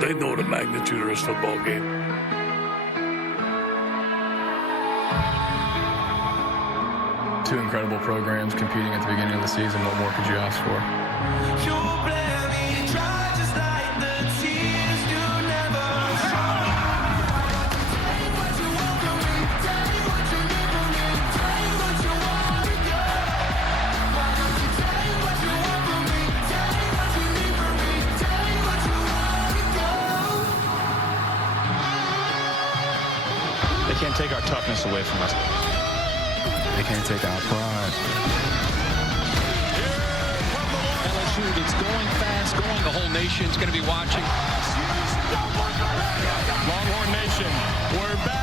They know the magnitude of this football game. Two incredible programs competing at the beginning of the season. What more could you ask for? They can't take our toughness away from us. They can't take our pride. LSU, it's going fast, going. The whole nation's going to be watching. Longhorn Nation, we're back.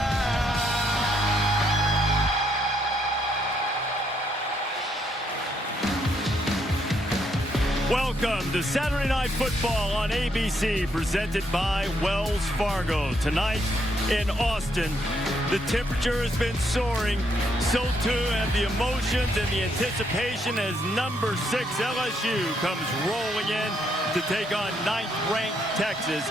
Welcome to Saturday Night Football on ABC, presented by Wells Fargo. Tonight in Austin, the temperature has been soaring. So too have the emotions and the anticipation as number 6 LSU comes rolling in to take on 9th-ranked Texas.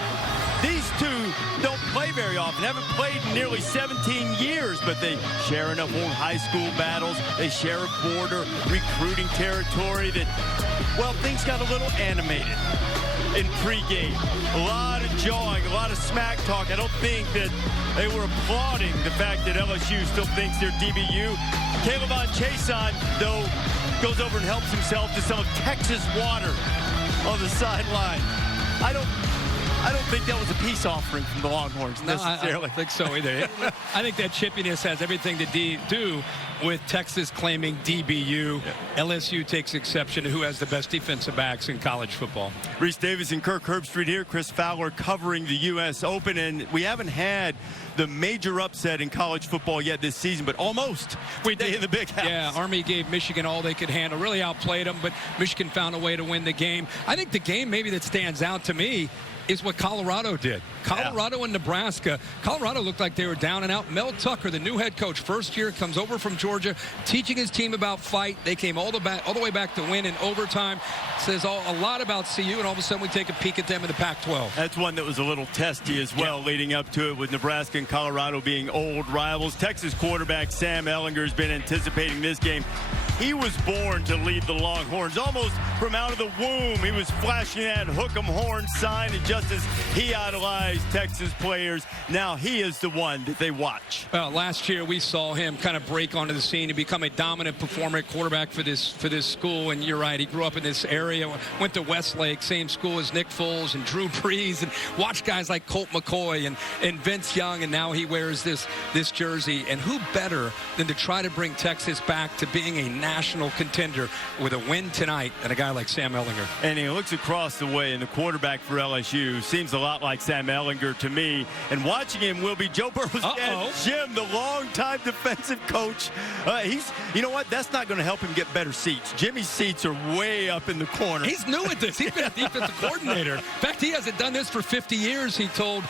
These two don't play very often, haven't played in nearly 17 years, but they share enough old high school battles. They share a border recruiting territory that, well, things got a little animated in pregame. A lot of jawing, a lot of smack talk. I don't think that they were applauding the fact that LSU still thinks they're DBU. Caleb Chason, though, goes over and helps himself to some Texas water on the sideline. I don't think that was a peace offering from the Longhorns necessarily. I don't think so either. I think that chippiness has everything to do with Texas claiming DBU. Yeah. LSU takes exception to who has the best defensive backs in college football. Reese Davis and Kirk Herbstreit here. Chris Fowler covering the U.S. Open. And we haven't had the major upset in college football yet this season, but almost. We did in the big house. Yeah, Army gave Michigan all they could handle. Really outplayed them, but Michigan found a way to win the game. I think the game maybe that stands out to me is what Colorado did. Colorado and Nebraska. Colorado looked like they were down and out. Mel Tucker, the new head coach, first year, comes over from Georgia, teaching his team about fight. They came all the way back to win in overtime. Says a lot about CU, and all of a sudden we take a peek at them in the Pac-12. That's one that was a little testy as well, leading up to it, with Nebraska and Colorado being old rivals. Texas quarterback Sam Ehlinger has been anticipating this game. He was born to lead the Longhorns. Almost from out of the womb, he was flashing that hook 'em horn sign, and just as he idolized Texas players, now he is the one that they watch. Well, last year we saw him kind of break onto the scene and become a dominant performer at quarterback for this school. And you're right, he grew up in this area, went to Westlake, same school as Nick Foles and Drew Brees, and watched guys like Colt McCoy and Vince Young, and now he wears this jersey. And who better than to try to bring Texas back to being a national contender with a win tonight than a guy like Sam Ehlinger. And he looks across the way, and the quarterback for LSU seems a lot like Sam Ehlinger to me. And watching him will be Joe Burrow's dad, Jim, the longtime defensive coach. You know what? That's not going to help him get better seats. Jimmy's seats are way up in the corner. He's new at this. He's been a defensive coordinator. In fact, he hasn't done this for 50 years. He told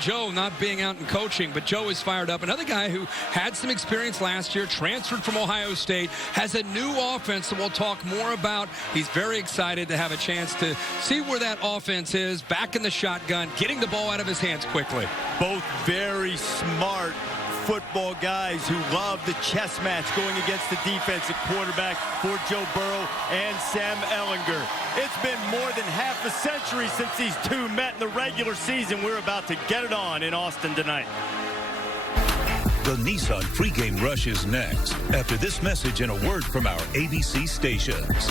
Joe, not being out and coaching, but Joe is fired up. Another guy who had some experience last year, transferred from Ohio State, has a new offense that we'll talk more about. He's very excited to have a chance to see where that offense is, back in the shotgun, getting the ball out of his hands quickly. Both very smart football guys who love the chess match going against the defense at quarterback for Joe Burrow and Sam Ehlinger. It's been more than half a century since these two met in the regular season. We're about to get it on in Austin tonight. The Nissan pregame rush is next, after this message and a word from our ABC stations.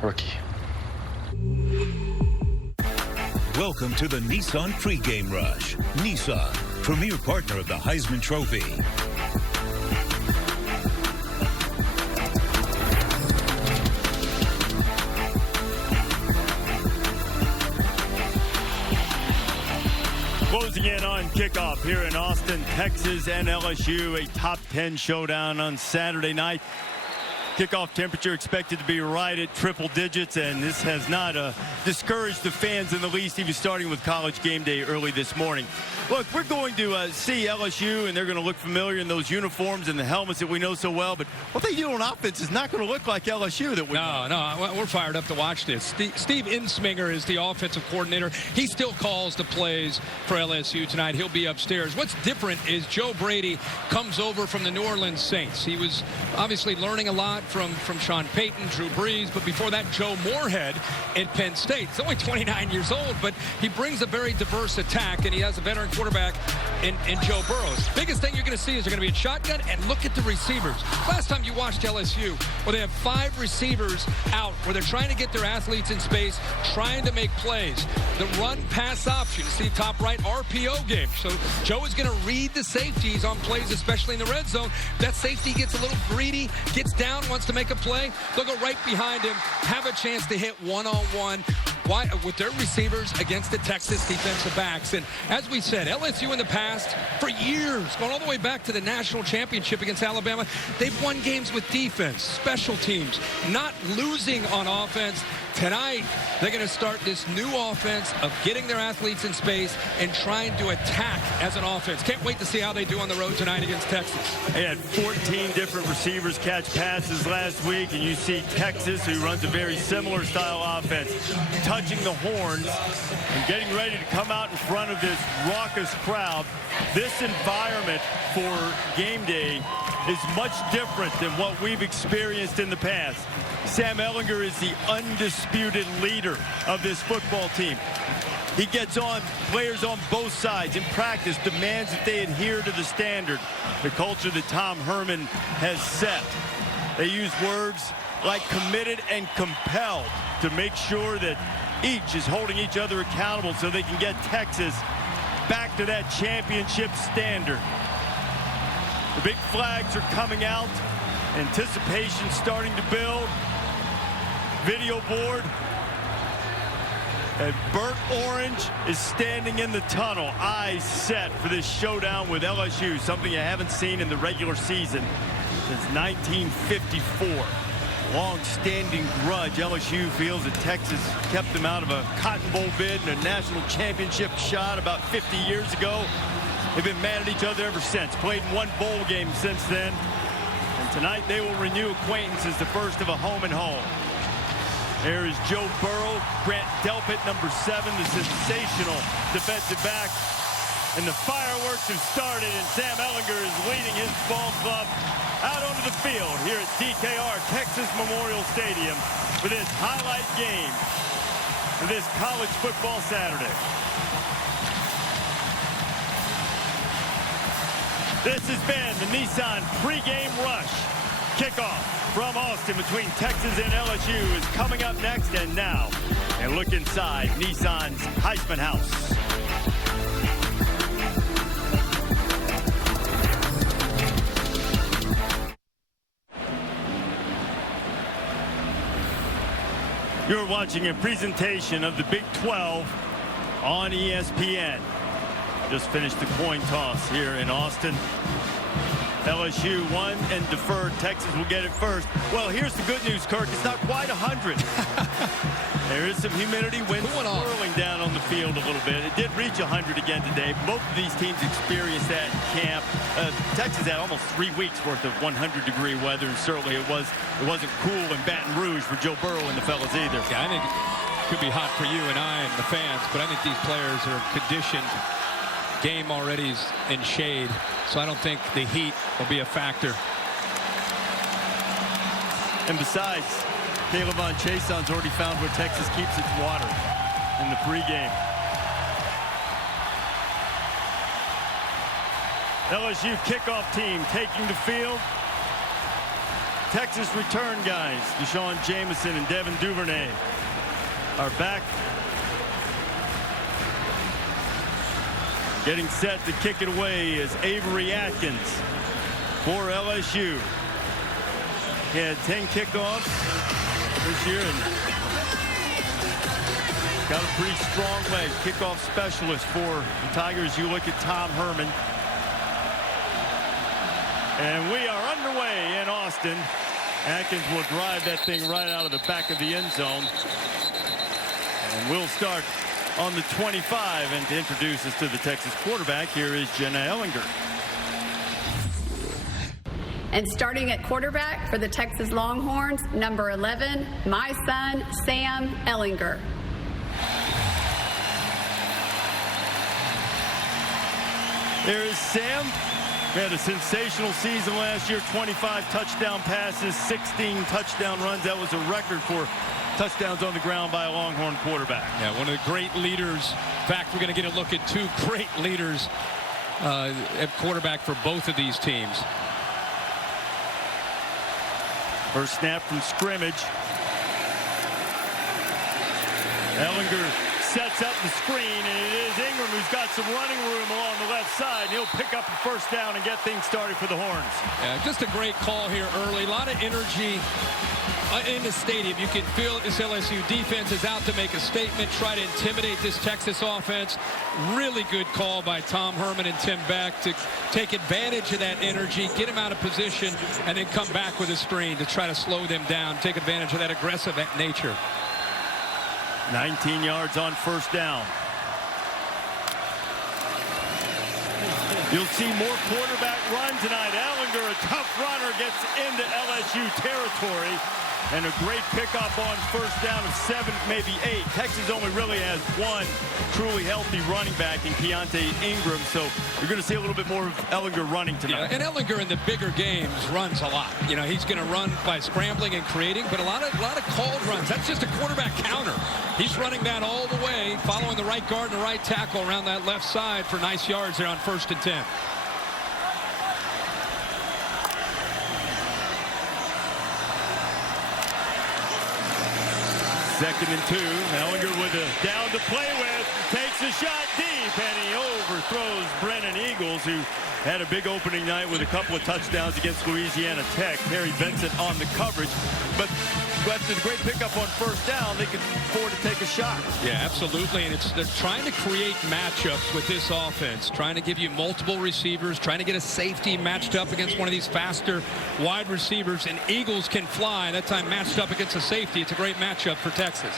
Rookie. Welcome to the Nissan pregame rush. Nissan, premier partner of the Heisman Trophy. Closing in on kickoff here in Austin, Texas and LSU, a top 10 showdown on Saturday night. Kickoff temperature expected to be right at triple digits, and this has not discouraged the fans in the least, even starting with College Game Day early this morning. Look, we're going to see LSU, and they're going to look familiar in those uniforms and the helmets that we know so well, but what they do on offense is not going to look like LSU. No, we're fired up to watch this. Steve Insminger is the offensive coordinator. He still calls the plays for LSU tonight. He'll be upstairs. What's different is Joe Brady comes over from the New Orleans Saints. He was obviously learning a lot from Sean Payton, Drew Brees, but before that, Joe Moorhead at Penn State. He's only 29 years old, but he brings a very diverse attack, and he has a veteran quarterback in Joe Burrows. Biggest thing you're going to see is they're going to be a shotgun, and look at the receivers. Last time you watched LSU, where they have 5 receivers out, where they're trying to get their athletes in space, trying to make plays. The run-pass option, you see top right, RPO game. So Joe is going to read the safeties on plays, especially in the red zone. That safety gets a little greedy, gets down, wants to make a play. They'll go right behind him, have a chance to hit one-on-one with their receivers against the Texas defensive backs. And as we said, LSU in the past, for years, going all the way back to the national championship against Alabama, they've won games with defense, special teams, not losing on offense. Tonight, they're going to start this new offense of getting their athletes in space and trying to attack as an offense. Can't wait to see how they do on the road tonight against Texas. They had 14 different receivers catch passes last week, and you see Texas, who runs a very similar style offense, touching the horns and getting ready to come out in front of this raucous crowd. This environment for game day is much different than what we've experienced in the past. Sam Ehlinger is the undisputed leader of this football team. He gets on players on both sides in practice, demands that they adhere to the standard, the culture that Tom Herman has set. They use words like committed and compelled to make sure that each is holding each other accountable so they can get Texas back to that championship standard. The big flags are coming out. Anticipation starting to build. Video board. And burnt orange is standing in the tunnel, eyes set for this showdown with LSU, something you haven't seen in the regular season since 1954. Long-standing grudge. LSU feels that Texas kept them out of a Cotton Bowl bid and a national championship shot about 50 years ago. They've been mad at each other ever since. Played in one bowl game since then. And tonight they will renew acquaintances, the first of a home and home. There is Joe Burrow, Grant Delpit, number 7, the sensational defensive back. And the fireworks have started, and Sam Ehlinger is leading his ball club out onto the field here at DKR Texas Memorial Stadium for this highlight game for this college football Saturday. This has been the Nissan pregame rush. Kickoff from Austin between Texas and LSU is coming up next, and now a look inside Nissan's Heisman House. You're watching a presentation of the Big 12 on ESPN. Just finished the coin toss here in Austin. LSU won and deferred. Texas will get it first. Well, here's the good news, Kirk. It's not quite 100. There is some humidity, wind swirling down on the field a little bit. It did reach 100 again today. Both of these teams experienced that in camp. Texas had almost 3 weeks worth of 100-degree weather, and certainly it wasn't cool in Baton Rouge for Joe Burrow and the fellas either. Yeah, I think it could be hot for you and I and the fans, but I think these players are conditioned. Game already is in shade, so I don't think the heat will be a factor. And besides, Caleb Von Chason's already found where Texas keeps its water in the pregame. LSU kickoff team taking the field. Texas return guys, Deshaun Jameson and Devin Duvernay, are back. Getting set to kick it away is Avery Atkins for LSU. He had 10 kickoffs this year and got a pretty strong leg. Kickoff specialist for the Tigers. You look at Tom Herman. And we are underway in Austin Atkins will drive that thing right out of the back of the end zone. And we'll start on the 25. And to introduce us to the Texas quarterback, here is Jenna Ellinger. And starting at quarterback for the Texas Longhorns, number 11, my son, Sam Ellinger. There is Sam. He had a sensational season last year, 25 touchdown passes, 16 touchdown runs. That was a record for touchdowns on the ground by a Longhorn quarterback. Yeah, one of the great leaders. In fact, we're going to get a look at two great leaders at quarterback for both of these teams. First snap from scrimmage. Ellinger sets up the screen, and it is Ingram who's got some running room along the left side. And he'll pick up a first down and get things started for the Horns. Yeah, just a great call here early. A lot of energy in the stadium. You can feel this LSU defense is out to make a statement, try to intimidate this Texas offense. Really good call by Tom Herman and Tim Beck to take advantage of that energy, get him out of position, and then come back with a screen to try to slow them down, take advantage of that aggressive nature. 19 yards on first down. You'll see more quarterback run tonight. Ellinger, a tough runner, gets into LSU territory. And a great pickup on first down of 7, maybe 8. Texas only really has one truly healthy running back in Keontae Ingram. So you're going to see a little bit more of Ellinger running tonight. Yeah, and Ellinger in the bigger games runs a lot. You know, he's going to run by scrambling and creating, but a lot of called runs. That's just a quarterback counter. He's running that all the way, following the right guard and the right tackle around that left side for nice yards there on 1st and 10. Second and 2. Ellinger with a down to play with. Takes a shot deep, and he overthrows Brennan Eagles, who had a big opening night with a couple of touchdowns against Louisiana Tech. Harry Vincent on the coverage. But after the great pickup on first down, they could afford to take a shot. Yeah, absolutely. And they're trying to create matchups with this offense, trying to give you multiple receivers, trying to get a safety matched up against one of these faster wide receivers. And Eagles can fly. That time matched up against a safety. It's a great matchup for Texas.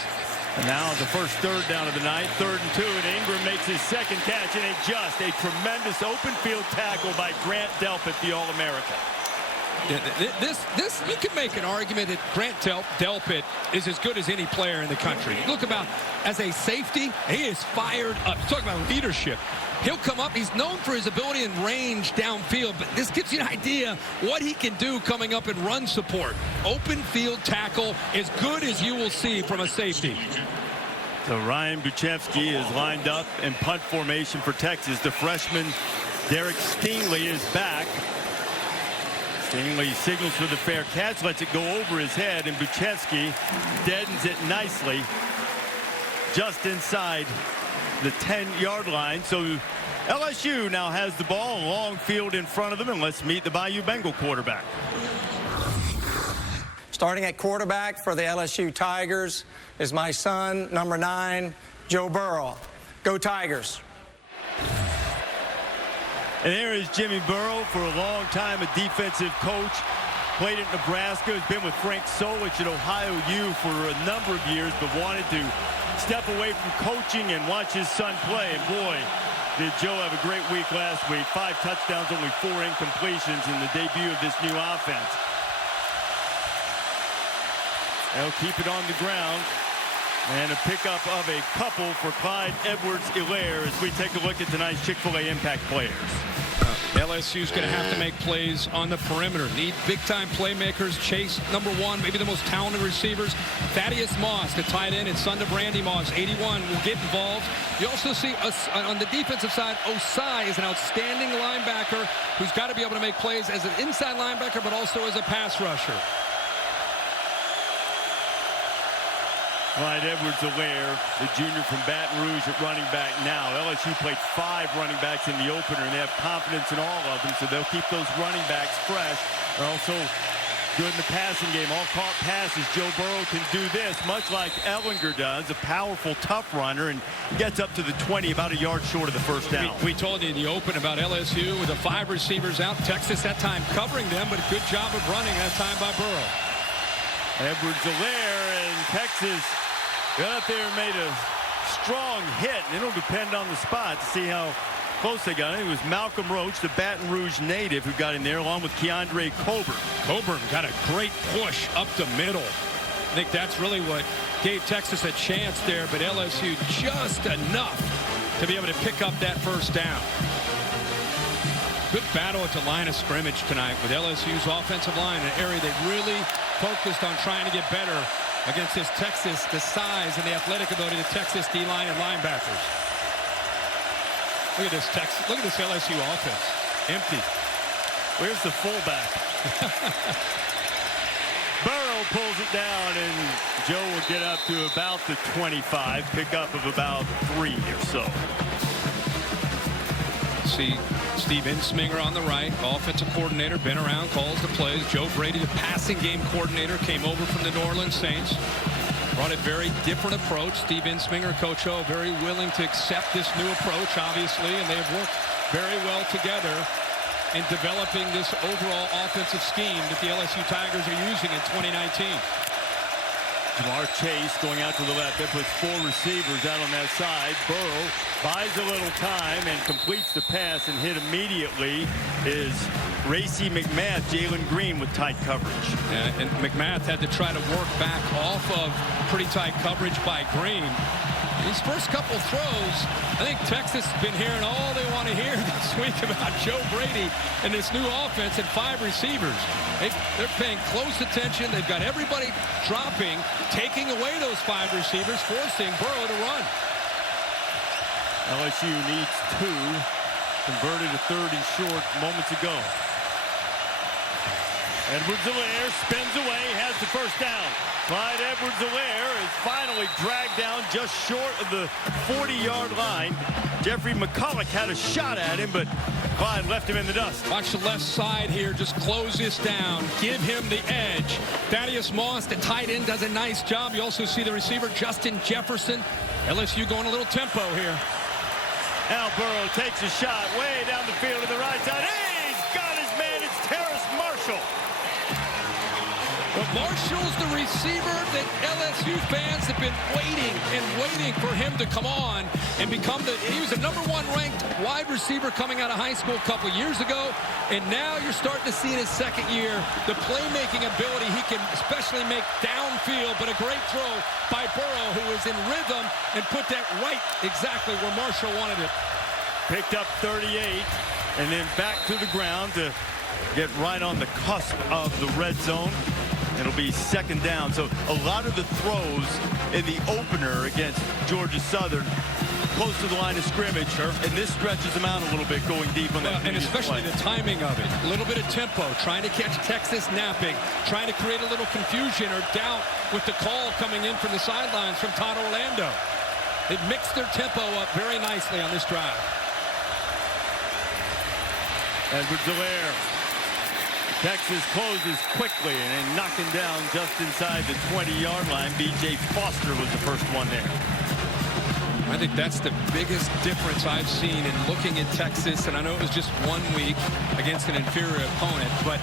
And now the first third down of the night, 3rd and 2, and Ingram makes his second catch, and a tremendous open field tackle by Grant Delpit, the All-American. This you can make an argument that Grant Delpit is as good as any player in the country. Look about as a safety, he is fired up. Talk about leadership. He'll come up. He's known for his ability and range downfield, but this gives you an idea what he can do coming up in run support. Open field tackle, as good as you will see from a safety. So Ryan Buchevsky is lined up in punt formation for Texas. The freshman Derek Stingley is back. Stingley signals for the fair catch, lets it go over his head, and Buchevsky deadens it nicely just inside the 10-yard line. So LSU now has the ball, a long field in front of them, and let's meet the Bayou Bengal quarterback. Starting at quarterback for the LSU Tigers is my son, number 9, Joe Burrow. Go Tigers. And there is Jimmy Burrow, for a long time a defensive coach. Played at Nebraska, has been with Frank Solich at Ohio U for a number of years, but wanted to step away from coaching and watch his son play. And boy, did Joe have a great week last week. 5 touchdowns, only 4 incompletions in the debut of this new offense. They'll keep it on the ground. And a pickup of a couple for Clyde Edwards-Helaire as we take a look at tonight's Chick-fil-A impact players. LSU's going to have to make plays on the perimeter. Need big-time playmakers. Chase, number 1, maybe the most talented receivers. Thaddeus Moss, the tight end, and son to Brandy Moss, 81, will get involved. You also see on the defensive side, Osai is an outstanding linebacker who's got to be able to make plays as an inside linebacker, but also as a pass rusher. Clyde Edwards-Helaire, the junior from Baton Rouge at running back now. LSU played 5 running backs in the opener, and they have confidence in all of them, so they'll keep those running backs fresh. They're also good in the passing game. All caught passes. Joe Burrow can do this, much like Ellinger does, a powerful, tough runner, and gets up to the 20, about a yard short of the first down. We told you in the open about LSU with the 5 receivers out. Texas that time covering them, but a good job of running that time by Burrow. Edwards-Helaire, and Texas got up there and made a strong hit. It'll depend on the spot to see how close they got. It was Malcolm Roach, the Baton Rouge native, who got in there along with Keandre Coburn. Coburn got a great push up the middle. I think that's really what gave Texas a chance there, but LSU just enough to be able to pick up that first down. Good battle at the line of scrimmage tonight with LSU's offensive line, an area that really focused on trying to get better against this Texas, the size and the athletic ability of the Texas D-line and linebackers. Look at this Texas. Look at this LSU offense. Empty. Where's the fullback? Burrow pulls it down, and Joe will get up to about the 25. Pickup of about 3 or so. See Steve Insminger on the right, offensive coordinator, been around, calls the plays. Joe Brady, the passing game coordinator, came over from the New Orleans Saints. Brought a very different approach. Steve Insminger, Coach O, very willing to accept this new approach, obviously, and they have worked very well together in developing this overall offensive scheme that the LSU Tigers are using in 2019. Jamar Chase going out to the left. That puts 4 receivers out on that side. Burrow buys a little time and completes the pass, and hit immediately is Racey McMath, Jalen Green with tight coverage. And McMath had to try to work back off of pretty tight coverage by Green. These first couple throws, I think Texas has been hearing all they want to hear this week about Joe Brady and this new offense and 5 receivers. They're paying close attention. They've got everybody dropping, taking away those 5 receivers, forcing Burrow to run. LSU needs 2. Converted a 3rd and short moments ago. Edwards-Helaire spins away, has the first down. Clyde Edwards-Helaire is finally dragged down just short of the 40-yard line. Jeffrey McCulloch had a shot at him, but Clyde left him in the dust. Watch the left side here. Just close this down. Give him the edge. Thaddeus Moss, the tight end, does a nice job. You also see the receiver, Justin Jefferson. LSU going a little tempo here. Now Burrow takes a shot way down the field to the right side. Hey, he's got his man. It's Terrace Marshall. But Marshall's the receiver that LSU fans have been waiting and waiting for him to come on and become he was the #1 ranked wide receiver coming out of high school a couple years ago, and now you're starting to see in his second year the playmaking ability he can especially make downfield, but a great throw by Burrow, who was in rhythm and put that right exactly where Marshall wanted it. Picked up 38 and then back to the ground to get right on the cusp of the red zone. It'll be 2nd down. So a lot of the throws in the opener against Georgia Southern close to the line of scrimmage, and this stretches them out a little bit going deep on that. And especially play. The timing of it. A little bit of tempo, trying to catch Texas napping, trying to create a little confusion or doubt with the call coming in from the sidelines from Todd Orlando. They've mixed their tempo up very nicely on this drive. Edwards-Helaire. Texas closes quickly and then knocking down just inside the 20-yard line. B.J. Foster was the first one there. I think that's the biggest difference I've seen in looking at Texas, and I know it was just 1 week against an inferior opponent, but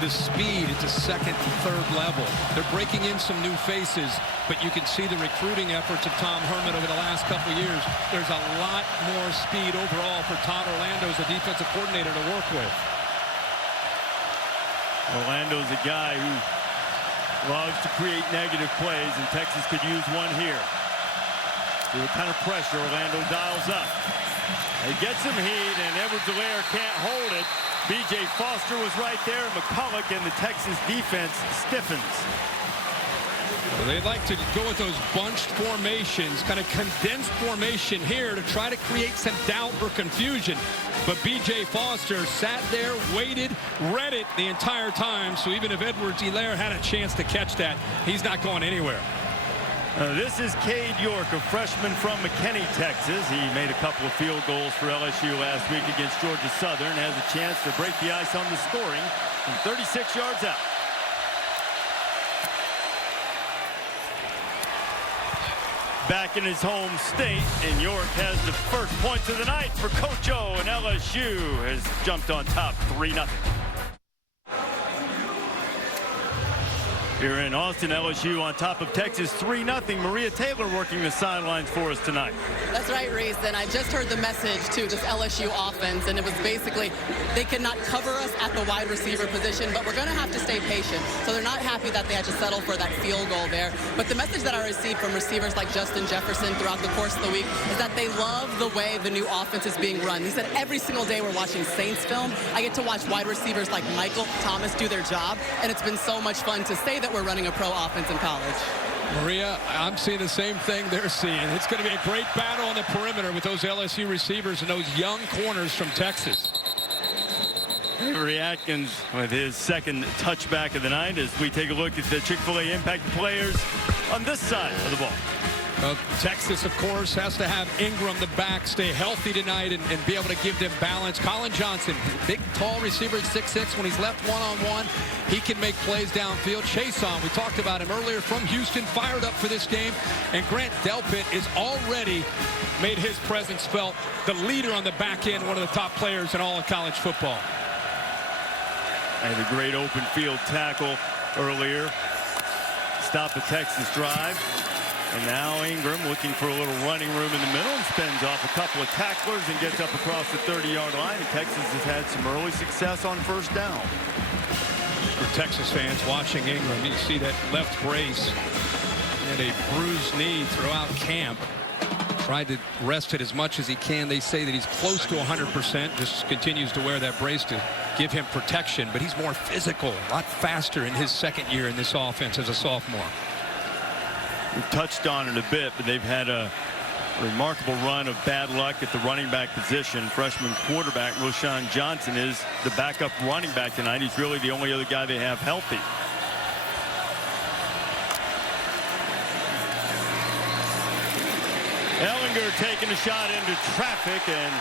the speed at the 2nd and 3rd level. They're breaking in some new faces, but you can see the recruiting efforts of Tom Herman over the last couple of years. There's a lot more speed overall for Todd Orlando as the defensive coordinator to work with. Orlando's a guy who loves to create negative plays, and Texas could use one here. See what kind of pressure Orlando dials up. He gets some heat, and Edwards-Helaire can't hold it. B.J. Foster was right there, and McCulloch, and the Texas defense stiffens. Well, they like to go with those bunched formations, kind of condensed formation here to try to create some doubt or confusion. But B.J. Foster sat there, waited, read it the entire time. So even if Edwards-Helaire had a chance to catch that, he's not going anywhere. This is Cade York, a freshman from McKinney, Texas. He made a couple of field goals for LSU last week against Georgia Southern. Has a chance to break the ice on the scoring from 36 yards out. Back in his home state, and York has the first points of the night for Coach O, and LSU has jumped on top 3-0. Here in Austin, LSU on top of Texas 3-0. Maria Taylor working the sidelines for us tonight. That's right, Reese. And I just heard the message to this LSU offense, and it was basically they cannot cover us at the wide receiver position, but we're going to have to stay patient. So they're not happy that they had to settle for that field goal there. But the message that I received from receivers like Justin Jefferson throughout the course of the week is that they love the way the new offense is being run. He said every single day we're watching Saints film, I get to watch wide receivers like Michael Thomas do their job, and it's been so much fun to say that we're running a pro offense in college. Maria, I'm seeing the same thing they're seeing. It's going to be a great battle on the perimeter with those LSU receivers and those young corners from Texas. Avery Atkins with his second touchback of the night as we take a look at the Chick-fil-A impact players on this side of the ball. Texas, of course, has to have Ingram, the back, stay healthy tonight and be able to give them balance. Colin Johnson, big, tall receiver at 6'6". When he's left one-on-one, he can make plays downfield. Chason, we talked about him earlier from Houston, fired up for this game. And Grant Delpit is already made his presence felt. The leader on the back end, one of the top players in all of college football. And a great open field tackle earlier. Stop the Texas drive. And now Ingram looking for a little running room in the middle and spins off a couple of tacklers and gets up across the 30-yard line. And Texas has had some early success on first down. For Texas fans watching Ingram, you see that left brace and a bruised knee throughout camp. Tried to rest it as much as he can. They say that he's close to 100%. Just continues to wear that brace to give him protection. But he's more physical, a lot faster in his second year in this offense as a sophomore. We've touched on it a bit, but they've had a remarkable run of bad luck at the running back position. Freshman quarterback Roschon Johnson is the backup running back tonight. He's really the only other guy they have healthy. Ellinger taking a shot into traffic, and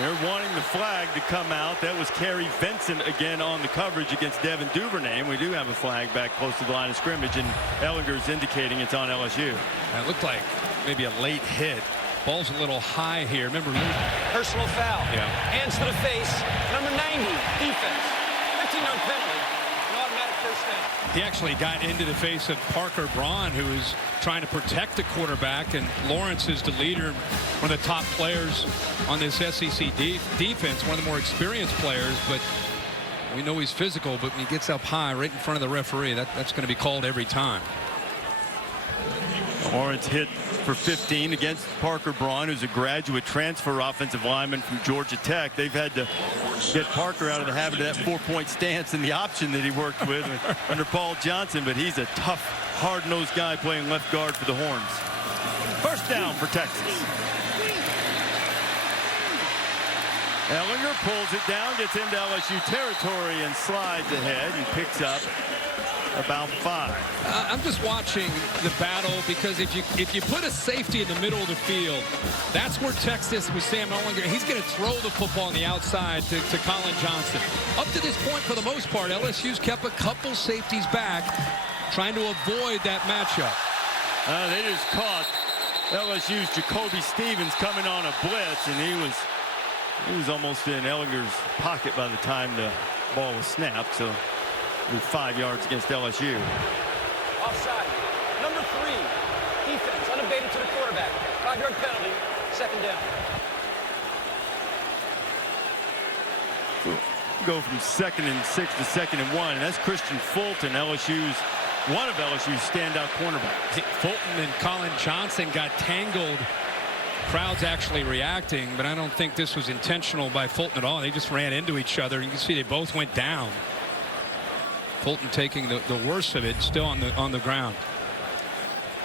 they're wanting the flag to come out. That was Kerry Vincent again on the coverage against Devin Duvernay. And we do have a flag back close to the line of scrimmage, and Ellinger's indicating it's on LSU. That looked like maybe a late hit. Ball's a little high here. Remember, personal foul. Yeah. Hands to the face. Number 90, defense. 15-yard penalty. An automatic first down. he actually got into the face of Parker Braun, who is trying to protect the quarterback, and Lawrence is the leader, one of the top players on this SEC defense, one of the more experienced players, but we know he's physical, but when he gets up high right in front of the referee, that's going to be called every time. Lawrence hit for 15 against Parker Braun, who's a graduate transfer offensive lineman from Georgia Tech. They've had to get Parker out of the habit of that four-point stance and the option that he worked with under Paul Johnson, but he's a tough, hard-nosed guy playing left guard for the Horns. First down for Texas. Ellinger pulls it down, gets into LSU territory and slides ahead and picks up about 5. I'm just watching the battle because if you put a safety in the middle of the field, that's where Texas with Sam Ellinger, he's going to throw the football on the outside to Colin Johnson. Up to this point, for the most part, LSU's kept a couple safeties back, trying to avoid that matchup. They just caught LSU's Jacoby Stevens coming on a blitz, and he was almost in Ellinger's pocket by the time the ball was snapped. So with 5 yards against LSU. Offside. Number 3. Defense unabated to the quarterback. 5-yard penalty. Second down. Go from 2nd and 6 to 2nd and 1. And that's Christian Fulton, one of LSU's standout cornerbacks. Fulton and Colin Johnson got tangled. Crowd's actually reacting, but I don't think this was intentional by Fulton at all. They just ran into each other. You can see they both went down. Fulton taking the worst of it, still on the ground.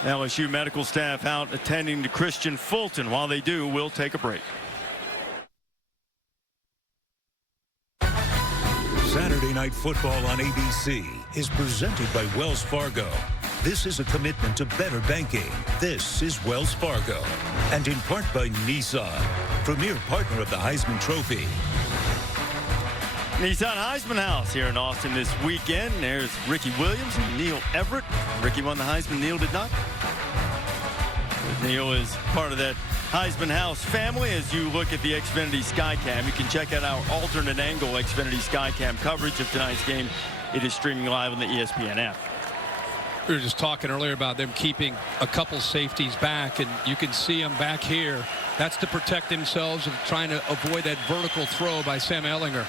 LSU medical staff out attending to Christian Fulton. While they do, we'll take a break. Saturday Night Football on ABC is presented by Wells Fargo. This is a commitment to better banking. This is Wells Fargo. And in part by Nissan, premier partner of the Heisman Trophy. Nissan Heisman House here in Austin this weekend. There's Ricky Williams and Neil Everett. Ricky won the Heisman, Neil did not. Neil is part of that Heisman House family. As you look at the Xfinity Skycam, you can check out our alternate angle Xfinity Skycam coverage of tonight's game it is streaming live on the ESPN app. We were just talking earlier about them keeping a couple safeties back, and you can see them back here. That's to protect themselves and trying to avoid that vertical throw by Sam Ehlinger.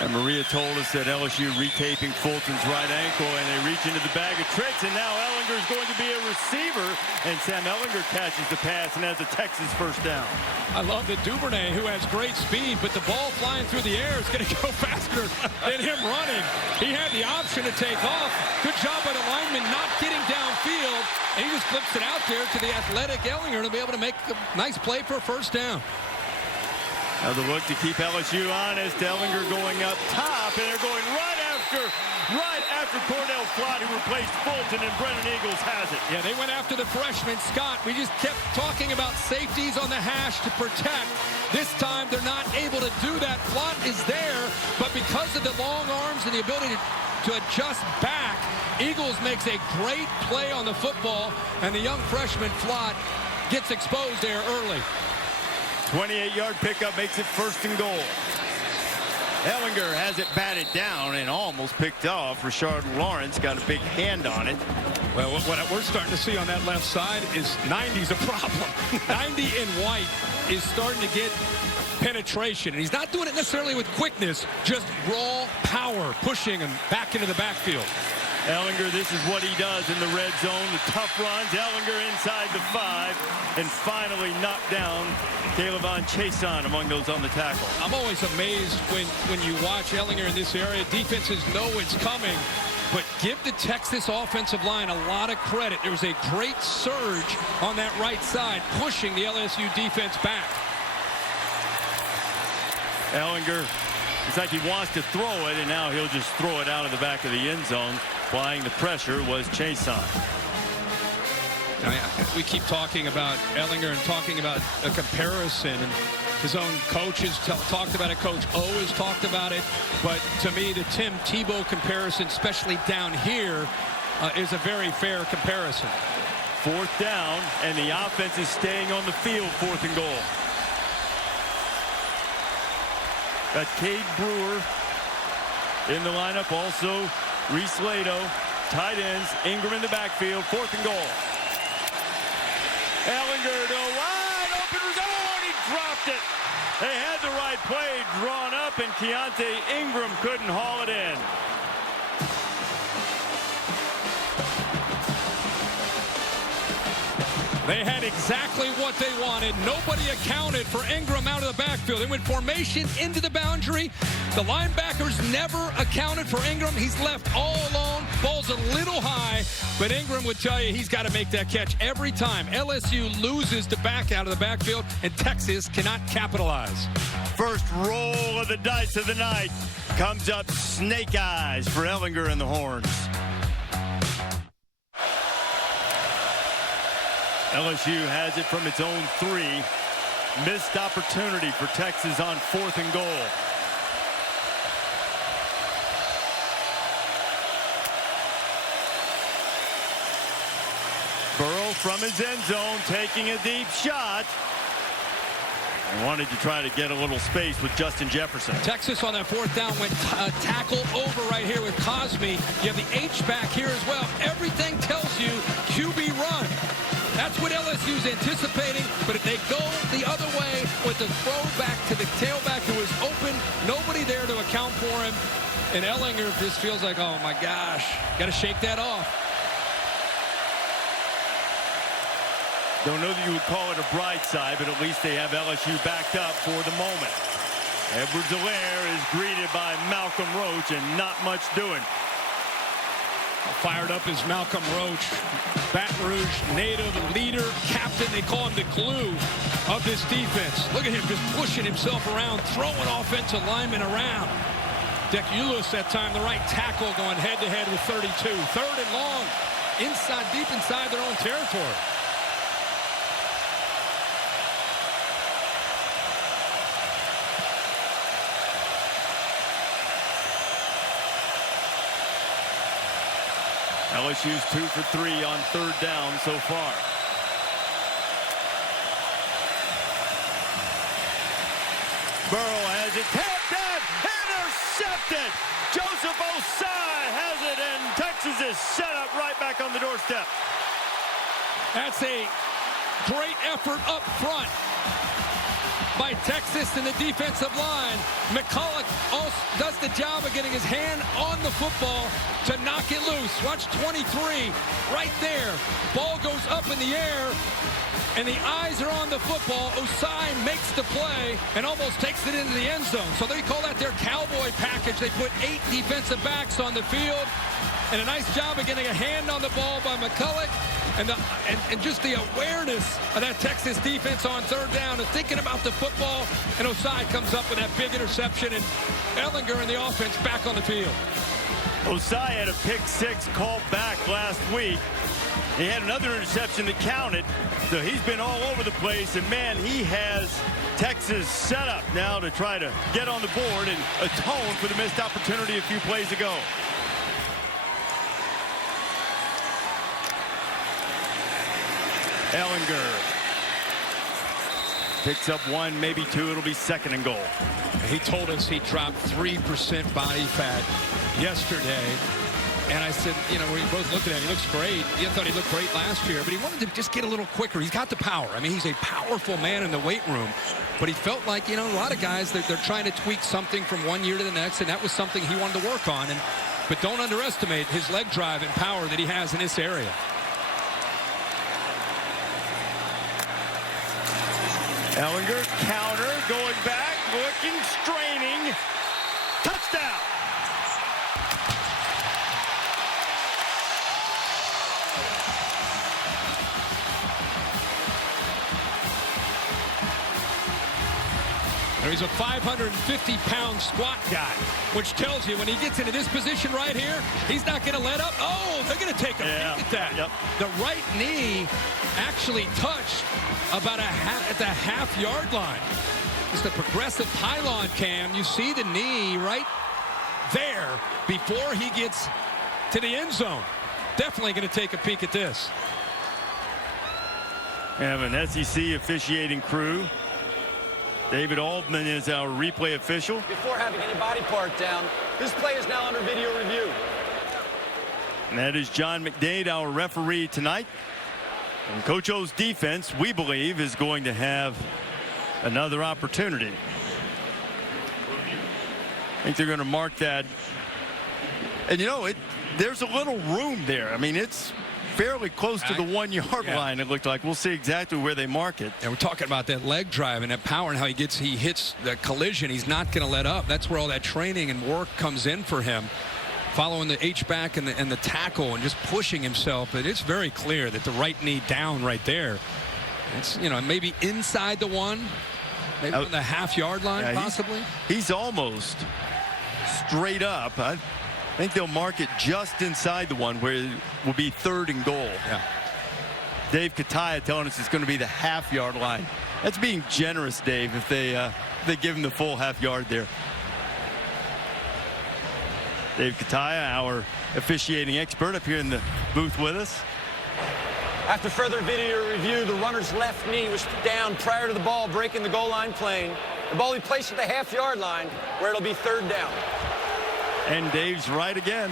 And Maria told us that LSU retaping Fulton's right ankle, and they reach into the bag of tricks, and now Ehlinger is going to be a receiver, and Sam Ehlinger catches the pass and has a Texas first down. I love that Duvernay, who has great speed, but the ball flying through the air is going to go faster than him running. He had the option to take off. Good job by the lineman not getting downfield, and he just flips it out there to the athletic Ehlinger to be able to make a nice play for a first down. Now the look to keep LSU honest. Ehlinger going up top, and they're going right after Cordell Flott, who replaced Fulton, and Brennan Eagles has it. Yeah, they went after the freshman, Scott. We just kept talking about safeties on the hash to protect. This time, they're not able to do that. Flott is there, but because of the long arms and the ability to adjust back, Eagles makes a great play on the football, and the young freshman, Flott, gets exposed there early. 28-yard pickup makes it first and goal. Ehlinger has it batted down and almost picked off. Rashard Lawrence got a big hand on it. Well, what we're starting to see on that left side is 90's a problem. 90 in white is starting to get penetration, and he's not doing it necessarily with quickness, just raw power, pushing him back into the backfield. Ehlinger, this is what he does in the red zone. The tough runs. Ehlinger inside the 5 and finally knocked down Caleb Chason among those on the tackle. I'm always amazed when you watch Ehlinger in this area. Defenses know it's coming, but give the Texas offensive line a lot of credit. There was a great surge on that right side, pushing the LSU defense back. Ehlinger, it's like he wants to throw it, and now he'll just throw it out of the back of the end zone. Applying the pressure was Chason. We keep talking about Ehlinger and talking about a comparison, and his own coach has talked about it. Coach O has talked about it. But to me, the Tim Tebow comparison, especially down here, is a very fair comparison. Fourth down, and the offense is staying on the field, fourth and goal. Got Cade Brewer in the lineup, also Reese Lato, tight ends, Ingram in the backfield, fourth and goal. Ehlinger to a wide open zone, he dropped it. They had the right play drawn up, and Keontae Ingram couldn't haul it in. They had exactly what they wanted. Nobody accounted for Ingram out of the backfield. They went formation into the boundary. The linebackers never accounted for Ingram. He's left all alone. Ball's a little high, but Ingram would tell you he's got to make that catch every time. LSU loses the back out of the backfield, and Texas cannot capitalize. First roll of the dice of the night comes up snake eyes for Ehlinger and the Horns. LSU has it from its own 3. Missed opportunity for Texas on fourth and goal. Burrow from his end zone taking a deep shot. I wanted to try to get a little space with Justin Jefferson. Texas on that fourth down went tackle over right here with Cosme. You have the H back here as well. Everything tells you QB run. That's what LSU's anticipating, but if they go the other way with the throw back to the tailback who is open, nobody there to account for him, and Ehlinger just feels like, oh my gosh, got to shake that off. Don't know that you would call it a bright side, but at least they have LSU backed up for the moment. Edwards-Helaire is greeted by Malcolm Roach, and not much doing. Fired up is Malcolm Roach, Baton Rouge native, leader, captain. They call him the glue of this defense. Look at him just pushing himself around, throwing offensive linemen around. Deculus that time, the right tackle, going head-to-head with 32. Third and long, inside, deep inside their own territory. LSU's 2 for 3 on third down so far. Burrow has it tapped out, intercepted. Joseph Osai has it, and Texas is set up right back on the doorstep. That's a great effort up front by Texas in the defensive line. McCulloch also does the job of getting his hand on the football to knock it loose. Watch 23 right there. Ball goes up in the air, and the eyes are on the football. Osai makes the play and almost takes it into the end zone. So they call that their cowboy package. They put 8 defensive backs on the field, and a nice job of getting a hand on the ball by McCulloch. And just the awareness of that Texas defense on third down and thinking about the football, and Osai comes up with that big interception, and Ellinger and the offense back on the field. Osai had a pick 6 called back last week. He had another interception that counted, so he's been all over the place, and man, he has Texas set up now to try to get on the board and atone for the missed opportunity a few plays ago. Ellinger picks up 1, maybe 2. It'll be 2nd and goal. He told us he dropped 3% body fat yesterday. And I said, you know, we both looked at him. He looks great. I thought he looked great last year, but he wanted to just get a little quicker. He's got the power. I mean, he's a powerful man in the weight room. But he felt like, you know, a lot of guys, they're trying to tweak something from one year to the next, and that was something he wanted to work on. But don't underestimate his leg drive and power that he has in this area. Ellinger, counter, going back, looking, straining. Touchdown! He's a 550-pound squat guy, which tells you when he gets into this position right here, he's not going to let up. Oh, they're going to take a peek at that. Yep. The right knee actually touched about at the half-yard line. It's the progressive pylon cam. You see the knee right there before he gets to the end zone. Definitely going to take a peek at this. We have an SEC officiating crew. David Altman is our replay official. Before having any body part down, this play is now under video review. And that is John McDade, our referee tonight. And Coach O's defense, we believe, is going to have another opportunity. I think they're going to mark that. And, you know, there's a little room there. I mean, it's fairly close to the 1-yard line, it looked like. We'll see exactly where they mark it. And we're talking about that leg drive and that power and how he hits the collision. He's not going to let up. That's where all that training and work comes in for him. Following the H-back and the tackle and just pushing himself. But it's very clear that the right knee down right there. It's, you know, maybe inside the 1, maybe on the half-yard line, possibly. He's almost straight up. I think they'll mark it just inside the 1 where it will be 3rd and goal. Yeah. Dave Kataya telling us it's going to be the half-yard line. That's being generous, Dave, if they give him the full half-yard there. Dave Kataya, our officiating expert, up here in the booth with us. After further video review, the runner's left knee was down prior to the ball breaking the goal line plane. The ball will be placed at the half-yard line where it'll be 3rd down. And Dave's right again.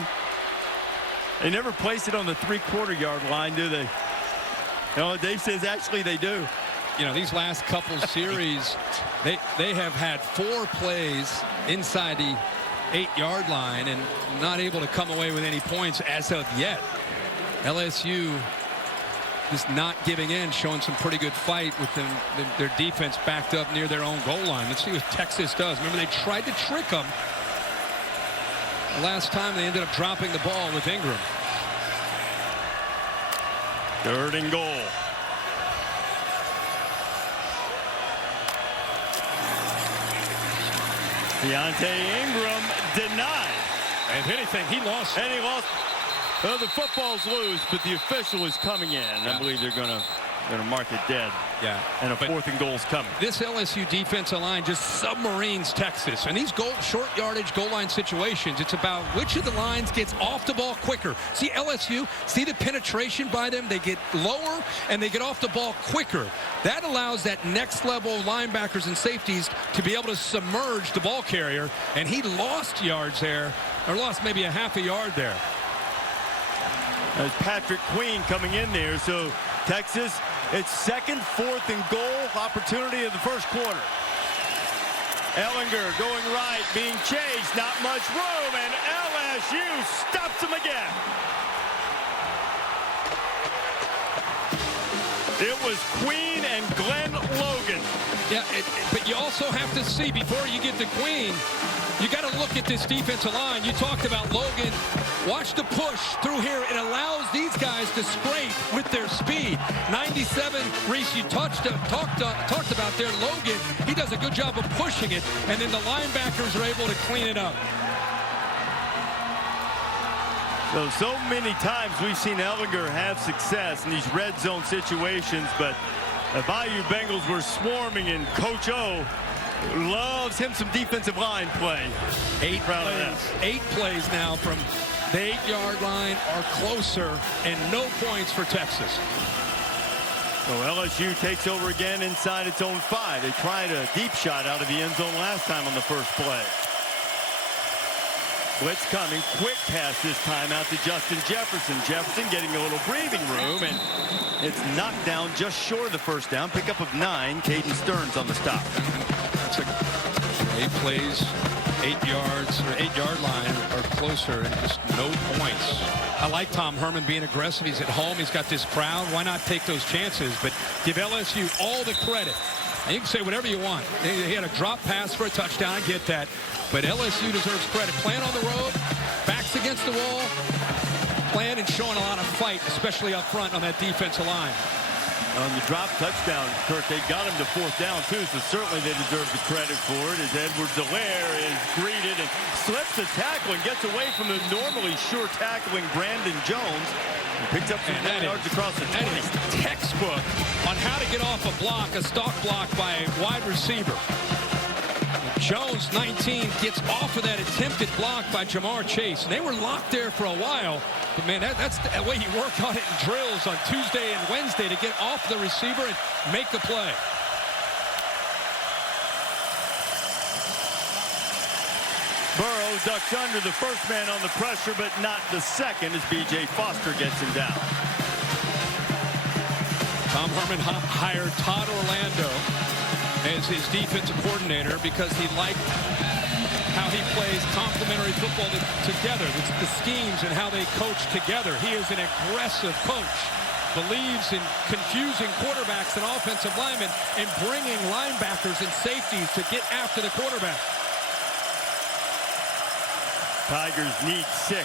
They never place it on the 3/4-yard line, do they? No, Dave says actually they do. You know, these last couple series, they have had 4 plays inside the 8-yard line and not able to come away with any points as of yet. LSU just not giving in, showing some pretty good fight with their defense backed up near their own goal line. Let's see what Texas does. Remember, they tried to trick them. The last time they ended up dropping the ball with Ingram. 3rd and goal. Deontay Ingram denied. If anything, he lost. And he lost. Well, the football's loose, but the official is coming in. I believe they're going to Going to mark it dead. Yeah. And a 4th and goal's coming. This LSU defensive line just submarines Texas. And these short yardage goal line situations, it's about which of the lines gets off the ball quicker. See LSU, see the penetration by them? They get lower and they get off the ball quicker. That allows that next level of linebackers and safeties to be able to submerge the ball carrier. And he lost yards there, or lost maybe a half a yard there. There's Patrick Queen coming in there. So Texas, it's 2nd, 4th and goal opportunity of the first quarter. Ellinger going right, being chased, not much room, and LSU stops him again. It was Queen and Glenn Logan. Yeah, but you also have to see, before you get to Queen, you got to look at this defensive line. You talked about Logan. Watch the push through here. It allows these guys to scrape with their speed. 97, Reese, you talked about there. Logan, he does a good job of pushing it, and then the linebackers are able to clean it up. So many times we've seen Ellinger have success in these red zone situations, but the Bayou Bengals were swarming, and Coach O loves him some defensive line play. 8 plays now from the 8-yard line or closer, and no points for Texas. So LSU takes over again inside its own 5. They tried a deep shot out of the end zone last time on the first play. Blitz coming, quick pass this time out to Justin Jefferson. Jefferson getting a little breathing room, and it's knocked down just short of the first down. Pickup of 9, Caden Stearns on the stop. That's 8 plays, 8 yards, or 8-yard line or closer, and just no points. I like Tom Herman being aggressive. He's at home. He's got this crowd. Why not take those chances? But give LSU all the credit. And you can say whatever you want. He had a drop pass for a touchdown. I get that. But LSU deserves credit. Playing on the road, backs against the wall, playing and showing a lot of fight, especially up front on that defensive line. On the drop touchdown, Kirk, they got him to 4th down, too, so certainly they deserve the credit for it, as Edwards-Helaire is greeted and slips a tackle and gets away from the normally sure tackling Brandon Jones. He picks up some 10 yards across the 20. That is textbook on how to get off a block, a stalk block by a wide receiver. Jones, 19, gets off of that attempted block by Jamar Chase. And they were locked there for a while. But, man, that's the way you work on it in drills on Tuesday and Wednesday, to get off the receiver and make the play. Burrow ducks under the first man on the pressure, but not the second, as B.J. Foster gets him down. Tom Herman hired Todd Orlando as his defensive coordinator because he liked how he plays complementary football together. It's the schemes and how they coach together. He is an aggressive coach. Believes in confusing quarterbacks and offensive linemen and bringing linebackers and safeties to get after the quarterback. Tigers need 6.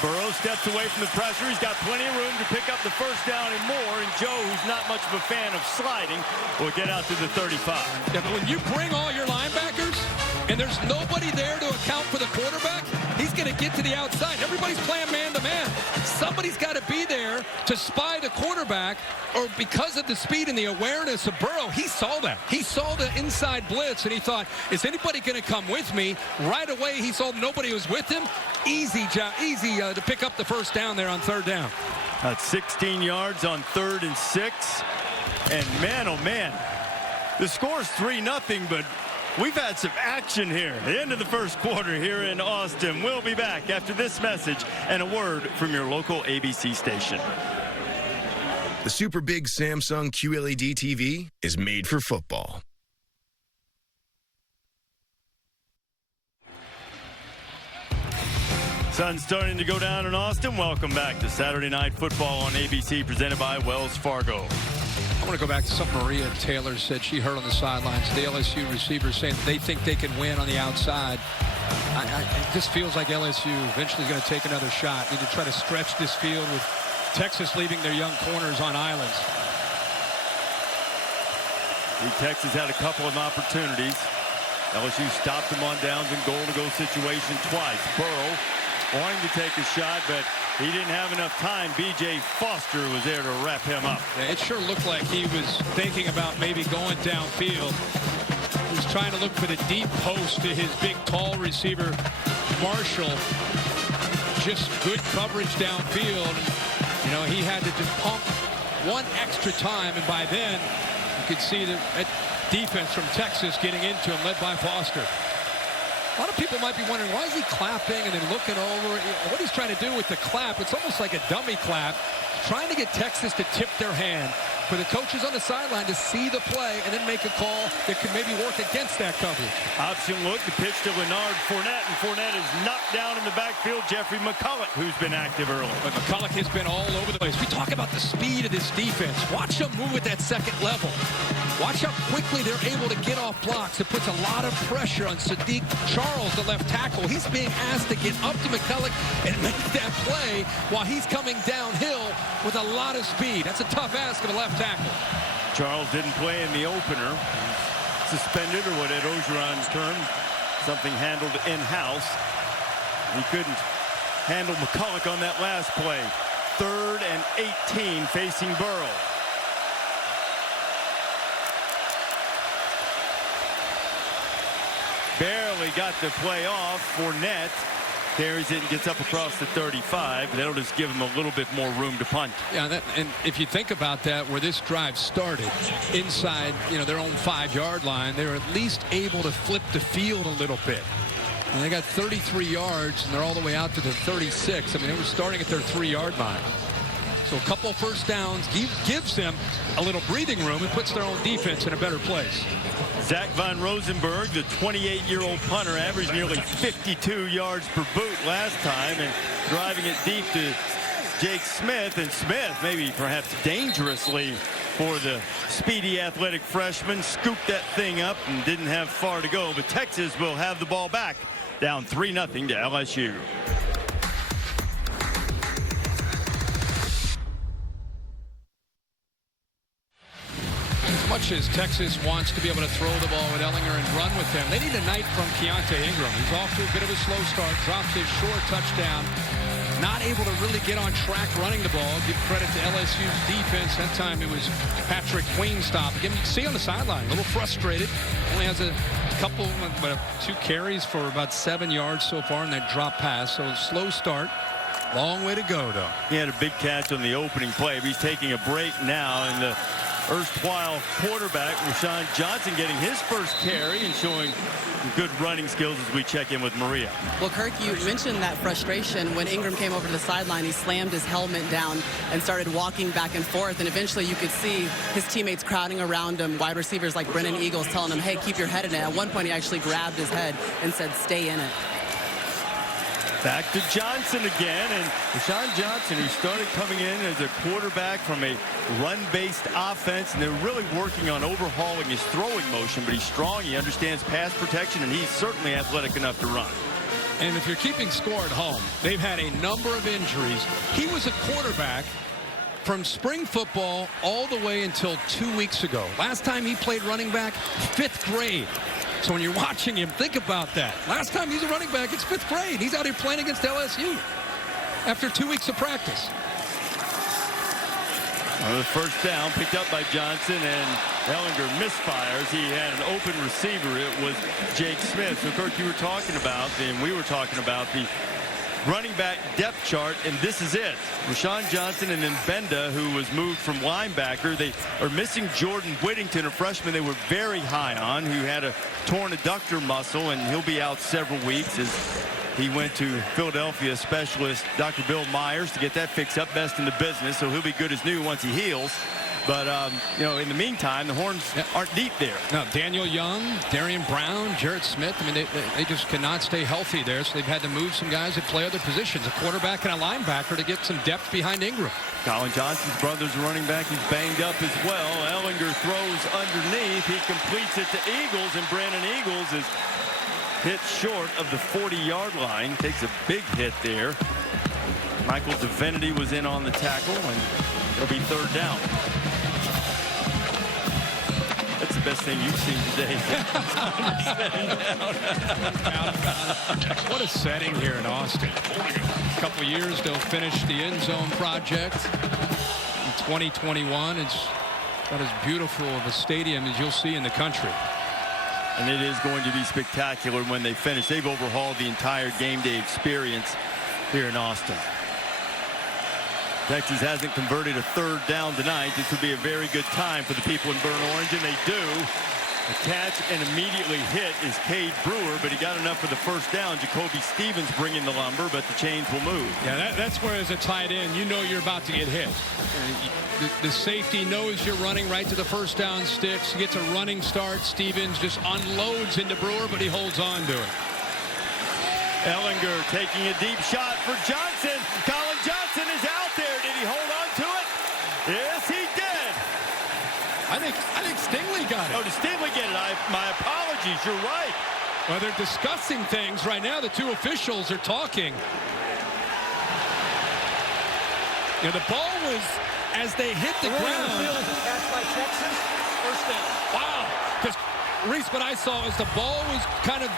Burrow steps away from the pressure. He's got plenty of room to pick up the first down and more. And Joe, who's not much of a fan of sliding, will get out to the 35. Yeah, but when you bring all your linebackers and there's nobody there to account for the quarterback, he's going to get to the outside. Everybody's playing man-to-man. Somebody's got to be there to spy the quarterback, or because of the speed and the awareness of Burrow, he saw that. He saw the inside blitz, and he thought, is anybody going to come with me? Right away, he saw nobody was with him. Easy to pick up the first down there on 3rd down. That's 16 yards on 3rd and 6. And man, oh man, the score's 3-0, but we've had some action here. The end of the first quarter here in Austin. We'll be back after this message and a word from your local ABC station. The super big Samsung QLED TV is made for football. Sun's starting to go down in Austin. Welcome back to Saturday Night Football on ABC, presented by Wells Fargo. I want to go back to something Maria Taylor said she heard on the sidelines. The LSU receivers saying they think they can win on the outside. It just feels like LSU eventually is going to take another shot. Need to try to stretch this field with Texas leaving their young corners on islands. Texas had a couple of opportunities. LSU stopped them on downs and goal-to-go situation twice. Burrow wanting to take a shot, but he didn't have enough time. B.J. Foster was there to wrap him up. It sure looked like he was thinking about maybe going downfield. He was trying to look for the deep post to his big, tall receiver, Marshall. Just good coverage downfield. And, you know, he had to just pump one extra time, and by then you could see the defense from Texas getting into him, led by Foster. A lot of people might be wondering, why is he clapping and then looking over? What he's trying to do with the clap, it's almost like a dummy clap, trying to get Texas to tip their hand for the coaches on the sideline to see the play and then make a call that could maybe work against that coverage. Option look, the pitch to Leonard Fournette, and Fournette is knocked down in the backfield. Jeffrey McCulloch, who's been active early. But McCulloch has been all over the place. We talk about the speed of this defense. Watch them move at that second level. Watch how quickly they're able to get off blocks. It puts a lot of pressure on Sadiq Charles, the left tackle. He's being asked to get up to McCulloch and make that play while he's coming downhill with a lot of speed. That's a tough ask of a left tackle. Charles didn't play in the opener. Suspended, or what Ed Orgeron's termed, something handled in-house. He couldn't handle McCulloch on that last play. 3rd and 18 facing Burrow. Barely got the play off. Fournette carries it and gets up across the 35. That'll just give him a little bit more room to punt. Yeah, and if you think about that, where this drive started, inside, you know, their own 5-yard line, they're at least able to flip the field a little bit. And they got 33 yards, and they're all the way out to the 36. I mean, it was starting at their 3-yard line. So a couple first downs gives them a little breathing room and puts their own defense in a better place. Zach Von Rosenberg, the 28-year-old punter, averaged nearly 52 yards per boot last time, and driving it deep to Jake Smith. And Smith, maybe perhaps dangerously for the speedy athletic freshman, scooped that thing up and didn't have far to go. But Texas will have the ball back, down 3-0 to LSU. Much as Texas wants to be able to throw the ball with Ellinger and run with them, they need a night from Keontae Ingram. He's off to a bit of a slow start, drops his short touchdown, not able to really get on track running the ball. Give credit to LSU's defense. That time it was Patrick Queen stop. Again, you can see on the sideline, a little frustrated. Only has a couple, 2 carries for about 7 yards so far in that drop pass. So slow start. Long way to go, though. He had a big catch on the opening play, but he's taking a break now, and the erstwhile quarterback, Rashawn Johnson, getting his first carry and showing good running skills as we check in with Maria. Well, Kirk, you mentioned that frustration. When Ingram came over to the sideline, he slammed his helmet down and started walking back and forth, and eventually you could see his teammates crowding around him, wide receivers like Brennan Eagles telling him, hey, keep your head in it. At one point, he actually grabbed his head and said, stay in it. Back to Johnson again, and Rashawn Johnson, who started coming in as a quarterback from a run-based offense, and they're really working on overhauling his throwing motion, but he's strong, he understands pass protection, and he's certainly athletic enough to run. And if you're keeping score at home, they've had a number of injuries. He was a quarterback from spring football all the way until 2 weeks ago. Last time he played running back, 5th grade. So when you're watching him, think about that. Last time he's a running back, it's 5th grade. He's out here playing against LSU after 2 weeks of practice. Well, the first down picked up by Johnson, and Ellinger misfires. He had an open receiver. It was Jake Smith. So, Kirk, you were talking about, and we were talking about the running back depth chart, and this is it. Rashawn Johnson and then Benda, who was moved from linebacker. They are missing Jordan Whittington, a freshman they were very high on, who had a torn adductor muscle, and he'll be out several weeks as he went to Philadelphia specialist Dr. Bill Myers to get that fixed up, best in the business, so he'll be good as new once he heals. But, you know, in the meantime, the Horns aren't deep there. No, Daniel Young, Darian Brown, Jarrett Smith, I mean, they just cannot stay healthy there, so they've had to move some guys that play other positions, a quarterback and a linebacker, to get some depth behind Ingram. Colin Johnson's brother's running back. He's banged up as well. Ellinger throws underneath. He completes it to Eagles, and Brandon Eagles is hit short of the 40-yard line. Takes a big hit there. Michael Divinity was in on the tackle, and it'll be 3rd down. It's the best thing you've seen today. What a setting here in Austin. A couple years, they'll finish the end zone project. In 2021, it's about as beautiful of a stadium as you'll see in the country. And it is going to be spectacular when they finish. They've overhauled the entire game day experience here in Austin. Texas hasn't converted a third down tonight. This would be a very good time for the people in Burnt Orange, and they do. The catch and immediately hit is Cade Brewer, but he got enough for the first down. Jacoby Stevens bringing the lumber, but the chains will move. Yeah, that's where as a tight end, you know you're about to get hit. The safety knows you're running right to the first down sticks. He gets a running start. Stevens just unloads into Brewer, but he holds on to it. Ellinger taking a deep shot for Johnson. Colin Johnson is out there. Did he hold on to it? Yes, he did. I think Stingley got it. Oh, did Stingley get it? My apologies. You're right. Well, they're discussing things right now. The two officials are talking. You know, the ball was, as they hit the ground. Catch by Texas. First down. Wow. Because, Reese, what I saw is the ball was kind of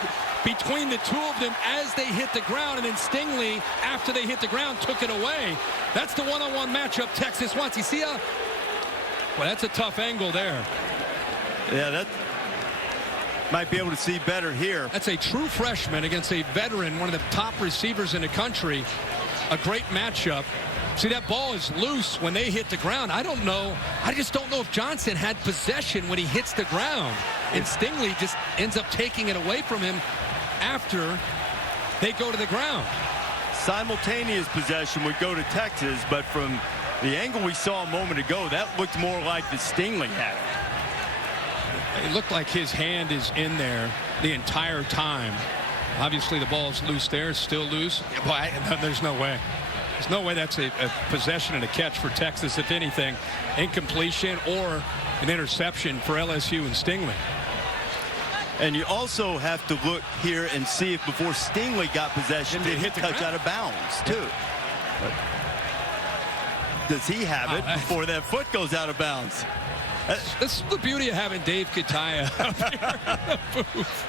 between the two of them as they hit the ground, and then Stingley, after they hit the ground, took it away. That's the one-on-one matchup Texas wants. You see how? Well, that's a tough angle there. Yeah, that might be able to see better here. That's a true freshman against a veteran, one of the top receivers in the country. A great matchup. See, that ball is loose when they hit the ground. I don't know. I just don't know if Johnson had possession when he hits the ground. And Stingley just ends up taking it away from him after they go to the ground. Simultaneous possession would go to Texas, but from the angle we saw a moment ago, that looked more like the Stingley had it. It looked like his hand is in there the entire time. Obviously, the ball is loose there. It's still loose. Boy, there's no way. There's no way that's a possession and a catch for Texas. If anything, incompletion or an interception for LSU and Stingley. And you also have to look here and see if before Stingley got possession, did he touch out of bounds, too. But does he have it before that foot goes out of bounds? This is the beauty of having Dave Kataya up here in the booth,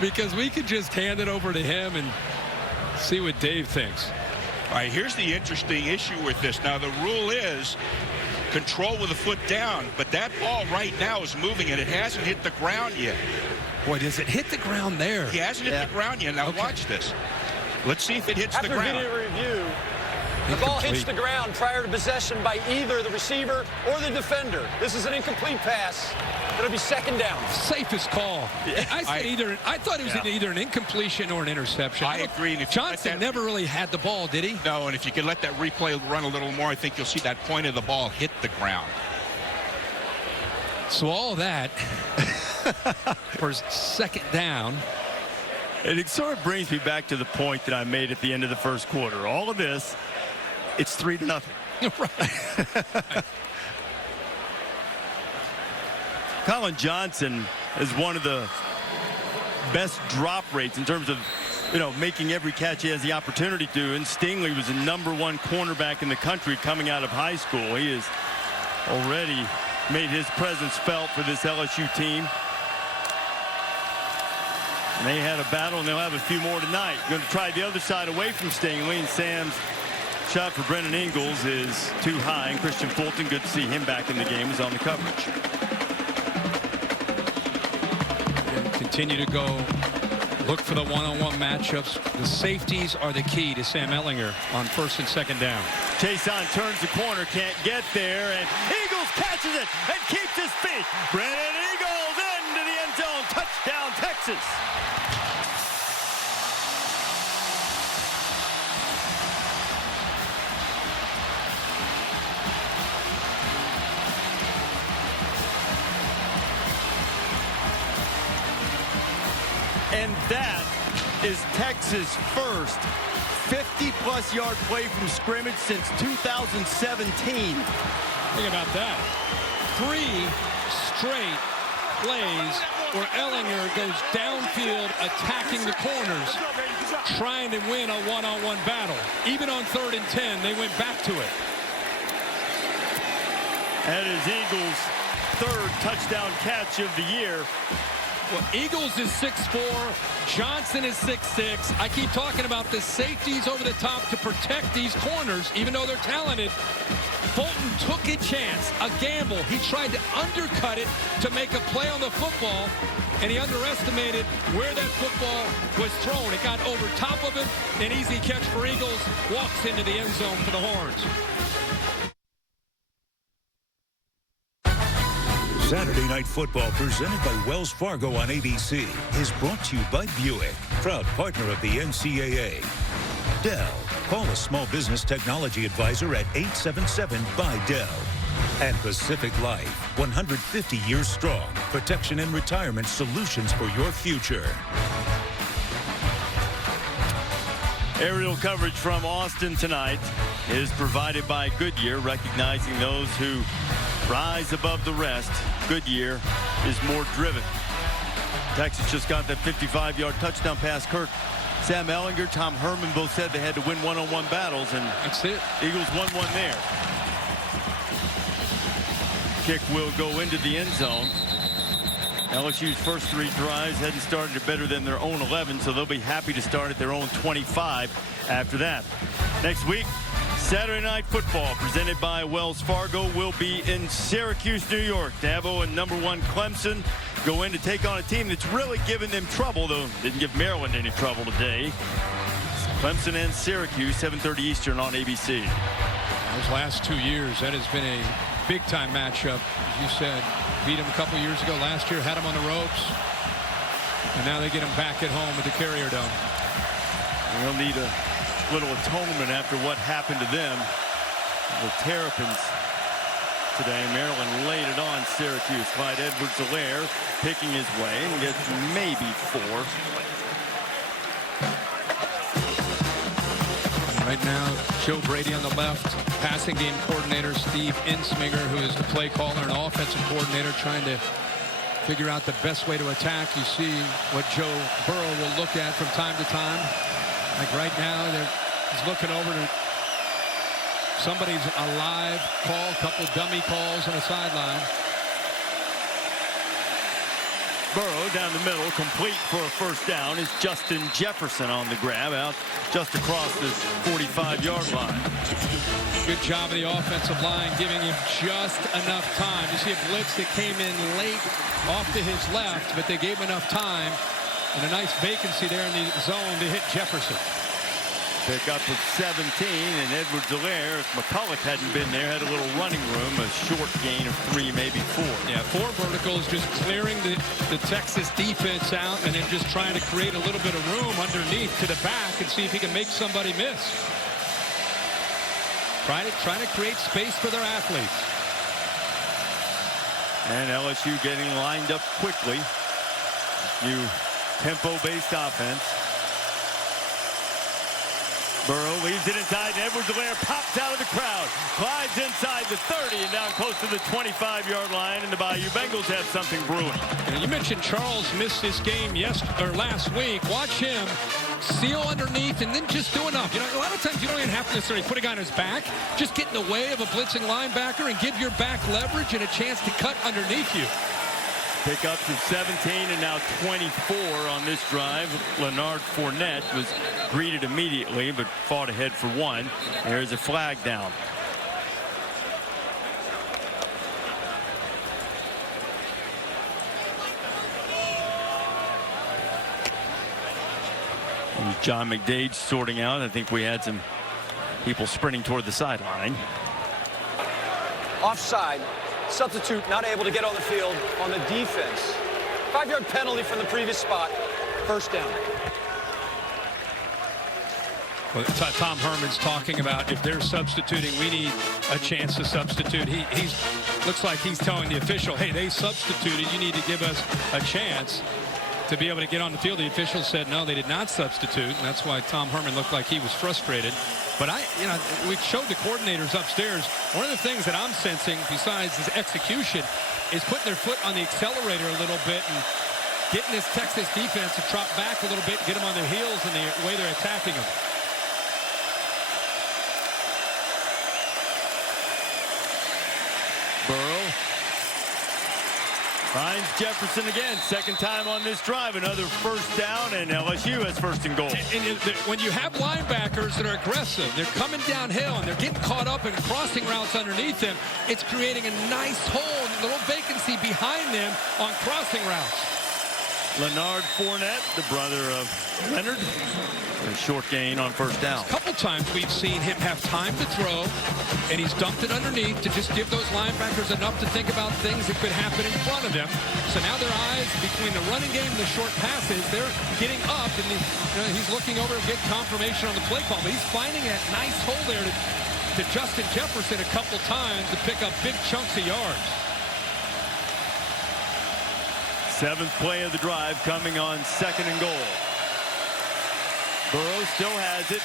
because we could just hand it over to him and see what Dave thinks. All right, here's the interesting issue with this. Now, the rule is control with the foot down, but that ball right now is moving, and it hasn't hit the ground yet. Boy, does it hit the ground there? He hasn't hit the ground yet. Now, watch this. Let's see if it hits the ground. After video review, the ball hits the ground prior to possession by either the receiver or the defender. This is an incomplete pass. It'll be second down. Safest call. I thought it was either an incompletion or an interception. I agree. And if Johnson never really had the ball, did he? No, and if you could let that replay run a little more, I think you'll see that point of the ball hit the ground. So all that for second down. And it sort of brings me back to the point that I made at the end of the first quarter. All of this, it's 3-0. Right. Colin Johnson is one of the best drop rates in terms of, making every catch he has the opportunity to. And Stingley was the #1 cornerback in the country coming out of high school. He has already made his presence felt for this LSU team. And they had a battle, and they'll have a few more tonight. Going to try the other side away from Stingley, and Sam's shot for Brennan Ingles is too high. And Christian Fulton, good to see him back in the game, is on the coverage. Continue to go look for the one-on-one matchups. The safeties are the key to Sam Ellinger on first and second down. Chason turns the corner, can't get there, and Eagles catches it and keeps his feet. Brennan Eagles into the end zone. Touchdown, Texas. And that is Texas' first 50-plus yard play from scrimmage since 2017. Think about that. 3 straight plays where Ellinger goes downfield attacking the corners, trying to win a one-on-one battle. Even on 3rd and 10, they went back to it. That is Eagles third touchdown catch of the year. Well, Eagles is 6'4", Johnson is 6'6". I keep talking about the safeties over the top to protect these corners, even though they're talented. Fulton took a chance, a gamble. He tried to undercut it to make a play on the football, and he underestimated where that football was thrown. It got over top of him. An easy catch for Eagles. Walks into the end zone for the Horns. Saturday Night Football, presented by Wells Fargo on ABC, is brought to you by Buick, proud partner of the NCAA. Dell. Call a small business technology advisor at 877-BUY-DELL. And Pacific Life, 150 years strong. Protection and retirement solutions for your future. Aerial coverage from Austin tonight is provided by Goodyear, recognizing those who rise above the rest. Goodyear is more driven. Texas just got that 55-yard touchdown pass. Kirk, Sam Ellinger, Tom Herman both said they had to win one-on-one battles, and that's it. Eagles won one there. Kick will go into the end zone. LSU's first 3 drives hadn't started better than their own 11, so they'll be happy to start at their own 25 after that. Next week, Saturday Night Football, presented by Wells Fargo, will be in Syracuse, New York. Dabo and #1 Clemson go in to take on a team that's really given them trouble, though didn't give Maryland any trouble today. Clemson and Syracuse, 7:30 Eastern on ABC. Those last 2 years, that has been a big-time matchup. As you said, beat them a couple years ago. Last year, had them on the ropes. And now they get them back at home at the Carrier Dome. They'll need a little atonement after what happened to them. The Terrapins today. Maryland laid it on Syracuse. Clyde Edwards-Helaire picking his way and gets maybe 4. Right now, Joe Brady on the left, passing game coordinator Steve Insminger, who is the play caller and offensive coordinator, trying to figure out the best way to attack. You see what Joe Burrow will look at from time to time. Like right now, he's looking over to somebody's alive call, a couple dummy calls on the sideline. Burrow down the middle, complete for a first down, is Justin Jefferson on the grab out just across the 45-yard line. Good job of the offensive line, giving him just enough time. You see a blitz that came in late off to his left, but they gave him enough time. And a nice vacancy there in the zone to hit Jefferson. Pick up at 17, and Edwards-Helaire, if McCulloch hadn't been there, had a little running room, a short gain of 3, maybe 4. Yeah, 4 verticals, just clearing the Texas defense out and then just trying to create a little bit of room underneath to the back and see if he can make somebody miss. Trying to create space for their athletes. And LSU getting lined up quickly. New tempo-based offense. Burrow leaves it inside, and Edwards-Helaire pops out of the crowd. Glides inside the 30 and down close to the 25-yard line, and the Bayou Bengals have something brewing. And you mentioned Charles missed this game last week. Watch him seal underneath and then just do enough. You know, a lot of times you don't even have to necessarily put a guy on his back. Just get in the way of a blitzing linebacker and give your back leverage and a chance to cut underneath you. Pickups of 17 and now 24 on this drive. Leonard Fournette was greeted immediately, but fought ahead for 1. There's a flag down. John McDade sorting out. I think we had some people sprinting toward the sideline. Offside. Substitute not able to get on the field on the defense. 5-yard penalty from the previous spot. First down. Well, Tom Herman's talking about if they're substituting, we need a chance to substitute. He's looks like he's telling the official, hey, they substituted. You need to give us a chance to be able to get on the field. The official said no, they did not substitute, and that's why Tom Herman looked like he was frustrated. But we showed the coordinators upstairs. One of the things that I'm sensing, besides his execution, is putting their foot on the accelerator a little bit and getting this Texas defense to drop back a little bit, get them on their heels in the way they're attacking them. Burrow finds Jefferson again. Second time on this drive. Another first down, and LSU has first and goal. And when you have linebackers that are aggressive, they're coming downhill, and they're getting caught up in crossing routes underneath them, it's creating a nice hole, a little vacancy behind them on crossing routes. Leonard Fournette, the brother of Leonard. A short gain on first down. A couple times we've seen him have time to throw, and he's dumped it underneath to just give those linebackers enough to think about things that could happen in front of them. So now their eyes between the running game and the short passes, they're getting up, and he's looking over to get confirmation on the play call. But he's finding that nice hole there to Justin Jefferson a couple times to pick up big chunks of yards. Seventh play of the drive coming on second and goal. Burrow still has it,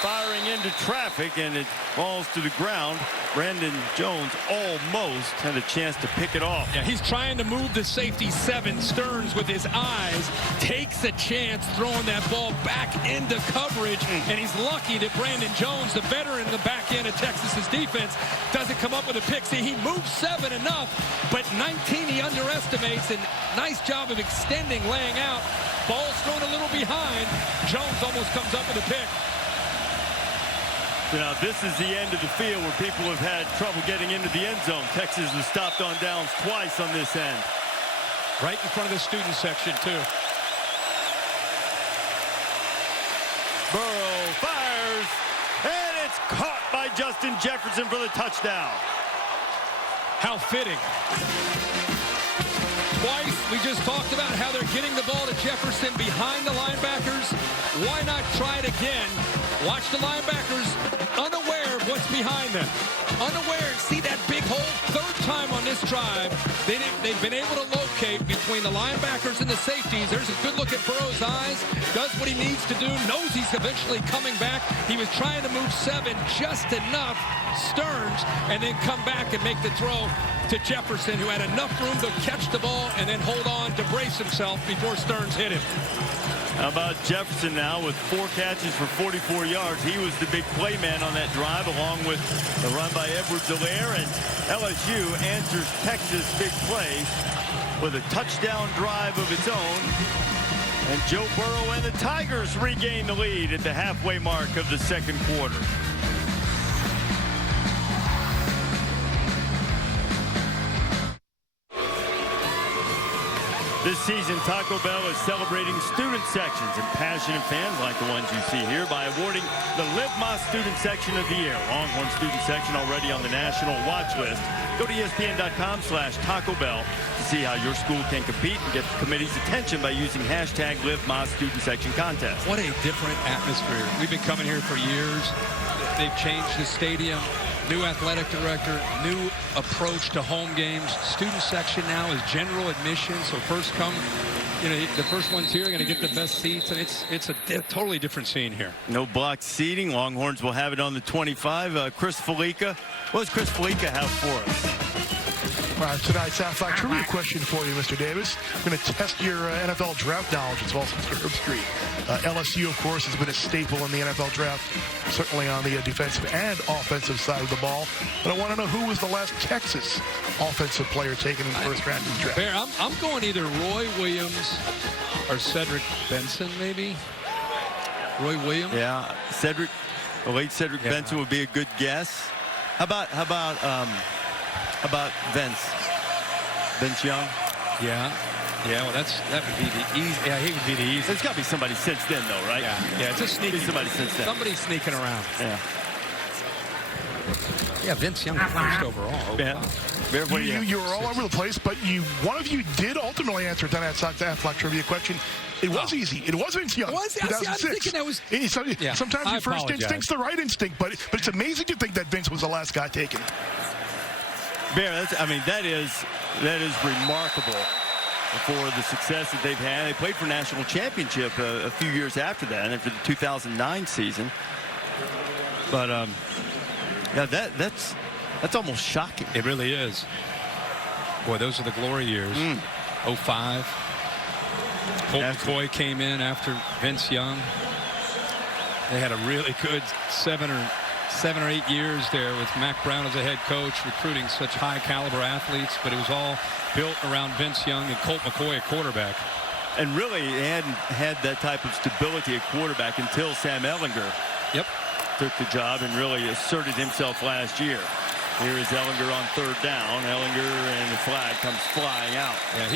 firing into traffic, and it falls to the ground. Brandon Jones almost had a chance to pick it off. Yeah, he's trying to move the safety 7. Stearns with his eyes takes a chance throwing that ball back into coverage, and he's lucky that Brandon Jones, the veteran in the back end of Texas's defense, doesn't come up with a pick. See, he moves 7 enough, but 19 he underestimates, and nice job of extending, laying out. Ball's thrown a little behind. Jones almost comes up with a pick. So now this is the end of the field where people have had trouble getting into the end zone. Texas has stopped on downs twice on this end. Right in front of the student section, too. Burrow fires, and it's caught by Justin Jefferson for the touchdown. How fitting. Twice, we just talked about how they're getting the ball to Jefferson behind the linebackers. Why not try it again? Watch the linebackers unaware of what's behind them. Unaware, and see that big hole? Third time on this drive, they've been able to locate between the linebackers and the safeties. There's a good look at Burrow's eyes. Does what he needs to do. Knows he's eventually coming back. He was trying to move 7 just enough. Stearns, and then come back and make the throw to Jefferson, who had enough room to catch the ball and then hold on to brace himself before Stearns hit him. How about Jefferson now with 4 catches for 44 yards? He was the big play man on that drive, along with the run by Edwards-Helaire, and LSU answers Texas' big play with a touchdown drive of its own. And Joe Burrow and the Tigers regain the lead at the halfway mark of the second quarter. This season, Taco Bell is celebrating student sections and passionate fans like the ones you see here by awarding the Live My Student Section of the Year. Longhorn Student Section already on the national watch list. Go to ESPN.com/Taco Bell to see how your school can compete and get the committee's attention by using hashtag Live My Student Section contest. What a different atmosphere. We've been coming here for years. They've changed the stadium. New athletic director, new approach to home games. Student section now is general admission, so first come, the first ones here are going to get the best seats, and it's a totally different scene here. No blocked seating. Longhorns will have it on the 25. Chris Felica. What does Chris Felica have for us? Tonight's Aflac trivia question for you, Mr. Davis. I'm going to test your NFL draft knowledge as well as Mr. Herb Street. LSU, of course, has been a staple in the NFL draft, certainly on the defensive and offensive side of the ball. But I want to know who was the last Texas offensive player taken in the first round of the draft. Bear, I'm going either Roy Williams or Cedric Benson, maybe. Roy Williams? Yeah, the late Cedric Benson would be a good guess. How about Vince Young? Yeah, well, that would be the easy. Yeah, he would be the easy. There's got to be somebody since then, though, right? Yeah, it's a sneaky. Somebody since then. Somebody's sneaking around. Yeah, Vince Young first overall. Yeah. You were all over the place, but one of you did ultimately answer tonight's Aflac trivia question. It was easy. It was Vince Young. 2006. I'm thinking that was. Sometimes your first instinct's the right instinct, but it's amazing to think that Vince was the last guy taken. Bear, that is remarkable for the success that they've had. They played for national championship a few years after that, and for the 2009 season. But that's almost shocking. It really is. Boy, those are the glory years. 05. Colt McCoy came in after Vince Young. They had a really good 7 or 7 or 8 years there with Mac Brown as a head coach, recruiting such high caliber athletes, but it was all built around Vince Young and Colt McCoy at quarterback. And really, he hadn't had that type of stability at quarterback until Sam Ehlinger took the job and really asserted himself last year. Here is Ehlinger on third down. Ehlinger, and the flag comes flying out. Yeah,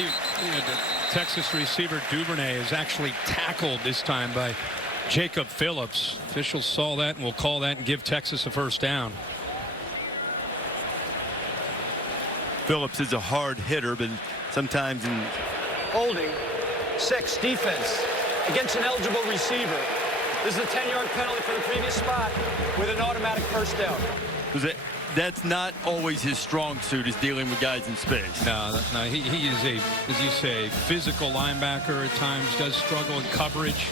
the Texas receiver Duvernay is actually tackled this time by Jacob Phillips. Officials saw that and will call that and give Texas a first down. Phillips is a hard hitter, but sometimes in Holding, 6, defense against an eligible receiver. This is a 10-yard penalty for the previous spot with an automatic first down. That's not always his strong suit, is dealing with guys in space. No, he is a, as you say, physical linebacker at times, does struggle in coverage.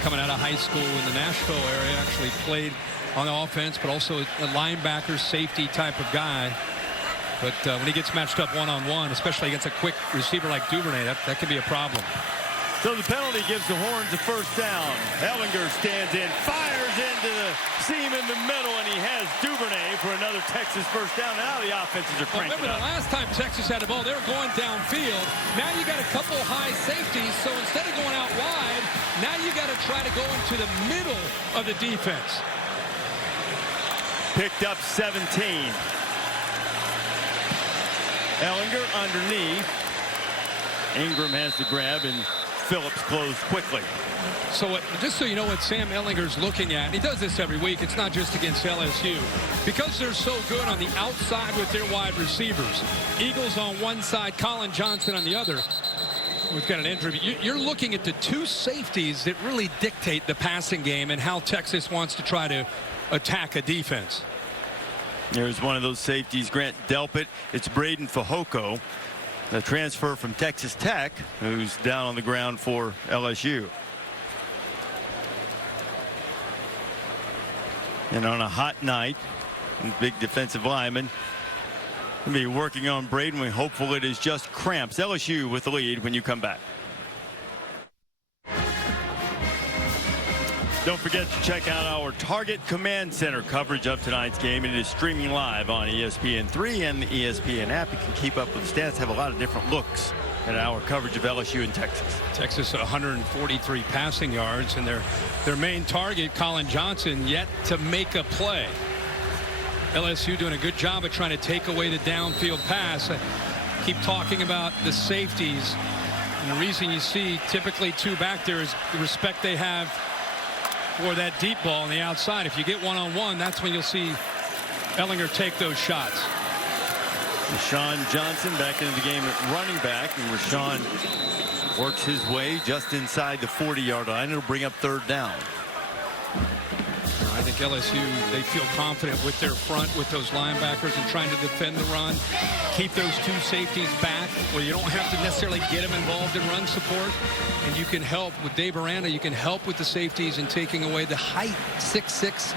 Coming out of high school in the Nashville area, actually played on offense, but also a linebacker, safety type of guy. But when he gets matched up one-on-one, especially against a quick receiver like Duvernay, that can be a problem. So the penalty gives the Horns a first down. Ehlinger stands in, fires into the seam in the middle, and he has Duvernay for another Texas first down. Now the offenses are cranking up. Remember, the last time Texas had the ball, they were going downfield. Now you got a couple high safeties, so instead of going out wide, now you got to try to go into the middle of the defense. Picked up 17. Ehlinger underneath. Ingram has the grab, and Phillips closed quickly. So just so you know what Sam Ehlinger's looking at, and he does this every week, it's not just against LSU. Because they're so good on the outside with their wide receivers, Eagles on one side, Colin Johnson on the other. We've got an injury. You're looking at the two safeties that really dictate the passing game and how Texas wants to try to attack a defense. There's one of those safeties, Grant Delpit. It's Braden Fajoko, the transfer from Texas Tech, who's down on the ground for LSU. And on a hot night, big defensive lineman will be working on Braden. We're hopeful it is just cramps. LSU with the lead when you come back. Don't forget to check out our Target Command Center coverage of tonight's game. It is streaming live on ESPN3 and the ESPN app. You can keep up with the stats, have a lot of different looks at our coverage of LSU in Texas. Texas 143 passing yards, and their main target, Colin Johnson, yet to make a play. LSU doing a good job of trying to take away the downfield pass. I keep talking about the safeties, and the reason you see typically two back there is the respect they have for that deep ball on the outside. If you get one-on-one, that's when you'll see Ehlinger take those shots. Rashawn Johnson back into the game at running back, and Rashawn works his way just inside the 40-yard line. It'll bring up third down. I think LSU, they feel confident with their front, with those linebackers, and trying to defend the run. Keep those two safeties back where you don't have to necessarily get them involved in run support. And you can help with Dave Aranda. You can help with the safeties and taking away the height, 6'6",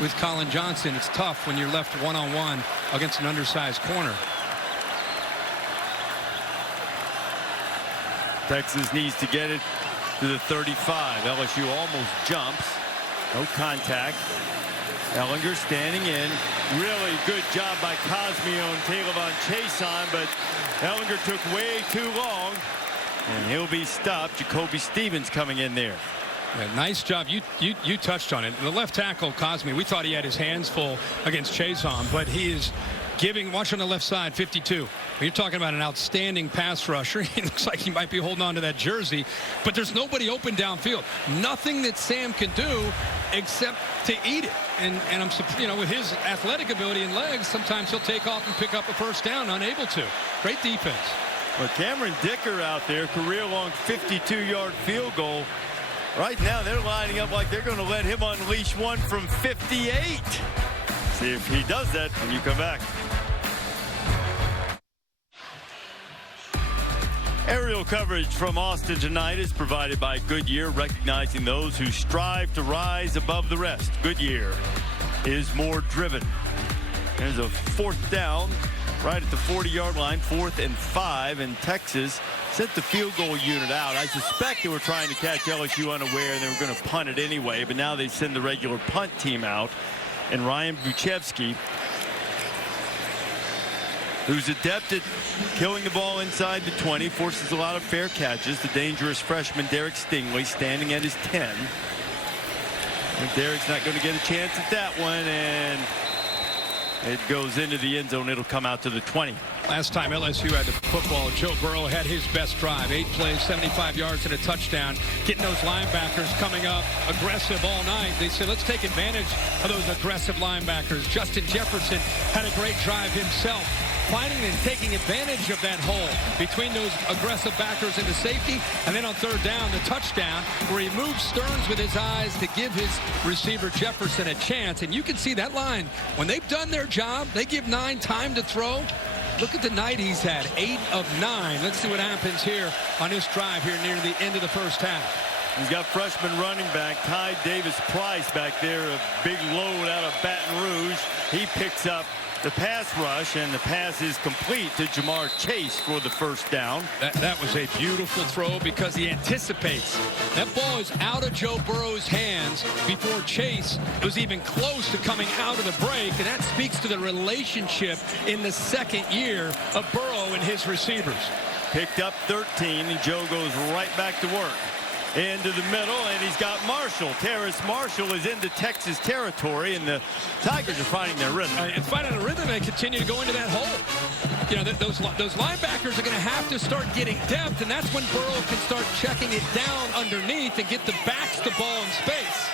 with Colin Johnson. It's tough when you're left one-on-one against an undersized corner. Texas needs to get it to the 35. LSU almost jumps. No contact. Ehlinger standing in. Really good job by Cosmeo and Taylor Chason, but Ehlinger took way too long, and he'll be stopped. Jacoby Stevens coming in there. Yeah, nice job. You touched on it. The left tackle, Cosme, we thought he had his hands full against Chason, but he is giving, watch on the left side, 52. You're talking about an outstanding pass rusher. He looks like he might be holding on to that jersey, but there's nobody open downfield. Nothing that Sam can do except to eat it. And I'm, you know, with his athletic ability and legs, sometimes he'll take off and pick up a first down, unable to. Great defense. Well, Cameron Dicker out there, career-long 52-yard field goal. Right now, they're lining up like they're going to let him unleash one from 58. See if he does that when you come back. Aerial coverage from Austin tonight is provided by Goodyear, recognizing those who strive to rise above the rest. Goodyear is more driven. There's a fourth down right at the 40-yard line, 4th and 5, and Texas sent the field goal unit out. I suspect they were trying to catch LSU unaware and they were going to punt it anyway, but now they send the regular punt team out. and Ryan Buchevsky, who's adept at killing the ball inside the 20, forces a lot of fair catches. The dangerous freshman Derek Stingley standing at his 10. And Derek's not going to get a chance at that one, and it goes into the end zone. It'll come out to the 20. Last time LSU had the football, Joe Burrow had his best drive. 8 plays, 75 yards, and a touchdown. Getting those linebackers coming up aggressive all night. They said, let's take advantage of those aggressive linebackers. Justin Jefferson had a great drive himself, finding and taking advantage of that hole between those aggressive backers and the safety. And then on third down, the touchdown, where he moves Stearns with his eyes to give his receiver Jefferson a chance. And you can see that line, when they've done their job, they give 9 time to throw. Look at the night he's had, 8 of 9. Let's see what happens here on this drive here near the end of the first half. He's got freshman running back Ty Davis-Price back there, a big load out of Baton Rouge. He picks up the pass rush, and the pass is complete to Jamar Chase for the first down. That was a beautiful throw because he anticipates. That ball is out of Joe Burrow's hands before Chase was even close to coming out of the break, and that speaks to the relationship in the second year of Burrow and his receivers. Picked up 13, and Joe goes right back to work. Into the middle, and he's got Marshall. Terrace Marshall is into Texas territory, and the Tigers are finding their rhythm. And finding a rhythm and continue to go into that hole. You know, those linebackers are going to have to start getting depth, and that's when Burrow can start checking it down underneath and get the backs the ball in space.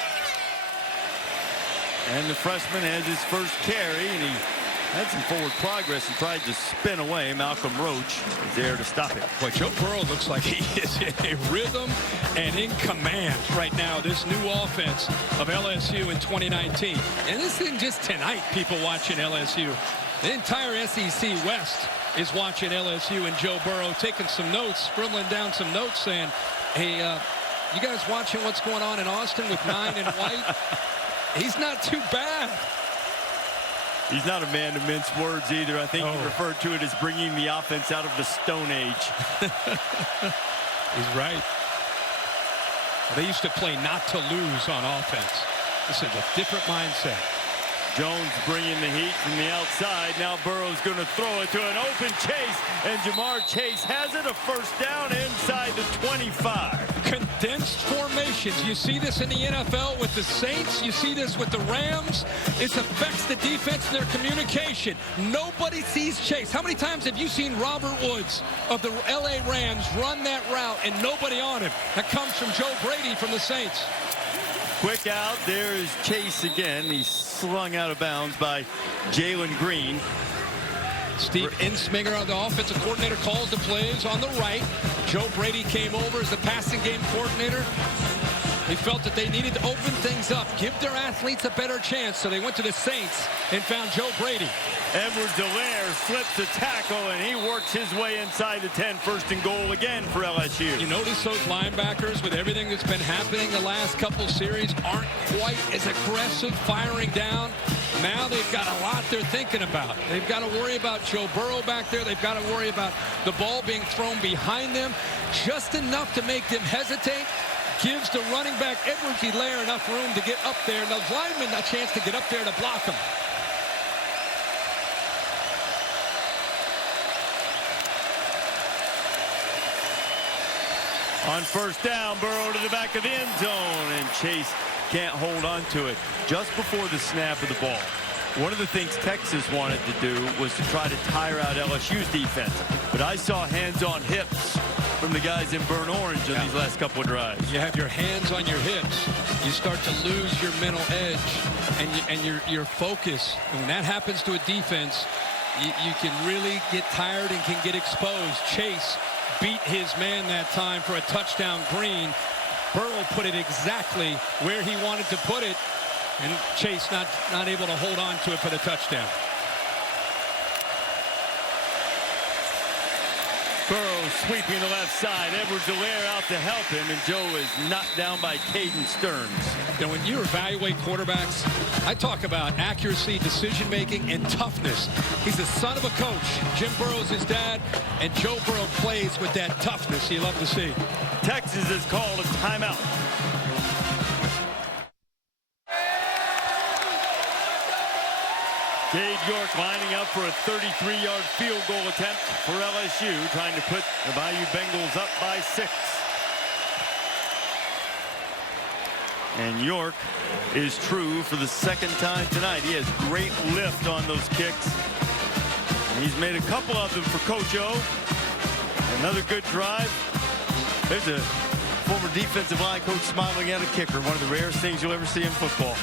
And the freshman has his first carry, and he had some forward progress and tried to spin away. Malcolm Roach is there to stop it. Boy, Joe Burrow looks like he is in a rhythm and in command right now, this new offense of LSU in 2019. And this isn't just tonight, people watching LSU. The entire SEC West is watching LSU and Joe Burrow, taking some notes, scribbling down some notes, saying, hey, you guys watching what's going on in Austin with 9 and White? He's not too bad. He's not a man to mince words either. I think he referred to it as bringing the offense out of the Stone Age. He's right. They used to play not to lose on offense. This is a different mindset. Jones bringing the heat from the outside. Now Burrow's going to throw it to an open Chase, and Jamar Chase has it, a first down inside the 25. Condensed formations. You see this in the NFL with the Saints. You see this with the Rams. It affects the defense and their communication. Nobody sees Chase. How many times have you seen Robert Woods of the LA Rams run that route and nobody on him? That comes from Joe Brady from the Saints. Quick out. There is Chase again. He's slung out of bounds by Jalen Green. Steve Insminger, the offensive coordinator, calls the plays on the right. Joe Brady came over as the passing game coordinator. They felt that they needed to open things up, give their athletes a better chance, so they went to the Saints and found Joe Brady. Edwards-Helaire slips a tackle, and he works his way inside the 10, first and goal again for LSU. You notice those linebackers, with everything that's been happening the last couple series, aren't quite as aggressive firing down. Now they've got a lot they're thinking about. They've got to worry about Joe Burrow back there. They've got to worry about the ball being thrown behind them, just enough to make them hesitate. Gives the running back Edwards-Helaire enough room to get up there, and those linemen a chance to get up there to block him. On first down, Burrow to the back of the end zone, and Chase can't hold on to it. Just before the snap of the ball, one of the things Texas wanted to do was to try to tire out LSU's defense. But I saw hands on hips from the guys in burnt orange on these last couple of drives. You have your hands on your hips. You start to lose your mental edge and your focus. And when that happens to a defense, you can really get tired and can get exposed. Chase beat his man that time for a touchdown. Green. Burrow put it exactly where he wanted to put it, and Chase not able to hold on to it for the touchdown. Burrow sweeping the left side. Edwards-Helaire out to help him, and Joe is knocked down by Caden Stearns. You know, when you evaluate quarterbacks, I talk about accuracy, decision-making, and toughness. He's the son of a coach. Jim Burrow's his dad, and Joe Burrow plays with that toughness you love to see. Texas has called a timeout. Cade York lining up for a 33-yard field goal attempt for LSU, trying to put the Bayou Bengals up by 6. And York is true for the second time tonight. He has great lift on those kicks. And he's made a couple of them for Coach O. Another good drive. There's a former defensive line coach smiling at a kicker. One of the rarest things you'll ever see in football.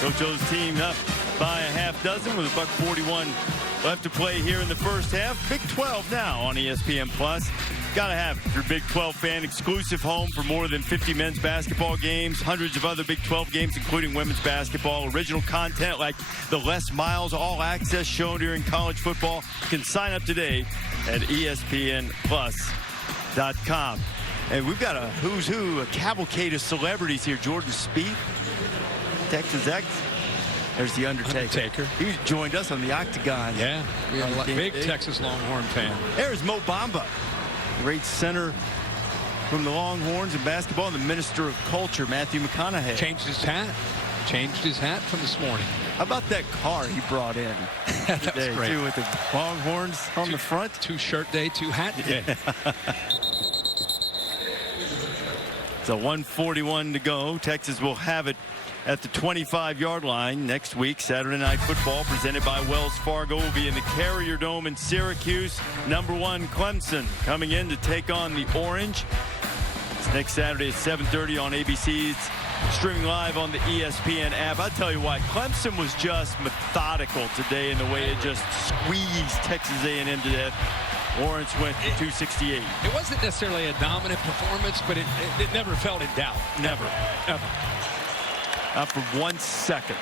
Coach O's team up by a half dozen with $1:41 left to play here in the first half. Big 12 now on ESPN Plus. Gotta have it. If you're a Big 12 fan, exclusive home for more than 50 men's basketball games, hundreds of other Big 12 games, including women's basketball, original content like the Les Miles All Access show during college football. You can sign up today at ESPNplus.com. And we've got a who's who, a cavalcade of celebrities here. Jordan Spieth, Texas X. There's the Undertaker. He joined us on the Octagon. Yeah, big Texas Longhorn fan. There's Mo Bamba, great center from the Longhorns in basketball, and the Minister of Culture, Matthew McConaughey. Changed his hat from this morning. How about that car he brought in today, great. too, with the Longhorns on the front? 2 shirt day, 2 hat day. So 1:41 to go. Texas will have it at the 25-yard line next week. Saturday Night Football presented by Wells Fargo will be in the Carrier Dome in Syracuse. #1 Clemson coming in to take on the Orange. It's next Saturday at 7:30 on ABC. It's streaming live on the ESPN app. I tell you what, Clemson was just methodical today in the way it just squeezed Texas A&M to death. Orange went to 268. It wasn't necessarily a dominant performance, but it never felt in doubt. Never, ever. Not for 1 second.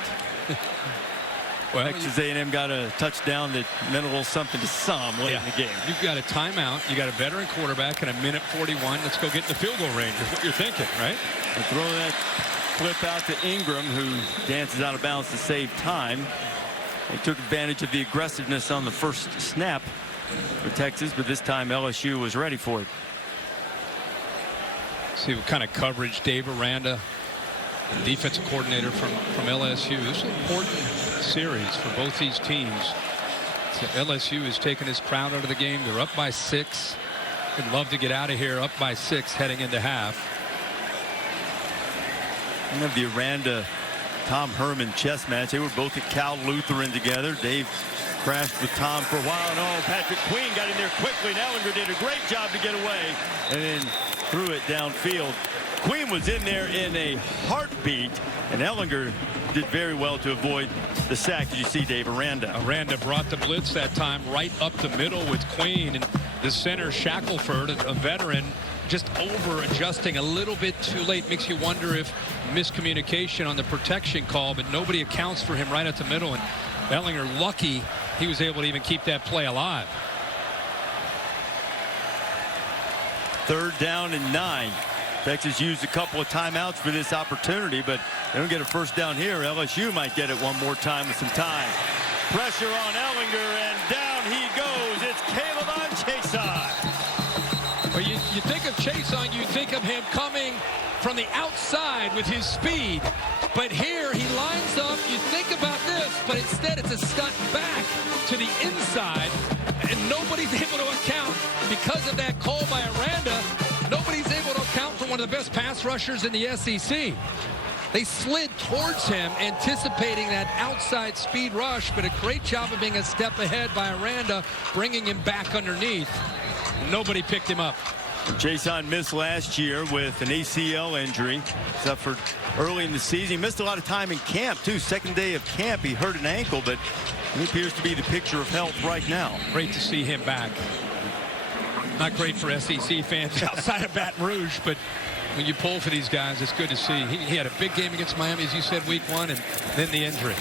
Well, Texas A&M got a touchdown that meant a little something to some late in the game. You've got a timeout. You got a veteran quarterback and a 1:41. Let's go get in the field goal range is what you're thinking, right? And throw that flip out to Ingram, who dances out of bounds to save time. They took advantage of the aggressiveness on the first snap for Texas, but this time LSU was ready for it. See what kind of coverage Dave Aranda, defensive coordinator from LSU. This is an important series for both these teams. So LSU is taking this crowd out of the game. They're up by 6. Would love to get out of here up by 6 heading into half. We have the Aranda Tom Herman chess match. They were both at Cal Lutheran together. Dave crashed with Tom for a while. No, Patrick Queen got in there quickly. And Ellinger did a great job to get away and then threw it downfield. Queen was in there in a heartbeat, and Ellinger did very well to avoid the sack. Did you see Dave Aranda? Aranda brought the blitz that time right up the middle with Queen, and the center Shackelford, a veteran, just over adjusting a little bit too late. Makes you wonder if miscommunication on the protection call, but nobody accounts for him right at the middle, and Ellinger lucky he was able to even keep that play alive. 3rd down and 9. Texas used a couple of timeouts for this opportunity, but they don't get a first down here. LSU might get it one more time with some time. Pressure on Ellinger, and down he goes. It's Caleb on Chason. Well, you think of Chason, you think of him coming from the outside with his speed. But here he lines up, you think about this, but instead it's a stunt back to the inside, and nobody's able to account because of that call by Aranda. Nobody's able to account for one of the best pass rushers in the SEC. They slid towards him, anticipating that outside speed rush, but a great job of being a step ahead by Aranda, bringing him back underneath. Nobody picked him up. Chason missed last year with an ACL injury. Suffered early in the season. He missed a lot of time in camp, too. Second day of camp, he hurt an ankle, but he appears to be the picture of health right now. Great to see him back. Not great for SEC fans outside of Baton Rouge, but when you pull for these guys, it's good to see. He had a big game against Miami, as you said, week 1, and then the injury.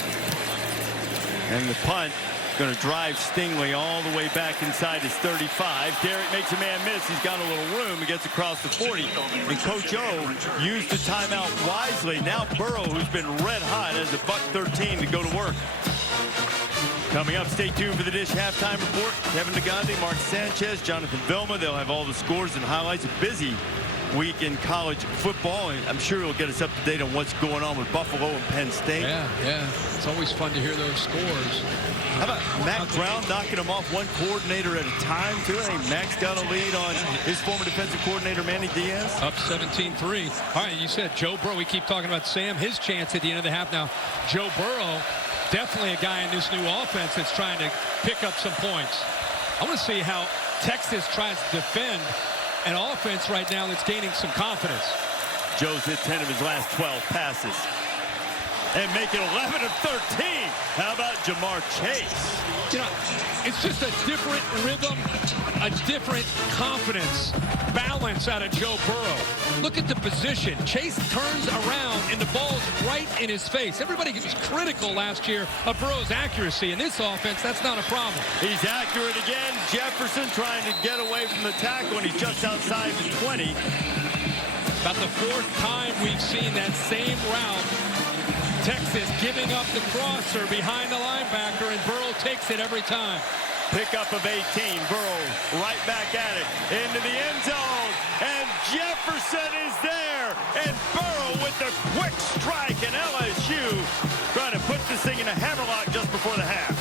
And the punt going to drive Stingley all the way back inside his 35. Derrick makes a man miss. He's got a little room. He gets across the 40. And Coach O used the timeout wisely. Now Burrow, who's been red hot, has a $1:13 to go to work. Coming up, stay tuned for the Dish Halftime Report. Kevin Negande, Mark Sanchez, Jonathan Vilma. They'll have all the scores and highlights. A busy week in college football. And I'm sure he'll get us up to date on what's going on with Buffalo and Penn State. Yeah. It's always fun to hear those scores. How about Matt Brown knocking him off one coordinator at a time, too? I think Max got a lead on his former defensive coordinator, Manny Diaz. Up 17-3. All right, you said Joe Burrow. We keep talking about Sam, his chance at the end of the half. Now, Joe Burrow, definitely a guy in this new offense that's trying to pick up some points. I want to see how Texas tries to defend an offense right now that's gaining some confidence. Joe's hit 10 of his last 12 passes. And make it 11 of 13. How about Jamar Chase? You know, it's just a different rhythm, a different confidence, balance out of Joe Burrow. Look at the position. Chase turns around and the ball's right in his face. Everybody was critical last year of Burrow's accuracy. In this offense, that's not a problem. He's accurate again. Jefferson trying to get away from the tackle, and he's just outside the 20. About the fourth time we've seen that same route. Texas giving up the crosser behind the linebacker, and Burrow takes it every time. Pickup of 18. Burrow right back at it. Into the end zone. And Jefferson is there. And Burrow with the quick strike. And LSU trying to put this thing in a hammerlock just before the half.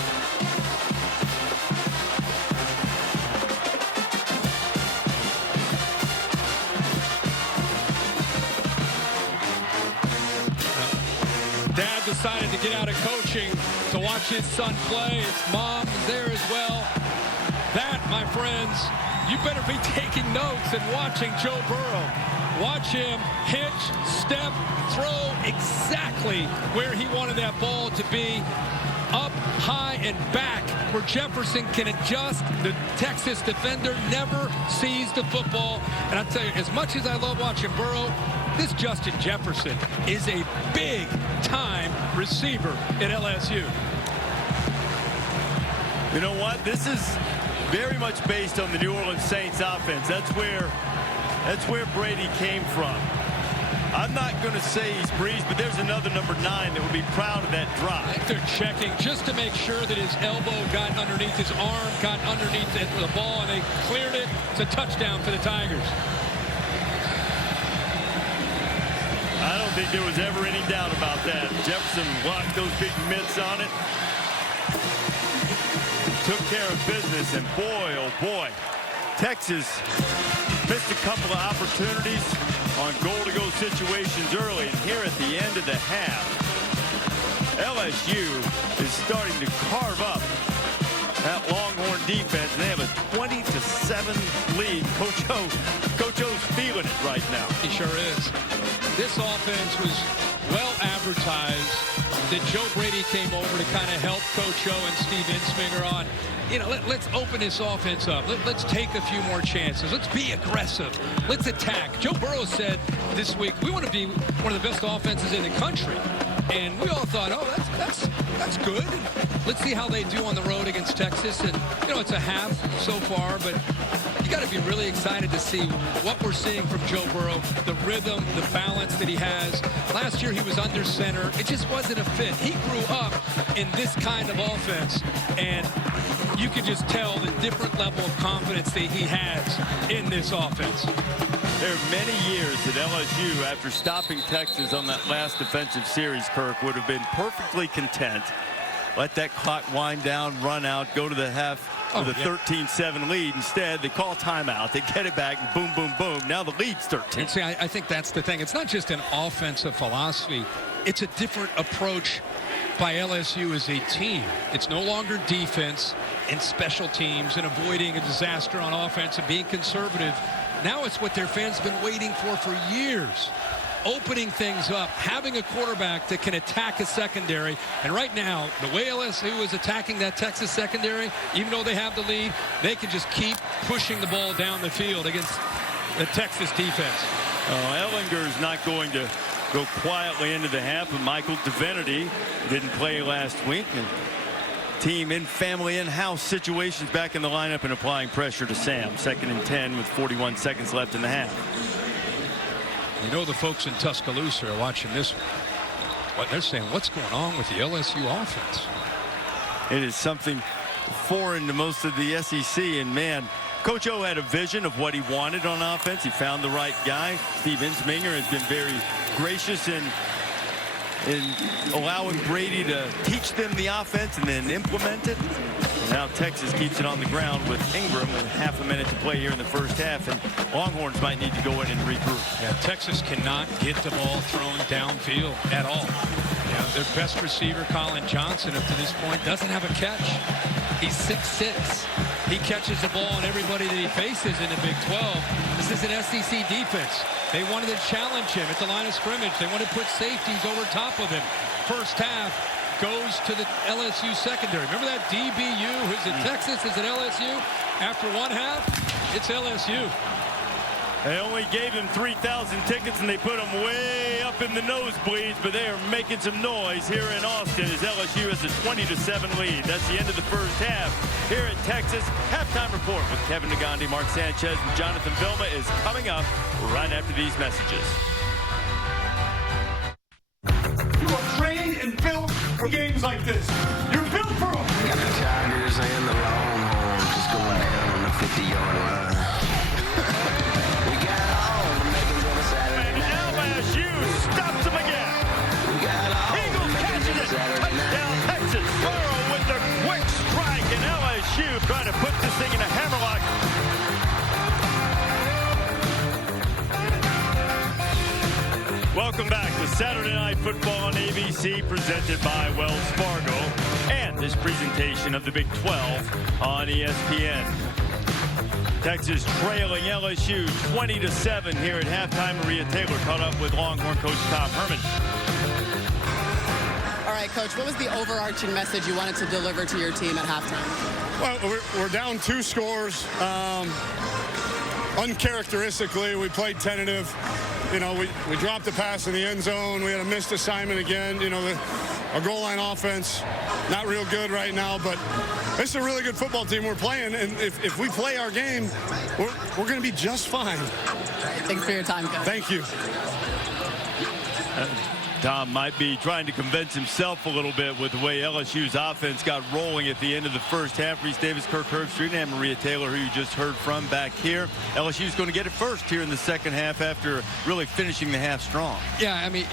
Dad decided to get out of coaching to watch his son play. His mom is there as well. That, my friends, you better be taking notes and watching Joe Burrow. Watch him hitch, step, throw exactly where he wanted that ball to be. Up, high, and back where Jefferson can adjust. The Texas defender never sees the football. And I tell you, as much as I love watching Burrow, this Justin Jefferson is a big-time receiver at LSU. You know what? This is very much based on the New Orleans Saints offense. That's where Brady came from. I'm not going to say he's breezed, but there's another number 9 that would be proud of that drop. I think they're checking just to make sure that his elbow got underneath his arm, got underneath the ball, and they cleared it. It's a touchdown for the Tigers. I don't think there was ever any doubt about that. Jefferson blocked those big mitts on it. Took care of business, and boy, oh boy, Texas missed a couple of opportunities on goal-to-go situations early, and here at the end of the half, LSU is starting to carve up that Longhorn defense, and they have a 20-7 lead. Coach O's feeling it right now. He sure is. This offense was well advertised that Joe Brady came over to kind of help Coach O and Steve Ensminger on, you know, let's open this offense up. Let's take a few more chances. Let's be aggressive. Let's attack. Joe Burrow said this week, we want to be one of the best offenses in the country. And we all thought, oh, that's good. Let's see how they do on the road against Texas. And, you know, it's a half so far, but you got to be really excited to see what we're seeing from Joe Burrow, the rhythm, the balance that he has. Last year he was under center. It just wasn't a fit. He grew up in this kind of offense, and you can just tell the different level of confidence that he has in this offense. There are many years that LSU, after stopping Texas on that last defensive series, Kirk, would have been perfectly content. Let that clock wind down, run out, go to the half with a 13-7 lead. Instead, they call timeout. They get it back, and boom, boom, boom. Now the lead's 13. And see, I think that's the thing. It's not just an offensive philosophy. It's a different approach by LSU as a team. It's no longer defense and special teams and avoiding a disaster on offense and being conservative. Now it's what their fans have been waiting for years. Opening things up, having a quarterback that can attack a secondary. And right now, the way LSU is attacking that Texas secondary, even though they have the lead, they can just keep pushing the ball down the field against the Texas defense. Ellinger's not going to go quietly into the half, and Michael Divinity didn't play last week. And team in family in-house situations back in the lineup and applying pressure to Sam. 2nd and 10 with 41 seconds left in the half. You know the folks in Tuscaloosa are watching this one. They're saying, what's going on with the LSU offense? It is something foreign to most of the SEC, and man, Coach O had a vision of what he wanted on offense. He found the right guy. Steve Insminger has been very gracious in allowing Brady to teach them the offense and then implement it. Now Texas keeps it on the ground with Ingram with half a minute to play here in the first half, and Longhorns might need to go in and regroup. Yeah, Texas cannot get the ball thrown downfield at all. Their best receiver, Colin Johnson, up to this point, doesn't have a catch. He's 6'6". He catches the ball on everybody that he faces in the Big 12. This is an SEC defense. They wanted to challenge him at the line of scrimmage. They wanted to put safeties over top of him. First half goes to the LSU secondary. Remember that DBU? Is it Texas? Is it LSU? After one half, it's LSU. They only gave him 3,000 tickets, and they put them way up in the nosebleeds, but they are making some noise here in Austin as LSU has a 20-7 lead. That's the end of the first half here at Texas. Halftime report with Kevin Negandhi, Mark Sanchez, and Jonathan Vilma is coming up right after these messages. You are trained and built for games like this. You're built for them. Got the Tigers and the Longhorns just going down on the 50-yard line. Stops him again. Eagles catching it. Touchdown, Texas. Burrow with the quick strike, and LSU trying to put this thing in a hammerlock. Welcome back to Saturday Night Football on ABC, presented by Wells Fargo, and this presentation of the Big 12 on ESPN. Texas trailing LSU 20-7 here at halftime. Maria Taylor caught up with Longhorn coach Tom Herman. All right, Coach, what was the overarching message you wanted to deliver to your team at halftime? Well, we're down 2 scores. Uncharacteristically, we played tentative. We dropped the pass in the end zone. We had a missed assignment again. Our goal line offense, not real good right now, but it's a really good football team we're playing, and if we play our game, we're going to be just fine. Thanks for your time, Coach. Thank you. Tom might be trying to convince himself a little bit with the way LSU's offense got rolling at the end of the first half. Reese Davis, Kirk Herbstreit, and Maria Taylor, who you just heard from back here. LSU's going to get it first here in the second half after really finishing the half strong. Yeah, I mean,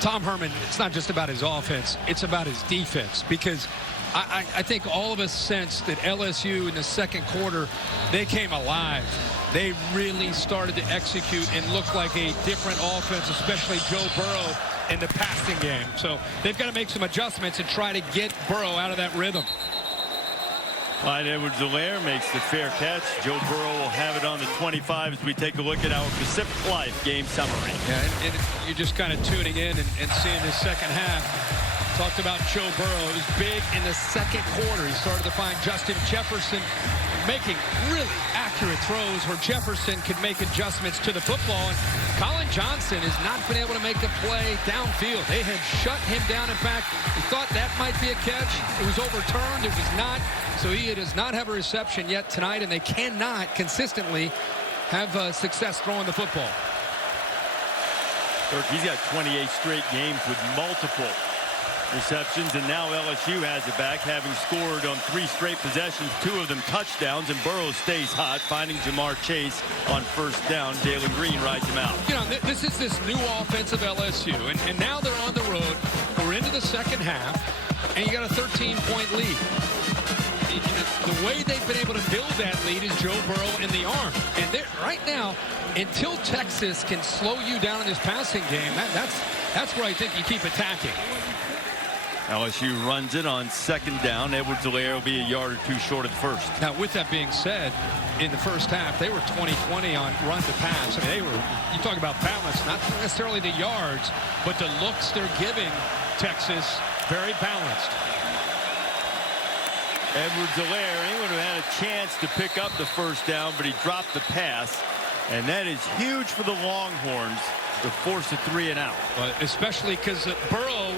Tom Herman, it's not just about his offense. It's about his defense, because I think all of us sensed that LSU in the second quarter, they came alive. They really started to execute and look like a different offense, especially Joe Burrow in the passing game. So they've got to make some adjustments and try to get Burrow out of that rhythm. Clyde Edwards-Helaire makes the fair catch. Joe Burrow will have it on the 25 as we take a look at our Pacific Life game summary. Yeah, and you're just kind of tuning in and seeing this second half. Talked about Joe Burrow. It was big in the second quarter. He started to find Justin Jefferson making really accurate throws where Jefferson could make adjustments to the football. And Colin Johnson has not been able to make a play downfield. They had shut him down. In fact, we thought that might be a catch. It was overturned. It was not. So he does not have a reception yet tonight, and they cannot consistently have success throwing the football. He's got 28 straight games with multiple receptions, and now LSU has it back, having scored on 3 straight possessions, 2 of them touchdowns, and Burrow stays hot, finding Jamar Chase on first down. Jalen Green rides him out. This is this new offense of LSU, and now they're on the road. We're into the second half, and you got a 13-point lead. The way they've been able to build that lead is Joe Burrow and the arm. And right now, until Texas can slow you down in this passing game, that's where I think you keep attacking. LSU runs it on second down. Edwards-Helaire will be a yard or 2 short of the first. Now, with that being said, in the first half, they were 20-20 on run to pass. I mean, you talk about balance, not necessarily the yards, but the looks they're giving Texas, very balanced. Edwards-Helaire, he would have had a chance to pick up the first down, but he dropped the pass. And that is huge for the Longhorns to force a 3-and-out. Especially because Burrow,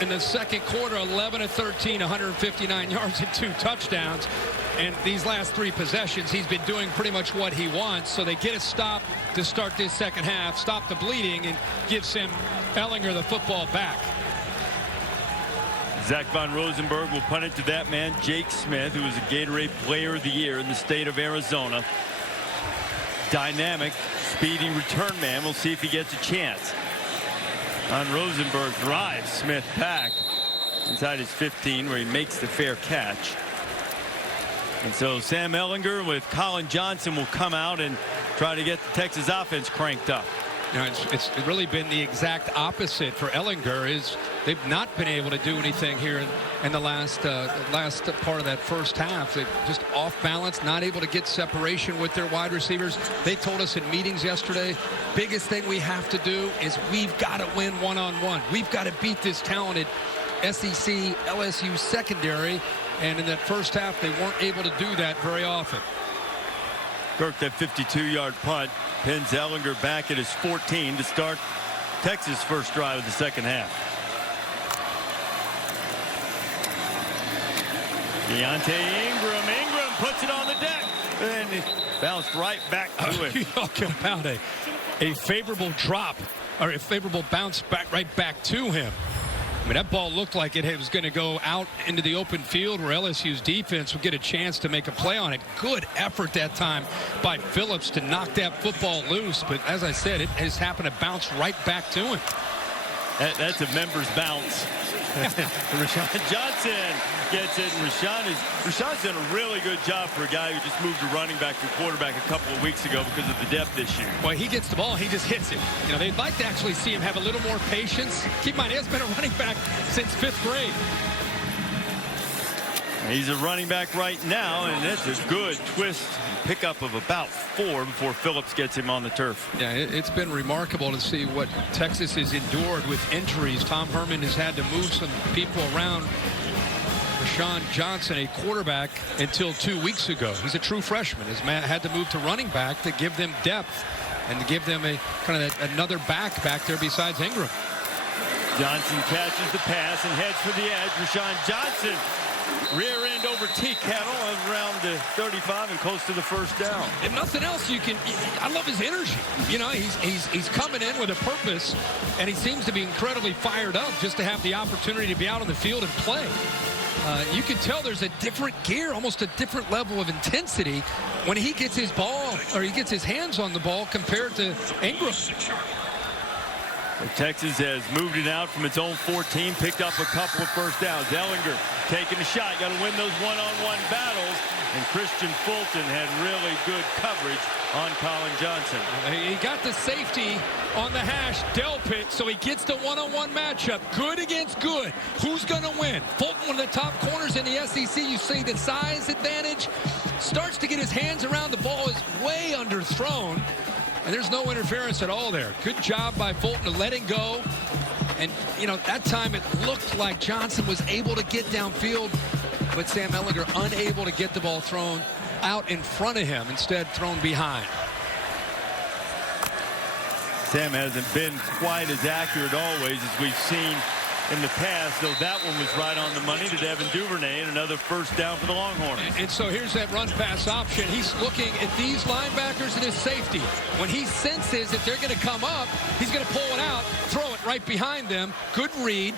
in the second quarter, 11 of 13, 159 yards and 2 touchdowns. And these last 3 possessions, he's been doing pretty much what he wants. So they get a stop to start this second half, stop the bleeding, and gives him Ellinger the football back. Zach Von Rosenberg will punt it to that man, Jake Smith, who was a Gatorade Player of the Year in the state of Arizona. Dynamic, speedy return man. We'll see if he gets a chance. Von Rosenberg drives Smith back inside his 15, where he makes the fair catch. And so Sam Ehlinger with Colin Johnson will come out and try to get the Texas offense cranked up. You know, it's really been the exact opposite for Ehlinger. They've not been able to do anything here in the last part of that first half. They're just off balance, not able to get separation with their wide receivers. They told us in meetings yesterday, biggest thing we have to do is we've got to win one-on-one. We've got to beat this talented SEC LSU secondary. And in that first half, they weren't able to do that very often. Kirk, that 52-yard punt, pins Ehlinger back at his 14 to start Texas' first drive of the second half. Deontay Ingram puts it on the deck. And it bounced right back to him. You're talking about a favorable drop, or a favorable bounce back right back to him. I mean, that ball looked like it was going to go out into the open field where LSU's defense would get a chance to make a play on it. Good effort that time by Phillips to knock that football loose. But as I said, it has happened to bounce right back to him. That's a member's bounce. Rashawn Johnson gets it, and Rashawn's done a really good job for a guy who just moved to running back to quarterback a couple of weeks ago because of the depth issue. Well, he gets the ball, he just hits it. You know, they'd like to actually see him have a little more patience. Keep in mind, he has been a running back since 5th grade. He's a running back right now, and that's a good twist pickup of about 4 before Phillips gets him on the turf. Yeah, it's been remarkable to see what Texas has endured with injuries. Tom Herman has had to move some people around. Rashawn Johnson, a quarterback until 2 weeks ago. He's a true freshman. Has had to move to running back to give them depth and to give them a kind of another back there besides Ingram. Johnson catches the pass and heads for the edge. Rashawn Johnson rear end over T. Kettle around the 35 and close to the first down. If nothing else, I love his energy. You know, he's coming in with a purpose, and he seems to be incredibly fired up just to have the opportunity to be out on the field and play. You can tell there's a different gear, almost a different level of intensity when he gets his ball, or he gets his hands on the ball compared to Ingram. Texas has moved it out from its own 14, picked up a couple of first downs. Ehlinger taking a shot, got to win those one-on-one battles, and Christian Fulton had really good coverage on Colin Johnson. He got the safety on the hash, Delpit, so he gets the one-on-one matchup. Good against good. Who's going to win? Fulton, one of the top corners in the SEC. You see the size advantage. Starts to get his hands around the ball, is way underthrown. And there's no interference at all there. Good job by Fulton to letting go. And, you know, that time it looked like Johnson was able to get downfield, but Sam Ehlinger unable to get the ball thrown out in front of him, instead thrown behind. Sam hasn't been quite as accurate always as we've seen in the past, though that one was right on the money to Devin Duvernay, and another first down for the Longhorns. And so here's that run pass option. He's looking at these linebackers and his safety. When he senses that they're going to come up, he's going to pull it out, throw it right behind them. Good read,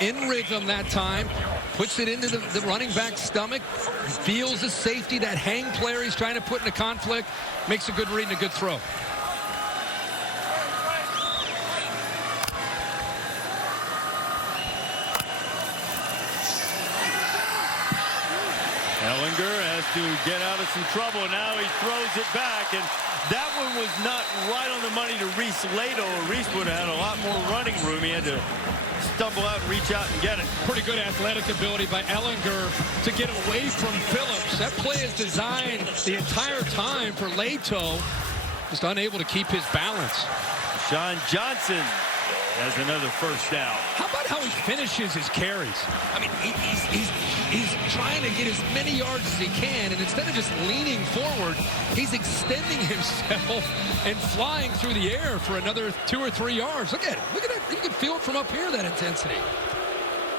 in rhythm that time. Puts it into the running back's stomach. Feels the safety, that hang player he's trying to put in a conflict. Makes a good read and a good throw. Ehlinger has to get out of some trouble. Now he throws it back, and that one was not right on the money to Reese Lato. Reese would have had a lot more running room. He had to stumble out and reach out and get it. Pretty good athletic ability by Ehlinger to get away from Phillips. That play is designed the entire time for Lato. Just unable to keep his balance. Sean Johnson has another first down. How about how he finishes his carries? I mean, he's trying to get as many yards as he can, and instead of just leaning forward, he's extending himself and flying through the air for another 2 or 3 yards. Look at it. Look at it. You can feel it from up here, that intensity.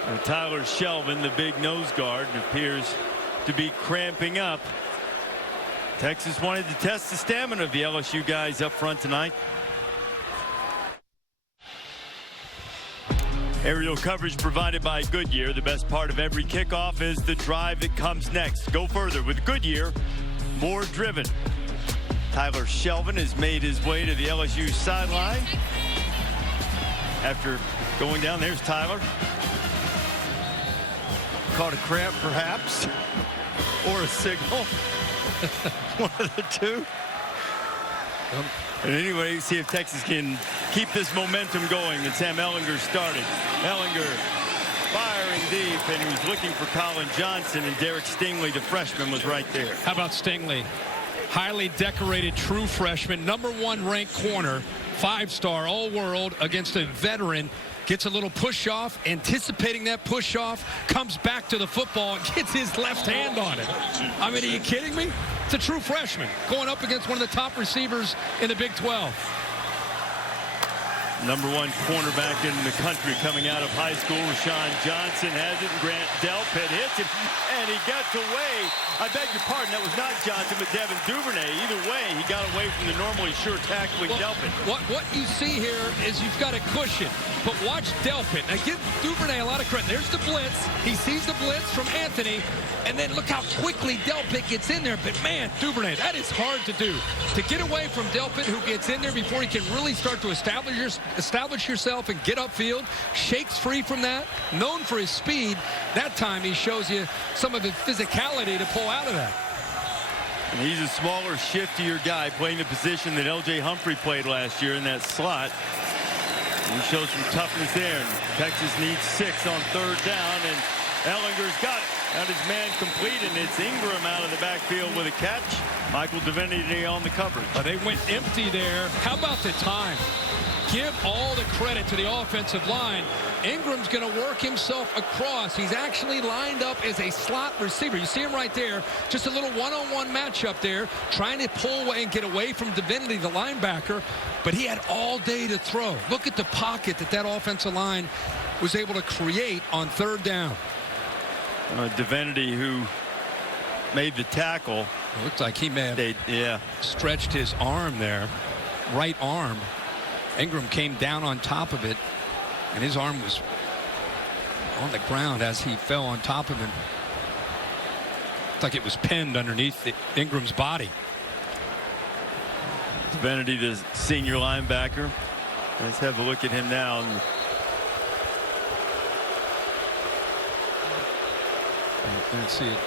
And Tyler Shelvin, the big nose guard, appears to be cramping up. Texas wanted to test the stamina of the LSU guys up front tonight. Aerial coverage provided by Goodyear. The best part of every kickoff is the drive that comes next. Go further with Goodyear, more driven. Tyler Shelvin has made his way to the LSU sideline. After going down, there's Tyler. Caught a cramp, perhaps, or a signal. One of the two. And anyway, see if Texas can keep this momentum going that Sam Ehlinger started. Ehlinger firing deep, and he was looking for Colin Johnson, and Derek Stingley, the freshman, was right there. How about Stingley? Highly decorated true freshman, #1 ranked corner, 5-star all-world against a veteran. Gets a little push-off, anticipating that push-off, comes back to the football and gets his left hand on it. I mean, are you kidding me? It's a true freshman going up against one of the top receivers in the Big 12. #1 cornerback in the country coming out of high school. Rashawn Johnson has it, and Grant Delpit hits him, and he gets away. I beg your pardon, that was not Johnson, but Devin Duvernay. Either way, he got away from the normally sure tackling Delpit. What you see here is you've got a cushion, but watch Delpit. Now, give Duvernay a lot of credit. There's the blitz. He sees the blitz from Anthony, and then look how quickly Delpit gets in there. But, man, Duvernay, that is hard to do. To get away from Delpit, who gets in there before he can really start to establish yourself and get upfield, shakes free from that, known for his speed. That time he shows you some of the physicality to pull out of that. And he's a smaller, shiftier guy playing the position that L.J. Humphrey played last year in that slot. And he shows some toughness there. And Texas needs 6 on 3rd down, and Ehlinger's got it. Got his man complete, and it's Ingram out of the backfield with a catch. Michael Divinity on the coverage. They went empty there. How about the time? Give all the credit to the offensive line. Ingram's going to work himself across. He's actually lined up as a slot receiver. You see him right there. Just a little one-on-one matchup there, trying to pull away and get away from Divinity, the linebacker. But he had all day to throw. Look at the pocket that offensive line was able to create on 3rd down. Divinity, who made the tackle. It looked like he may have stretched his arm there, right arm. Ingram came down on top of it, and his arm was on the ground as he fell on top of him. Looked like it was pinned underneath Ingram's body. Divinity, the senior linebacker. Let's have a look at him now. Let's see it.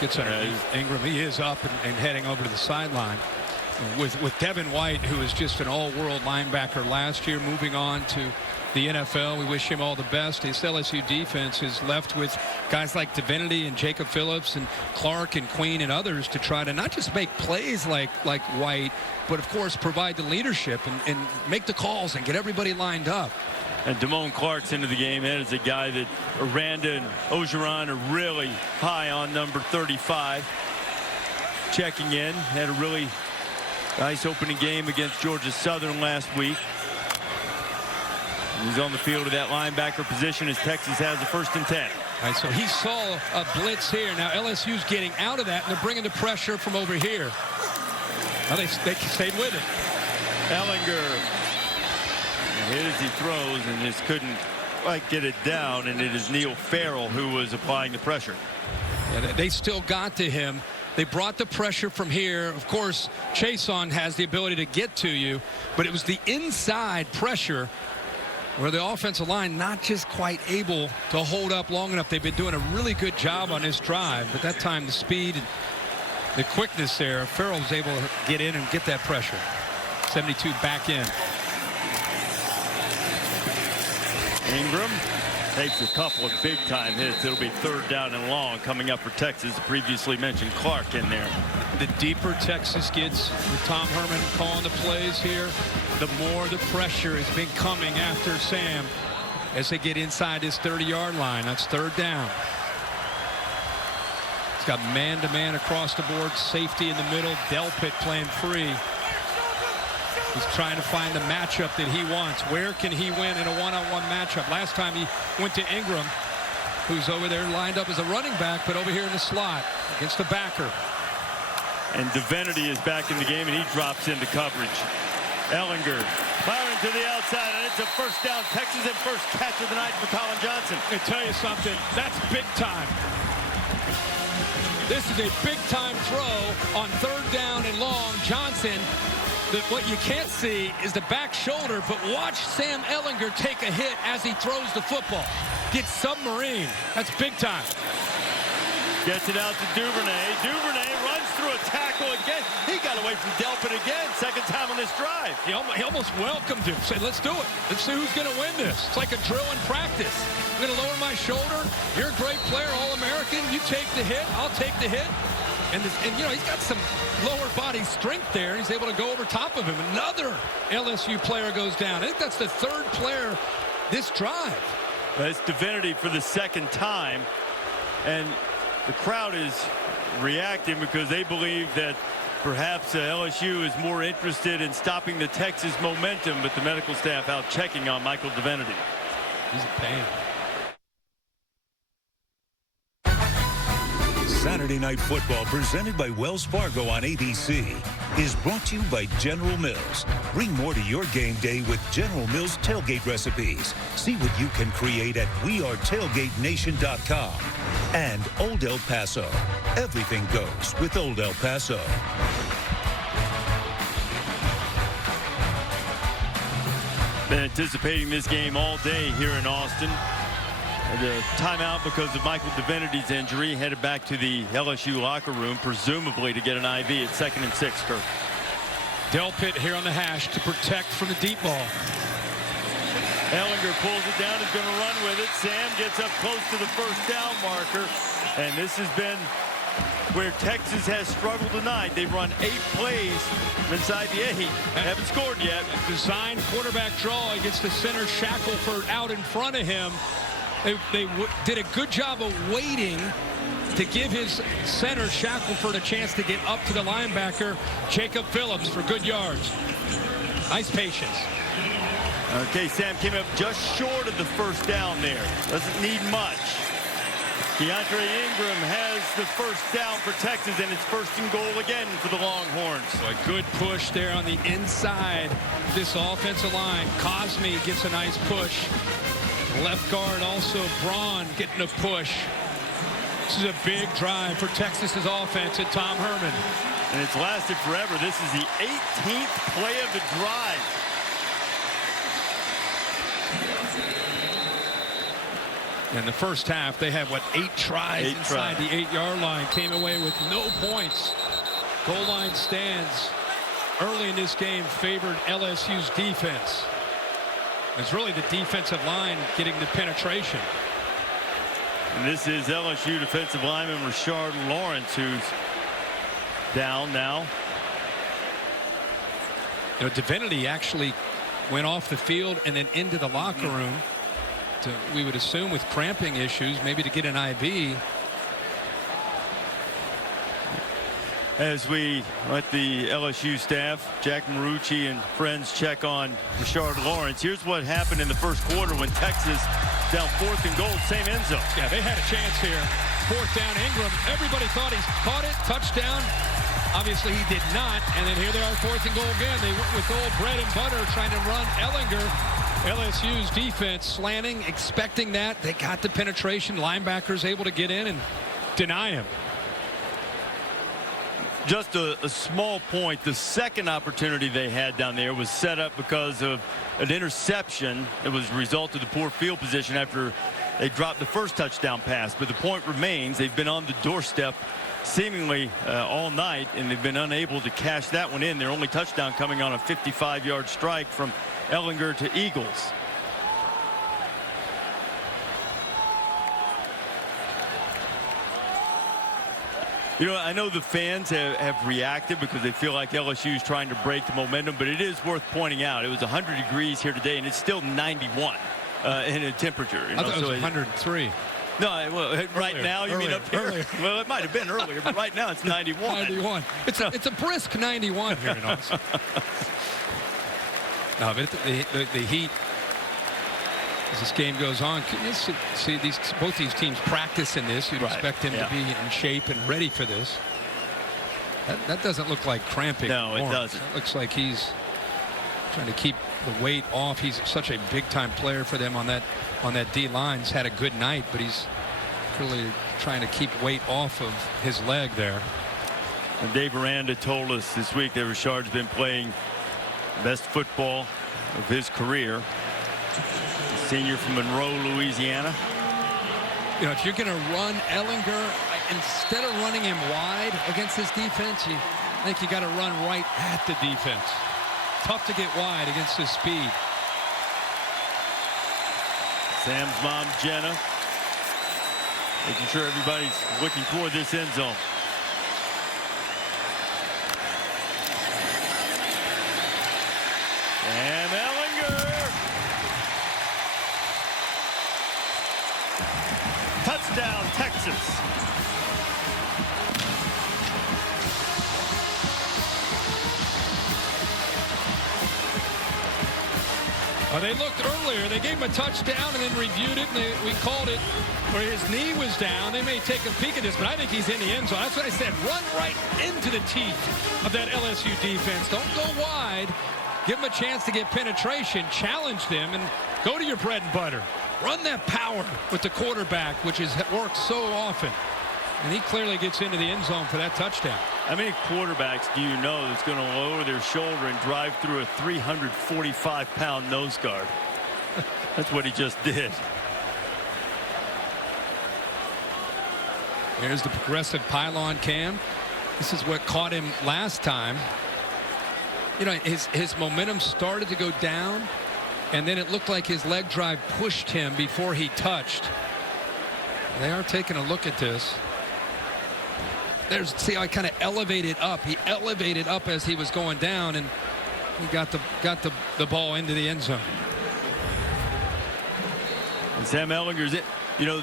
Gets underneath Ingram. He is up and heading over to the sideline. With Devin White, who is just an all-world linebacker last year, moving on to the NFL. We wish him all the best. His LSU defense is left with guys like Divinity and Jacob Phillips and Clark and Queen and others to try to not just make plays like White, but, of course, provide the leadership and make the calls and get everybody lined up. And Damone Clark's into the game. That is a guy that Aranda and Ogeron are really high on, number 35. Checking in. Had a really nice opening game against Georgia Southern last week. He's on the field of that linebacker position as Texas has the 1st and 10. All right, so he saw a blitz here. Now LSU's getting out of that, and they're bringing the pressure from over here. Now they stayed with it. Ehlinger hit as he throws and just couldn't quite get it down, and it is Neil Farrell who was applying the pressure. Yeah, they still got to him. They brought the pressure from here. Of course, Chason has the ability to get to you, but it was the inside pressure where the offensive line not just quite able to hold up long enough. They've been doing a really good job on this drive, but that time the speed and the quickness there, Farrell was able to get in and get that pressure. 72 back in. Ingram takes a couple of big-time hits. It'll be 3rd down and long coming up for Texas. The previously mentioned Clark in there. The deeper Texas gets with Tom Herman calling the plays here, the more the pressure has been coming after Sam as they get inside his 30-yard line. That's 3rd down. He's got man-to-man across the board, safety in the middle, Delpit playing free. He's trying to find the matchup that he wants. Where can he win in a one-on-one matchup? Last time he went to Ingram, who's over there lined up as a running back, but over here in the slot against the backer. And Divinity is back in the game, and he drops into coverage. Ellinger firing to the outside, and it's a first down. Texas and first catch of the night for Colin Johnson. I tell you something, that's big time. This is a big-time throw on third down and long. Johnson, what you can't see is the back shoulder, but watch Sam Ellinger take a hit as he throws the football. Gets submarine. That's big time. Gets it out to Duvernay. Duvernay runs through a tackle again. He got away from Delpit again. Second time on this drive. He almost welcomed him. Said, let's do it. Let's see who's going to win this. It's like a drill in practice. I'm going to lower my shoulder. You're a great player, All-American. You take the hit. I'll take the hit. And you know, he's got some lower body strength there. He's able to go over top of him. Another LSU player goes down. I think that's the third player this drive. That's Divinity for the second time. And the crowd is reacting because they believe that perhaps LSU is more interested in stopping the Texas momentum, but the medical staff out checking on Michael Divinity. He's in pain. Saturday Night Football, presented by Wells Fargo on ABC, is brought to you by General Mills. Bring more to your game day with General Mills tailgate recipes. See what you can create at wearetailgatenation.com. And Old El Paso. Everything goes with Old El Paso. Been anticipating this game all day here in Austin. The timeout because of Michael Divinity's injury, headed back to the LSU locker room, presumably to get an IV at 2nd and 6, Kirk. Delpit here on the hash to protect from the deep ball. Ellinger pulls it down, is going to run with it. Sam gets up close to the first down marker. And this has been where Texas has struggled tonight. They've run 8 plays inside the 8. Haven't scored yet. Design quarterback draw. He gets the center Shackelford out in front of him. They did a good job of waiting to give his center Shackelford a chance to get up to the linebacker, Jacob Phillips, for good yards. Nice patience. Okay, Sam came up just short of the first down there. Doesn't need much. Keontae Ingram has the first down for Texas, and it's 1st and goal again for the Longhorns. So a good push there on the inside of this offensive line. Cosme gets a nice push. Left guard also Braun getting a push. This is a big drive for Texas's offense at Tom Herman. And it's lasted forever. This is the 18th play of the drive. In the first half, they had, what, 8 tries inside the 8-yard line. Came away with no points. Goal line stands early in this game favored LSU's defense. It's really the defensive line getting the penetration. And this is LSU defensive lineman Rashard Lawrence, who's down now. You know, Divinity actually went off the field and then into the locker room we would assume with cramping issues, maybe to get an IV. As we let the LSU staff, Jack Marucci and friends, check on Rashard Lawrence. Here's what happened in the first quarter when Texas down 4th and goal, same end zone. Yeah, they had a chance here. 4th down, Ingram. Everybody thought he's caught it, touchdown. Obviously he did not, and then here they are, 4th and goal again. They went with old bread and butter trying to run Ellinger. LSU's defense slanting, expecting that. They got the penetration. Linebackers able to get in and deny him. Just a small point. The second opportunity they had down there was set up because of an interception. It was a result of the poor field position after they dropped the first touchdown pass. But the point remains, they've been on the doorstep seemingly all night, and they've been unable to cash that one in. Their only touchdown coming on a 55-yard strike from Ellinger to Eagles. You know, I know the fans have reacted because they feel like LSU is trying to break the momentum, but it is worth pointing out. It was 100 degrees here today, and it's still 91 in a temperature. You know? I thought it was 103. No, well, right now you mean up here? Earlier. Well, it might have been earlier, but right now it's 91. 91. It's a brisk 91 here in Austin. No, but the heat, as this game goes on, see both these teams practice in this. You'd expect them to be in shape and ready for this. That doesn't look like cramping. No, it doesn't. It looks like he's trying to keep the weight off. He's such a big-time player for them on that D-line. He's had a good night, but he's really trying to keep weight off of his leg there. And Dave Aranda told us this week that Richard's been playing the best football of his career. Senior from Monroe, Louisiana. You know, if you're going to run Ehlinger, instead of running him wide against this defense, I think you got to run right at the defense. Tough to get wide against his speed. Sam's mom, Jenna, making sure everybody's looking toward this end zone. And Ehlinger. Touchdown, Texas. They looked earlier. They gave him a touchdown and then reviewed it, and we called it where his knee was down. They may take a peek at this, but I think he's in the end zone. That's what I said. Run right into the teeth of that LSU defense. Don't go wide. Give them a chance to get penetration. Challenge them and go to your bread and butter. Run that power with the quarterback, which has worked so often. And he clearly gets into the end zone for that touchdown. How many quarterbacks do you know that's going to lower their shoulder and drive through a 345-pound nose guard? That's what he just did. There's the progressive pylon cam. This is what caught him last time. You know, his momentum started to go down, and then it looked like his leg drive pushed him before he touched. They are taking a look at this. See how I kind of elevated up. He elevated up as he was going down, and he got the ball into the end zone. And Sam Ehlinger's it. You know,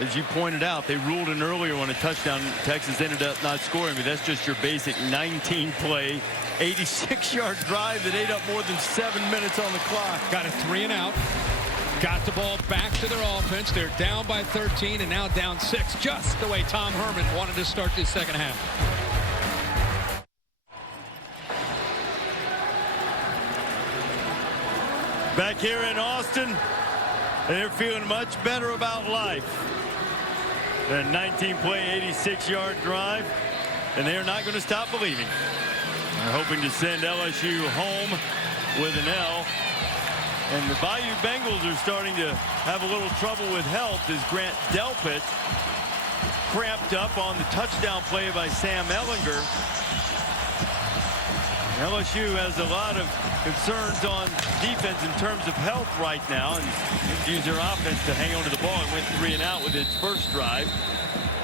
as you pointed out, they ruled in earlier on a touchdown. Texas ended up not scoring, but that's just your basic 19-play, 86-yard drive that ate up more than 7 minutes on the clock. Got a 3 and out. Got the ball back to their offense. They're down by 13 and now down 6, just the way Tom Herman wanted to start this second half. Back here in Austin, they're feeling much better about life. That 19-play, 86-yard drive, and they're not going to stop believing. They're hoping to send LSU home with an L. And the Bayou Bengals are starting to have a little trouble with health as Grant Delpit cramped up on the touchdown play by Sam Ehlinger. LSU has a lot of concerns on defense in terms of health right now, and use their offense to hang on to the ball. It went 3 and out with its first drive.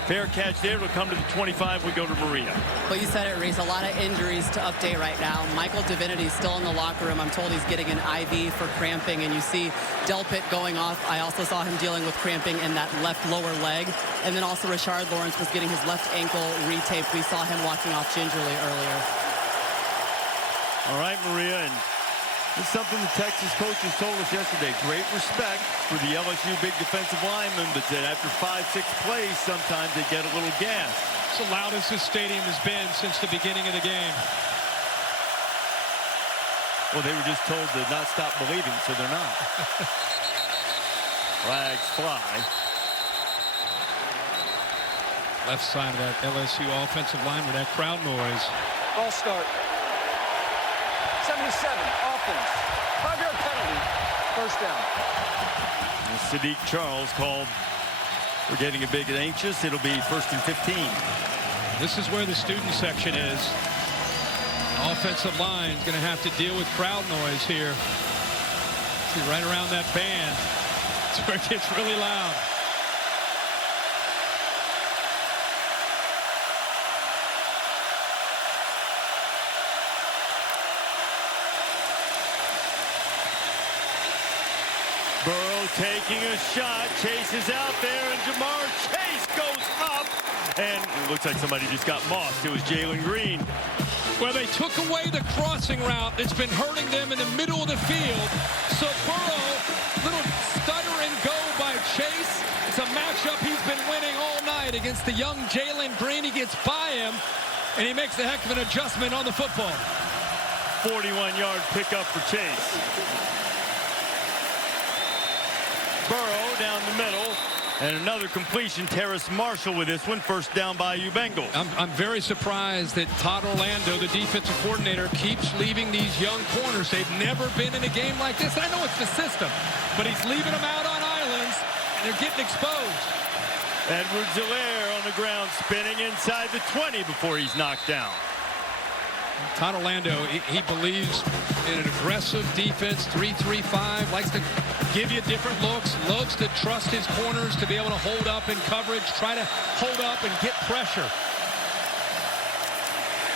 Fair catch there. It'll come to the 25. We go to Maria. Well, you said it, Reese. A lot of injuries to update right now. Michael Divinity's still in the locker room. I'm told he's getting an IV for cramping, and you see Delpit going off. I also saw him dealing with cramping in that left lower leg. And then also Rashard Lawrence was getting his left ankle retaped. We saw him walking off gingerly earlier. All right, Maria, and this is something the Texas coaches told us yesterday. Great respect for the LSU big defensive linemen, but that after 5-6 plays, sometimes they get a little gas. It's the loudest this stadium has been since the beginning of the game. Well, they were just told to not stop believing, so they're not. Flags fly. Left side of that LSU offensive line with that crowd noise. Ball start. 77, offense. 5-yard penalty. First down. And Sadiq Charles called for getting a bit anxious. It'll be 1st and 15. This is where the student section is. Offensive line is going to have to deal with crowd noise here. See, right around that band. It's where it gets really loud. Burrow taking a shot. Chase is out there, and Jamar Chase goes up. And it looks like somebody just got mossed. It was Jalen Green. Well, they took away the crossing route that's been hurting them in the middle of the field. So Burrow, little stutter and go by Chase. It's a matchup he's been winning all night against the young Jalen Green. He gets by him, and he makes a heck of an adjustment on the football. 41-yard pickup for Chase. Burrow down the middle. And another completion. Terrace Marshall with this one. First down by you Bengals. I'm very surprised that Todd Orlando, the defensive coordinator, keeps leaving these young corners. They've never been in a game like this. I know it's the system, but he's leaving them out on islands, and they're getting exposed. Edwards-Helaire on the ground, spinning inside the 20 before he's knocked down. Todd Orlando, he believes in an aggressive defense, 3-3-5, likes to give you different looks, loves to trust his corners to be able to hold up in coverage, try to hold up and get pressure.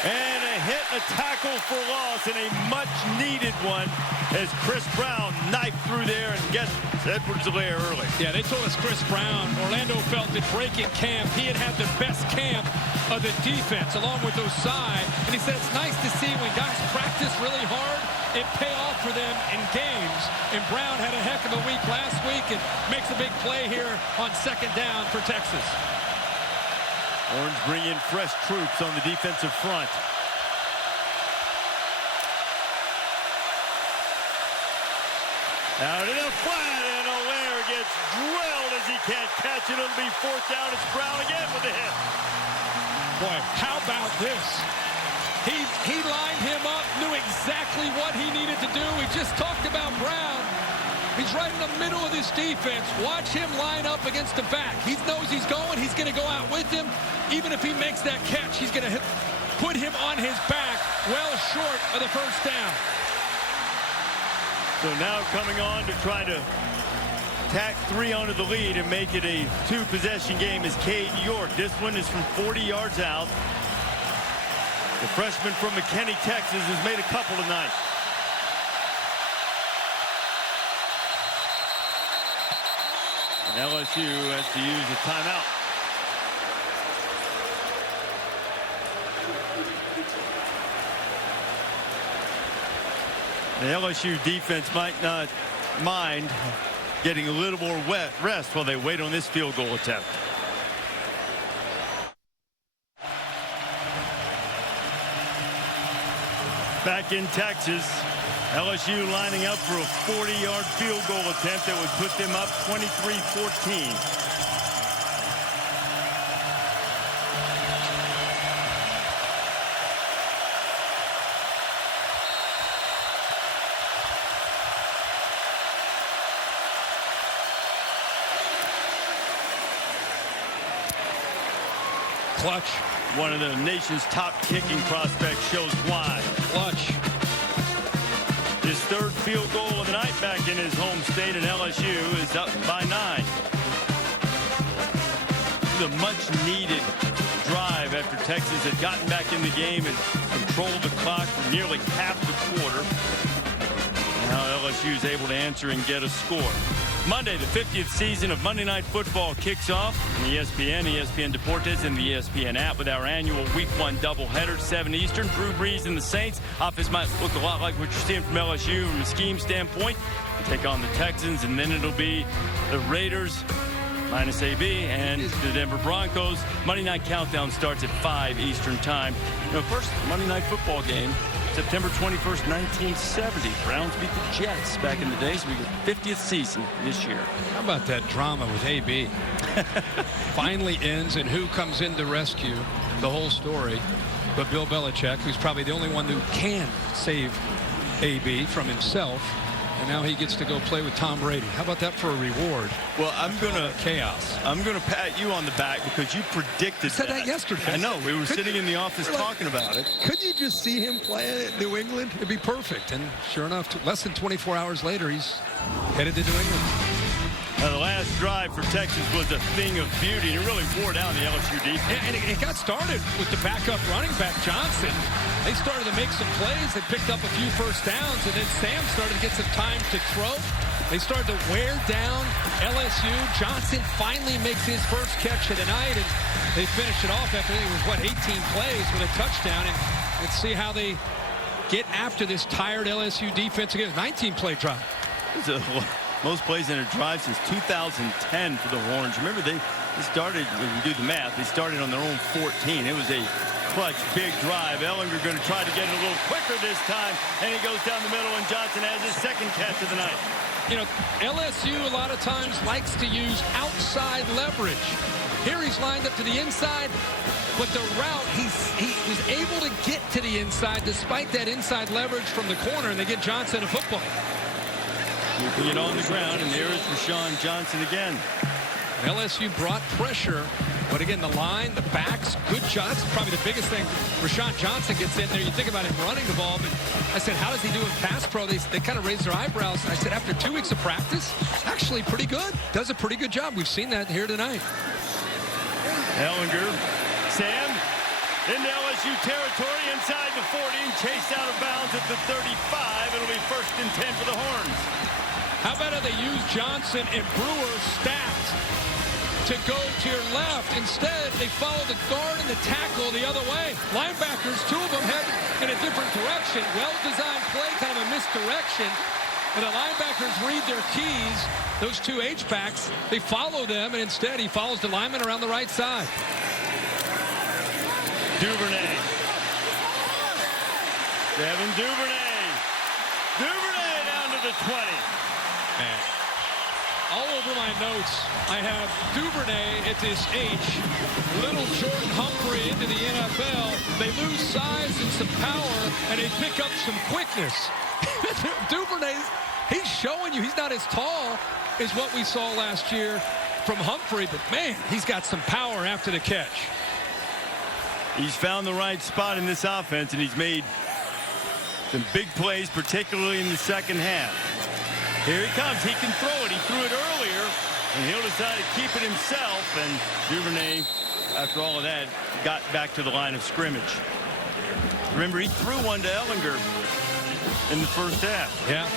And a hit, a tackle for loss, and a much-needed one as Chris Brown knifed through there and gets Edwards-Helaire early. Yeah, they told us Chris Brown, Orlando felt that breaking camp, he had the best camp of the defense along with Osai. And he said it's nice to see when guys practice really hard, it pay off for them in games. And Brown had a heck of a week last week and makes a big play here on second down for Texas. Orange bring in fresh troops on the defensive front. Out in the flat, and Helaire gets drilled as he can't catch it. It'll be fourth down. It's Brown again with the hit. Boy, how about this? He lined him up, knew exactly what he needed to do. We just talked about Brown. He's right in the middle of this defense. Watch him line up against the back. He knows he's going. He's going to go out with him. Even if he makes that catch, he's going to put him on his back well short of the first down. So now coming on to try to tack 3 onto the lead and make it a 2-possession game is Cade York. This one is from 40 yards out. The freshman from McKinney, Texas, has made a couple tonight. And LSU has to use a timeout. The LSU defense might not mind getting a little more rest while they wait on this field goal attempt. Back in Texas, LSU lining up for a 40-yard field goal attempt that would put them up 23-14. Clutch. One of the nation's top kicking prospects shows why. Clutch. His third field goal of the night back in his home state, and LSU is up by 9. The much-needed drive after Texas had gotten back in the game and controlled the clock for nearly half the quarter. Now LSU is able to answer and get a score. Monday, the 50th season of Monday Night Football kicks off on ESPN, ESPN Deportes, and the ESPN app with our annual Week 1 doubleheader, 7 Eastern. Drew Brees and the Saints. Offense might look a lot like what you're seeing from LSU from a scheme standpoint. They take on the Texans, and then it'll be the Raiders minus AB and the Denver Broncos. Monday Night Countdown starts at 5 Eastern time. First Monday Night Football game, September 21st, 1970. Browns beat the Jets back in the day, so we get 50th season this year. How about that drama with AB? Finally ends, and who comes in to rescue the whole story but Bill Belichick, who's probably the only one who can save AB from himself. And now he gets to go play with Tom Brady. How about that for a reward? Well, I'm gonna chaos. I'm gonna pat you on the back because you predicted said that yesterday. I know. We were sitting in the office talking about it. Could you just see him play at New England? It'd be perfect. And sure enough, less than 24 hours later, he's headed to New England. Now, the last drive for Texas was a thing of beauty, and it really wore down the LSU defense. And it got started with the backup running back, Johnson. They started to make some plays. They picked up a few first downs, and then Sam started to get some time to throw. They started to wear down LSU. Johnson finally makes his first catch of the night, and they finish it off after, it was, 18 plays with a touchdown. And let's see how they get after this tired LSU defense again. 19-play drive. Most plays in a drive since 2010 for the Horns. Remember, they started, when you do the math, they started on their own 14. It was a clutch, big drive. Ellinger going to try to get it a little quicker this time, and he goes down the middle, and Johnson has his second catch of the night. You know, LSU a lot of times likes to use outside leverage. Here he's lined up to the inside, but the route, he was able to get to the inside despite that inside leverage from the corner, and they get Johnson a football. Keeping it on the ground, and there is Rashawn Johnson again. LSU brought pressure, but again, the line, the backs, good shots. Probably the biggest thing. Rashawn Johnson gets in there. You think about him running the ball, but I said, how does he do in pass pro? They kind of raised their eyebrows. And I said, after 2 weeks of practice, actually pretty good. Does a pretty good job. We've seen that here tonight. Ellinger, Sam, into LSU territory inside the 40 and chased out of bounds at the 35. It'll be 1st and 10 for the Horns. How about how they use Johnson and Brewer stacked to go to your left? Instead, they follow the guard and the tackle the other way. Linebackers, 2 of them head in a different direction. Well-designed play, kind of a misdirection. And the linebackers read their keys. Those 2 H-backs, they follow them, and instead he follows the lineman around the right side. Duvernay. Devin Duvernay. Duvernay down to the 20. Man. All over my notes, I have Duvernay at this H. Little Jordan Humphrey into the NFL. They lose size and some power, and they pick up some quickness. Duvernay, he's showing you he's not as tall as what we saw last year from Humphrey, but man, he's got some power after the catch. He's found the right spot in this offense, and he's made some big plays, particularly in the second half. Here he comes. He can throw it. He threw it earlier, and he'll decide to keep it himself. And Duvernay, after all of that, got back to the line of scrimmage. Remember, he threw one to Ellinger in the first half. Yeah.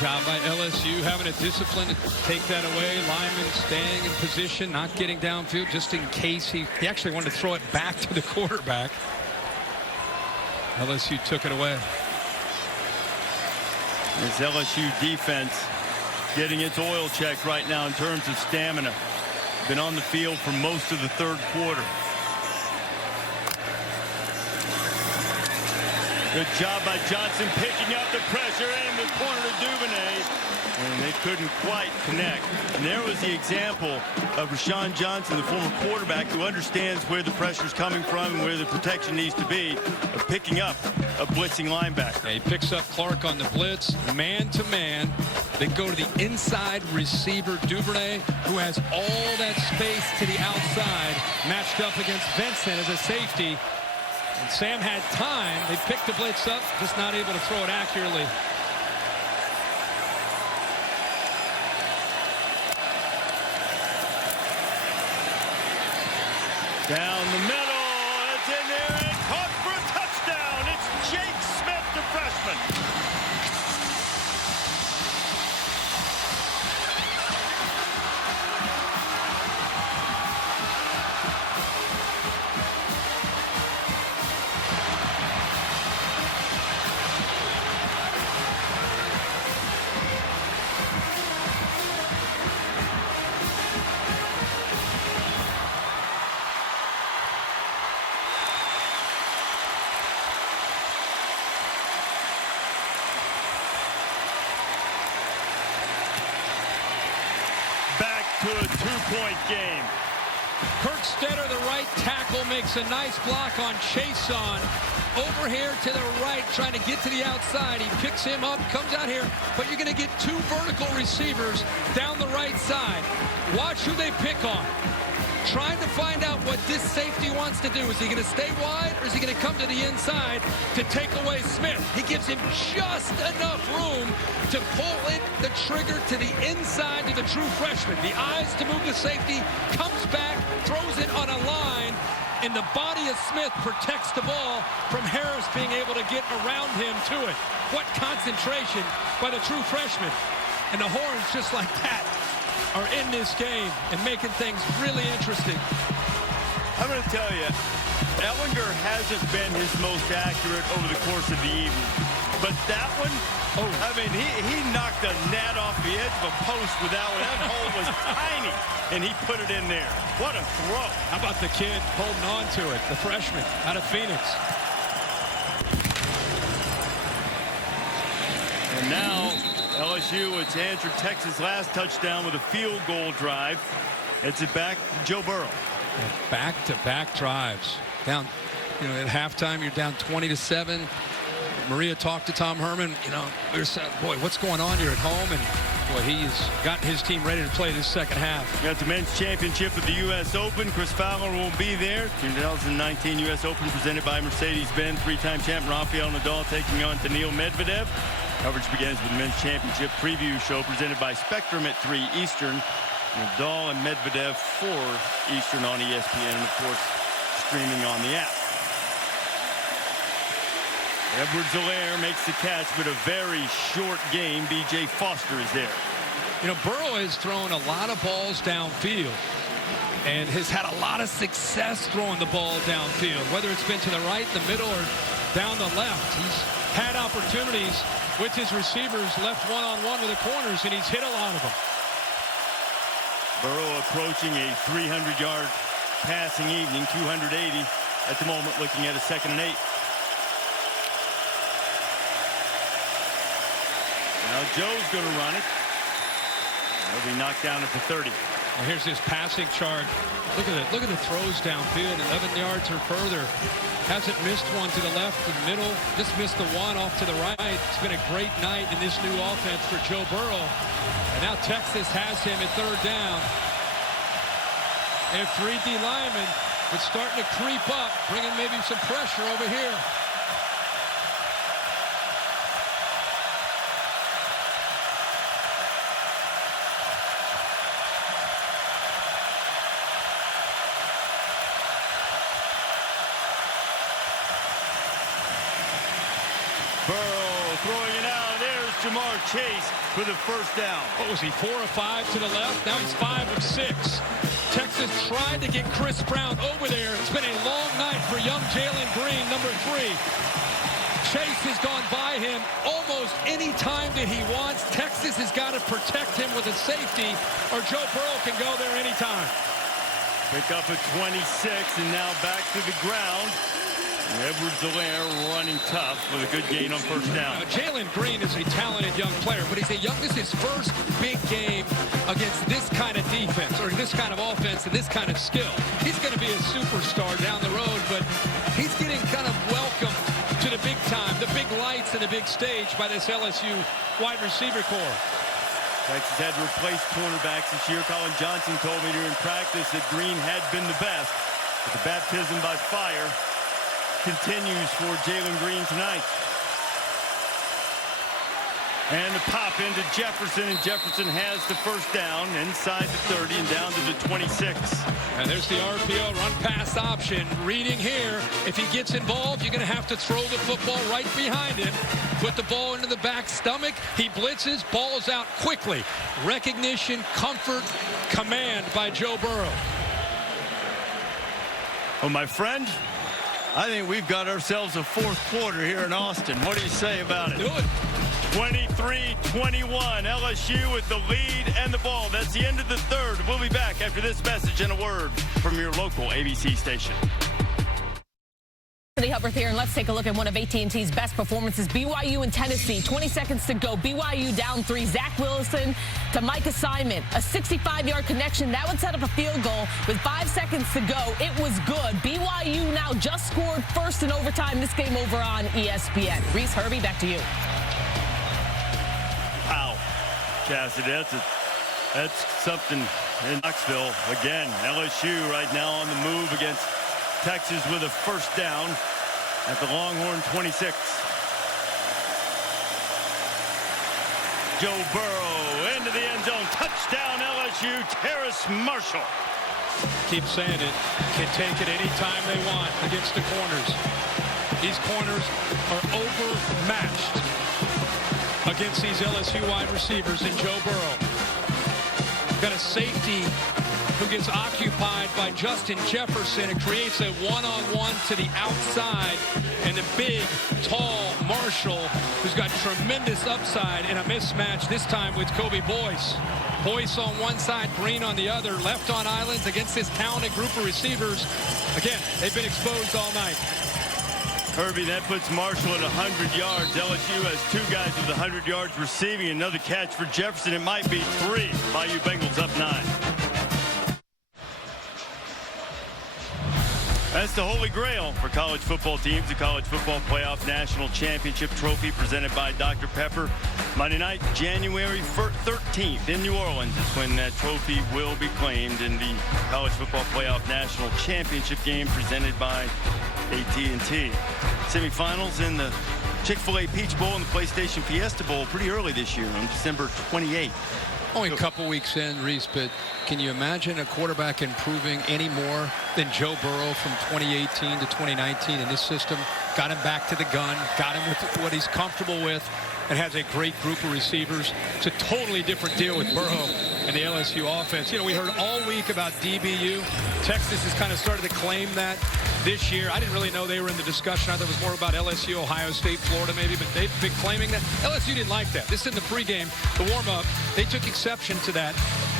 Job by LSU, having a discipline to take that away. Lyman staying in position, not getting downfield, just in case he actually wanted to throw it back to the quarterback. LSU took it away. This LSU defense getting its oil check right now in terms of stamina. Been on the field for most of the third quarter. Good job by Johnson picking up the pressure in the corner to Duvernay. And they couldn't quite connect. And there was the example of Rashawn Johnson, the former quarterback, who understands where the pressure's coming from and where the protection needs to be, of picking up a blitzing linebacker. Yeah, he picks up Clark on the blitz, man-to-man. They go to the inside receiver, Duvernay, who has all that space to the outside, matched up against Vincent as a safety. And Sam had time. They picked the blitz up, just not able to throw it accurately. Down the middle, it's in there and caught for a touchdown. It's Jake Smith, the freshman. To a two-point game. Kirkstetter, the right tackle, makes a nice block on Chason. Over here to the right, trying to get to the outside. He picks him up, comes out here, but you're going to get 2 vertical receivers down the right side. Watch who they pick on. Trying to find out what this safety wants to do. Is he going to stay wide, or is he going to come to the inside to take away Smith? He gives him just enough room to pull it, the trigger to the inside to the true freshman. The eyes to move the safety, comes back, throws it on a line, and the body of Smith protects the ball from Harris being able to get around him to it. What concentration by the true freshman. And the Horns, just like that, are in this game and making things really interesting. I'm going to tell you, Ellinger hasn't been his most accurate over the course of the evening. But that one, I mean, he knocked a net off the edge of a post with that one. That hole was tiny, and he put it in there. What a throw. How about the kid holding on to it, the freshman out of Phoenix? And now LSU has answered Texas' last touchdown with a field goal drive. It's it back to Joe Burrow. Back-to-back drives. Down, at halftime, you're down 20-7. Maria talked to Tom Herman. We were saying, boy, what's going on here at home? And boy, he's got his team ready to play this second half. Got the men's championship of the U.S. Open. Chris Fowler will be there. 2019 U.S. Open presented by Mercedes-Benz. Three-time champ Rafael Nadal taking on Daniil Medvedev. Coverage begins with the men's championship preview show presented by Spectrum at 3 Eastern. Nadal and Medvedev 4 Eastern on ESPN, and of course streaming on the app. Edwards-Helaire makes the catch, but a very short game. B.J. Foster is there. Burrow has thrown a lot of balls downfield and has had a lot of success throwing the ball downfield, whether it's been to the right, the middle, or down the left. He's had opportunities with his receivers left one-on-one with the corners, and he's hit a lot of them. Burrow approaching a 300-yard passing evening, 280 at the moment, looking at a 2nd and 8. Now Joe's going to run it. He'll be knocked down at the 30. Well, here's his passing chart. Look at it. Look at the throws downfield, 11 yards or further. Hasn't missed one to the left, the middle. Just missed the one off to the right. It's been a great night in this new offense for Joe Burrow. And now Texas has him at 3rd down. And 3D linemen, it's starting to creep up, bringing maybe some pressure over here. Burrow throwing it out. There's Jamar Chase for the 1st down. What was he, 4 of 5 to the left? Now he's 5 of 6. Texas tried to get Chris Brown over there. It's been a long night for young Jalen Green, number 3. Chase has gone by him almost any time that he wants. Texas has got to protect him with a safety, or Joe Burrow can go there anytime. Pick up at 26, and now back to the ground. Edwards-Helaire running tough with a good gain on 1st down. Jalen Green is a talented young player, but this is his first big game against this kind of defense, or this kind of offense and this kind of skill. He's going to be a superstar down the road, but he's getting kind of welcomed to the big time, the big lights and the big stage by this LSU wide receiver corps. Texas had to replace cornerbacks this year. Colin Johnson told me during practice that Green had been the best, but the baptism by fire continues for Jalen Green tonight. And the pop into Jefferson, and Jefferson has the 1st down inside the 30 and down to the 26. And there's the RPO run-pass option. Reading here, if he gets involved, you're going to have to throw the football right behind him. Put the ball into the back stomach. He blitzes, ball's out quickly. Recognition, comfort, command by Joe Burrow. Oh, my friend, I think we've got ourselves a 4th quarter here in Austin. What do you say about it? Do it. 23-21, LSU with the lead and the ball. That's the end of the 3rd. We'll be back after this message and a word from your local ABC station. Hubbard here, and let's take a look at one of AT&T's best performances. BYU and Tennessee, 20 seconds to go. BYU down 3. Zach Wilson to Micah Simon. A 65-yard connection. That would set up a field goal with 5 seconds to go. It was good. BYU now just scored first in overtime. This game over on ESPN. Reese Herbie, back to you. Wow. Cassidy, that's something in Knoxville. Again, LSU right now on the move against Texas with a 1st down at the Longhorn 26. Joe Burrow into the end zone. Touchdown LSU. Terrace Marshall. Keep saying it. Can take it anytime they want against the corners. These corners are overmatched against these LSU wide receivers and Joe Burrow. Got a safety who gets occupied by Justin Jefferson. It creates a one-on-one to the outside. and the big, tall Marshall, who's got tremendous upside in a mismatch, this time with Kobe Boyce. Boyce on one side, Green on the other, left on islands against this talented group of receivers. Again, they've been exposed all night. Herbie, that puts Marshall at 100 yards. LSU has 2 guys with 100 yards receiving. Another catch for Jefferson. It might be 3. Bayou Bengals up 9. That's the holy grail for college football teams. The College Football Playoff National Championship Trophy presented by Dr. Pepper. Monday night, January 13th in New Orleans is when that trophy will be claimed in the College Football Playoff National Championship game presented by AT&T. Semifinals in the Chick-fil-A Peach Bowl and the PlayStation Fiesta Bowl pretty early this year on December 28th. Only a couple weeks in, Reese, but can you imagine a quarterback improving any more than Joe Burrow from 2018 to 2019 in this system? Got him back to the gun, got him with what he's comfortable with, and has a great group of receivers. It's a totally different deal with Burrow and the LSU offense. You know, we heard all week about DBU. Texas has kind of started to claim that this year. I didn't really know they were in the discussion. I thought it was more about LSU, Ohio State, Florida maybe, but they've been claiming that. LSU didn't like that. This in the pregame, the warm-up, they took exception to that.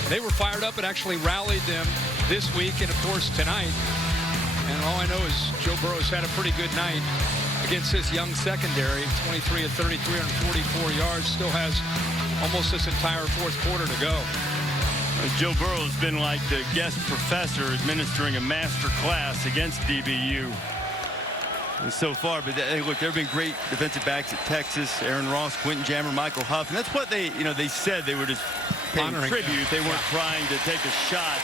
They were fired up and actually rallied them this week and, of course, tonight. And all I know is Joe Burrow's had a pretty good night against this young secondary. 23 of 30, 344 yards. Still has almost this entire fourth quarter to go. Joe Burrow's been like the guest professor administering a master class against DBU so far. But hey, look, there have been great defensive backs at Texas. Aaron Ross, Quentin Jammer, Michael Huff. And that's what they said they were just paying tribute. They weren't trying to take a shot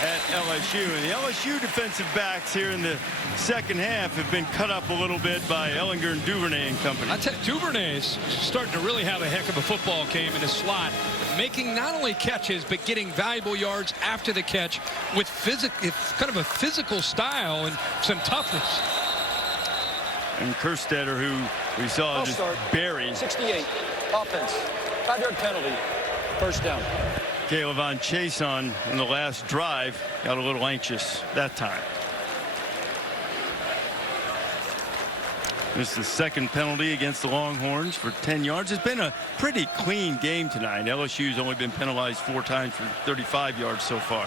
at LSU. And the LSU defensive backs here in the second half have been cut up a little bit by Ellinger and Duvernay and company. I tell you, Duvernay is starting to really have a heck of a football game in the slot, making not only catches but getting valuable yards after the catch with kind of a physical style and some toughness. And Kerstetter, who we saw just bury. 68, offense, 5-yard penalty, first down. Caleb Chason in the last drive got a little anxious that time. This is the second penalty against the Longhorns for 10 yards. It's been a pretty clean game tonight. LSU's only been penalized 4 times for 35 yards so far.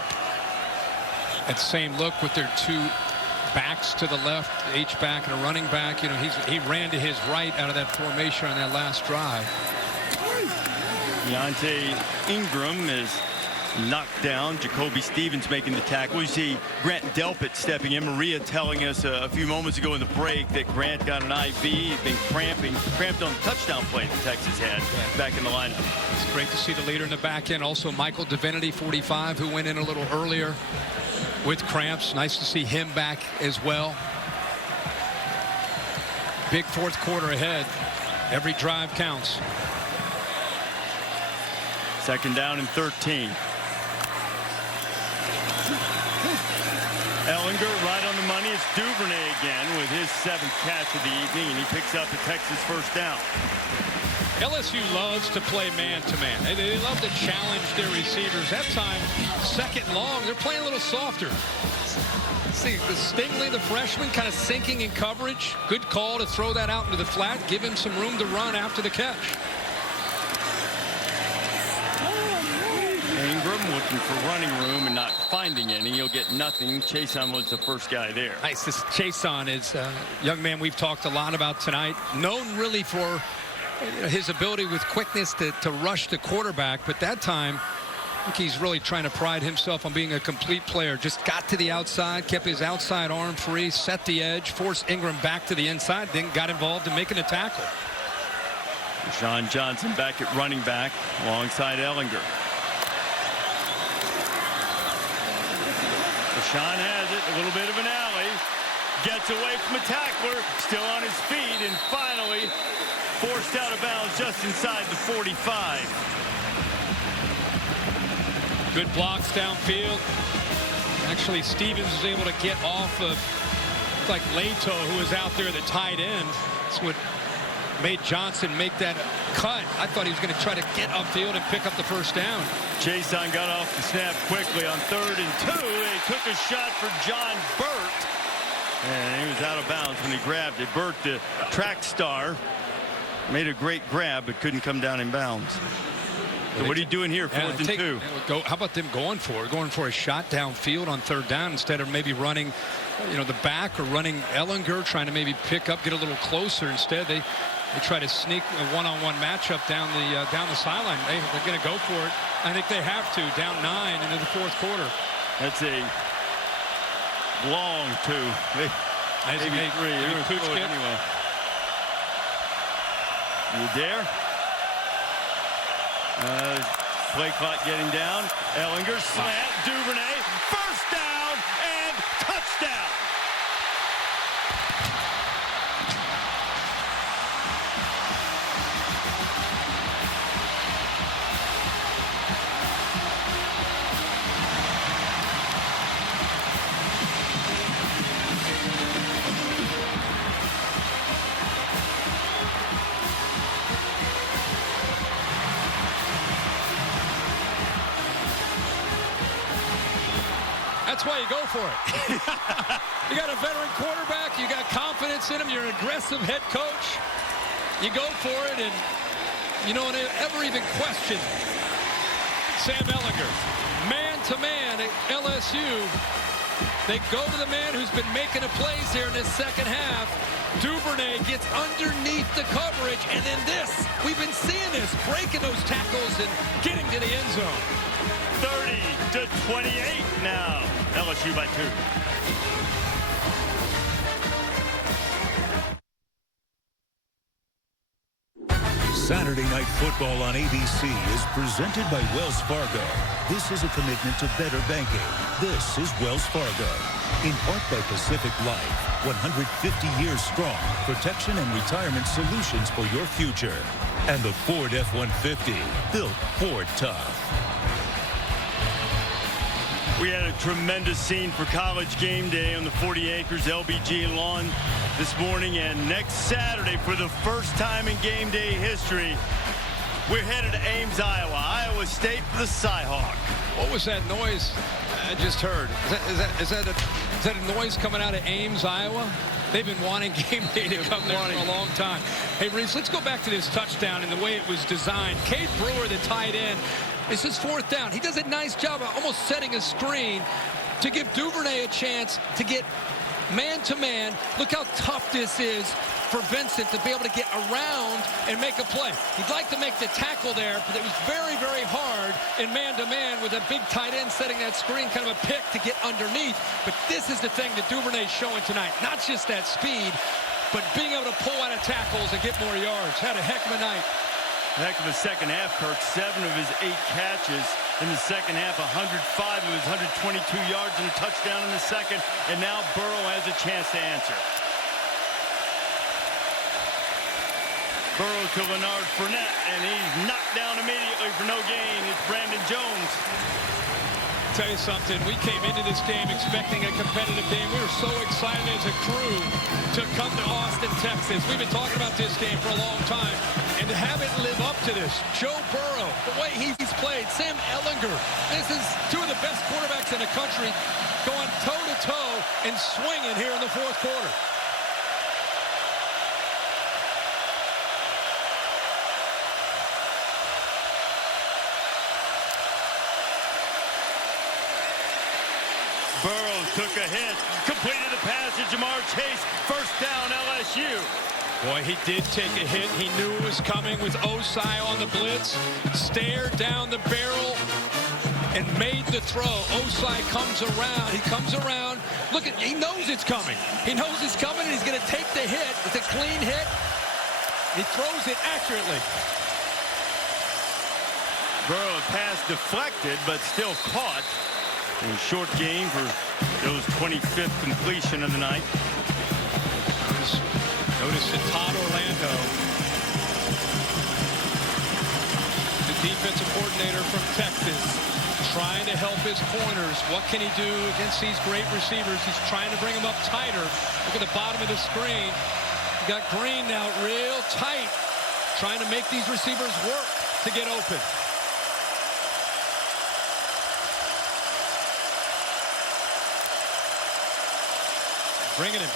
That same look with their 2 backs to the left, H-back and a running back. You know, he ran to his right out of that formation on that last drive. Deontay Ingram is knocked down. Jacoby Stevens making the tackle. You see Grant Delpit stepping in. Maria telling us a few moments ago in the break that Grant got an IV. He's been cramped on the touchdown play that Texas had back in the lineup. It's great to see the leader in the back end. Also Michael Divinity, 45, who went in a little earlier with cramps. Nice to see him back as well. Big fourth quarter ahead. Every drive counts. Second down and 13. Ellinger right on the money. It's Duvernay again with his 7th catch of the evening, and he picks up the Texas first down. LSU loves to play man-to-man. They love to challenge their receivers. That time, second and long, they're playing a little softer. See, the Stingley, the freshman, kind of sinking in coverage. Good call to throw that out into the flat, give him some room to run after the catch. Ingram looking for running room and not finding any. He'll get nothing. Chason was the first guy there. Nice. This Chason is a young man we've talked a lot about tonight. Known really for his ability with quickness to rush the quarterback. But that time, I think he's really trying to pride himself on being a complete player. Just got to the outside, kept his outside arm free, set the edge, forced Ingram back to the inside, then got involved in making a tackle. Deshaun Johnson back at running back alongside Ellinger. Deshaun has it, a little bit of an alley, gets away from a tackler, still on his feet, and finally forced out of bounds just inside the 45. Good blocks downfield. Actually, Stevens was able to get off of, like, Leto, who was out there, the tight end. That's what made Johnson make that cut. I thought he was going to try to get upfield and pick up the first down. Chason got off the snap quickly on 3rd and 2. They took a shot for John Burt. And he was out of bounds when he grabbed it. Burt, the track star, made a great grab, but couldn't come down in bounds. So what are you doing here, 4th and 2? How about them going for a shot downfield on 3rd down instead of maybe running, the back or running Ellinger, trying to maybe pick up, get a little closer. Instead, they try to sneak a one-on-one matchup down the sideline. They're going to go for it. I think they have to, down 9 into the 4th quarter. That's a long 2. Maybe 3. Anyway. You there? Play clock getting down. Ellinger slant. Duvernay. First down and touchdown. That's why you go for it. You got a veteran quarterback. You got confidence in him. You're an aggressive head coach. You go for it, and you don't ever even question Sam Ellinger. Man-to-man at LSU. They go to the man who's been making the plays here in this second half. Duvernay gets underneath the coverage, and then this. We've been seeing this, breaking those tackles and getting to the end zone. 30-28 now. LSU by 2. Saturday Night Football on ABC is presented by Wells Fargo. This is a commitment to better banking. This is Wells Fargo. In part by Pacific Life, 150 years strong, protection and retirement solutions for your future. And the Ford F-150, built Ford tough. We had a tremendous scene for College Game Day on the 40 acres LBG lawn this morning, and next Saturday, for the first time in game day history, we're headed to Ames, Iowa. Iowa State for the Cyhawk. What was that noise I just heard? Is that a noise coming out of Ames, Iowa? They've been wanting game day to come there for a long time. Hey, Reese, let's go back to this touchdown and the way it was designed. Cade Brewer, the tight end, it's his 4th down. He does a nice job of almost setting a screen to give Duvernay a chance to get man-to-man. Look how tough this is for Vincent to be able to get around and make a play. He'd like to make the tackle there, but it was very, very hard in man-to-man with a big tight end setting that screen, kind of a pick to get underneath. But this is the thing that Duvernay's showing tonight. Not just that speed, but being able to pull out of tackles and get more yards. Had a heck of a night. Heck of a second half, Kirk. 7 of his 8 catches in the second half, 105 of his 122 yards and a touchdown in the second. And now Burrow has a chance to answer. Burrow to Leonard Fournette, and he's knocked down immediately for no gain. It's Brandon Jones. Tell you something, we came into this game expecting a competitive game. We were so excited as a crew to come to Austin, Texas. We've been talking about this game for a long time, and to have it live up to this, Joe Burrow, the way he's played, Sam Ellinger, this is 2 of the best quarterbacks in the country going toe-to-toe and swinging here in the 4th quarter. Burrow took a hit, completed the pass to Jamar Chase. First down, LSU. Boy, he did take a hit. He knew it was coming with Osai on the blitz. Stared down the barrel and made the throw. Osai comes around. He comes around. Look, he knows it's coming. He knows it's coming, and he's going to take the hit. It's a clean hit. He throws it accurately. Burrow pass deflected, but still caught. A short game for those 25th completion of the night. Notice that Todd Orlando, the defensive coordinator from Texas, trying to help his corners. What can he do against these great receivers? He's trying to bring them up tighter. Look at the bottom of the screen. You got Green now real tight, trying to make these receivers work to get open. bringing him.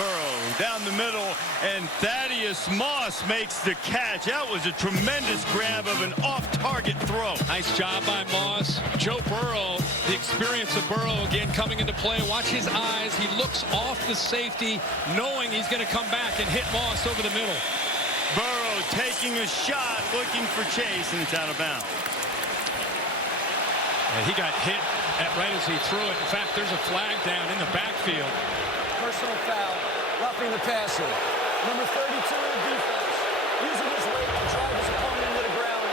Burrow down the middle, and Thaddeus Moss makes the catch. That was a tremendous grab of an off-target throw. Nice job by Moss. Joe Burrow, the experience of Burrow again coming into play. Watch his eyes. He looks off the safety, knowing he's going to come back and hit Moss over the middle. Burrow taking a shot, looking for Chase, and it's out of bounds. He got hit right as he threw it. In fact, there's a flag down in the backfield. Personal foul, roughing the passer. Number 32 in the defense, using his weight to drive his opponent into the ground.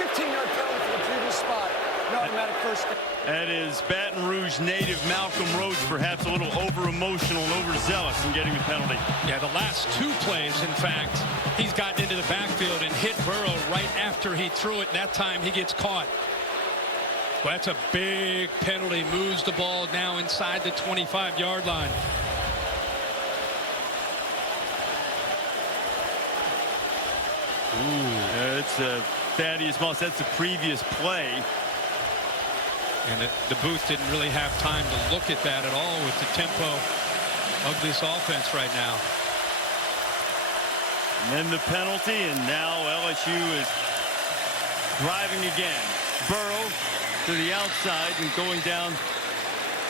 15-yard penalty for the previous spot. No automatic first. That is Baton Rouge native Malcolm Rhodes, perhaps a little over-emotional and overzealous in getting the penalty. Yeah, the last two plays, in fact, he's gotten into the backfield and hit Burrow right after he threw it, and that time he gets caught. Well, that's a big penalty. Moves the ball now inside the 25-yard line. Ooh, it's Thaddeus Moss. That's the previous play. And the booth didn't really have time to look at that at all with the tempo of this offense right now. And then the penalty, and now LSU is driving again. Burrow to the outside and going down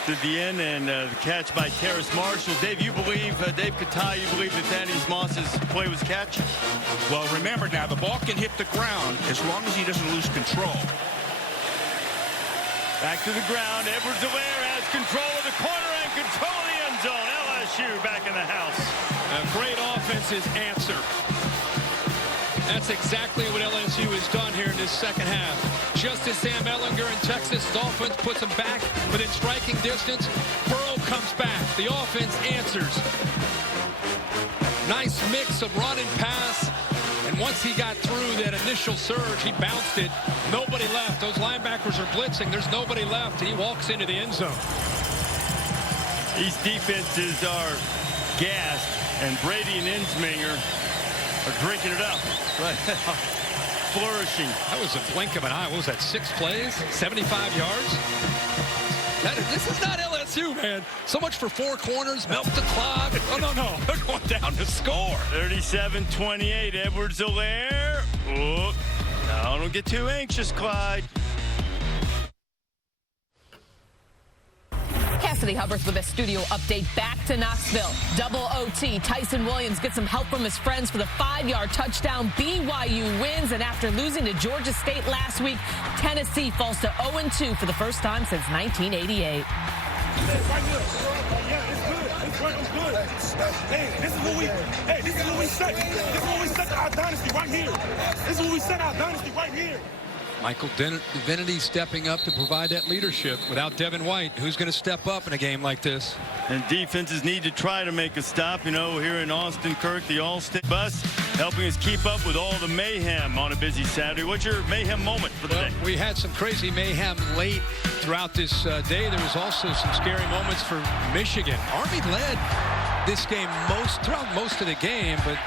to the end, and the catch by Terrace Marshall. Dave, you believe, Dave Katai, you believe that Thaddeus Moss's play was catch? Well, remember now, the ball can hit the ground as long as he doesn't lose control. Back to the ground. Edwards-Helaire has control of the corner and control of the end zone. LSU back in the house. A great offensive answer. That's exactly what LSU has done here in this second half. Just as Sam Ehlinger and Texas' offense puts them back within striking distance, Burrow comes back. The offense answers. Nice mix of run and pass. And once he got through that initial surge, he bounced it. Nobody left. Those linebackers are blitzing. There's nobody left. He walks into the end zone. These defenses are gassed, and Brady and Ensminger are drinking it up. Right. Flourishing. That was a blink of an eye. What was that, 6 plays? 75 yards? This is not LSU, man. So much for 4 corners, milk the clock. Oh, no. They're going down to score. 37-28, Edwards-Helaire. Oh, now don't get too anxious, Clyde. Cassidy Hubbard with a studio update back to Knoxville. Double OT. Tyson Williams gets some help from his friends for the 5-yard touchdown. BYU wins, and after losing to Georgia State last week, Tennessee falls to 0-2 for the first time since 1988. Hey, this is what we set. This is what we set our dynasty right here. This is what we set our dynasty right here. Michael Divinity stepping up to provide that leadership. Without Devin White, who's going to step up in a game like this? And defenses need to try to make a stop. You know, here in Austin, Kirk, the All-State bus, helping us keep up with all the mayhem on a busy Saturday. What's your mayhem moment for the day? We had some crazy mayhem late throughout this day. There was also some scary moments for Michigan. Army led this game throughout most of the game, but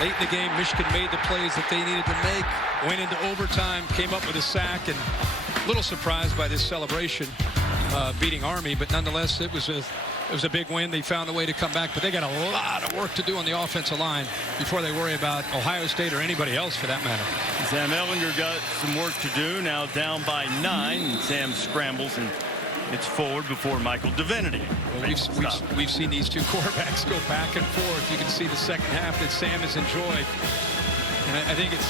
late in the game, Michigan made the plays that they needed to make, went into overtime, came up with a sack, and a little surprised by this celebration beating Army, but nonetheless, it was a big win. They found a way to come back, but they got a lot of work to do on the offensive line before they worry about Ohio State or anybody else for that matter. Sam Ehlinger got some work to do, now down by 9, and Sam scrambles and it's forward before Michael Divinity. Well, we've seen these two quarterbacks go back and forth. You can see the second half that Sam has enjoyed. And I think it's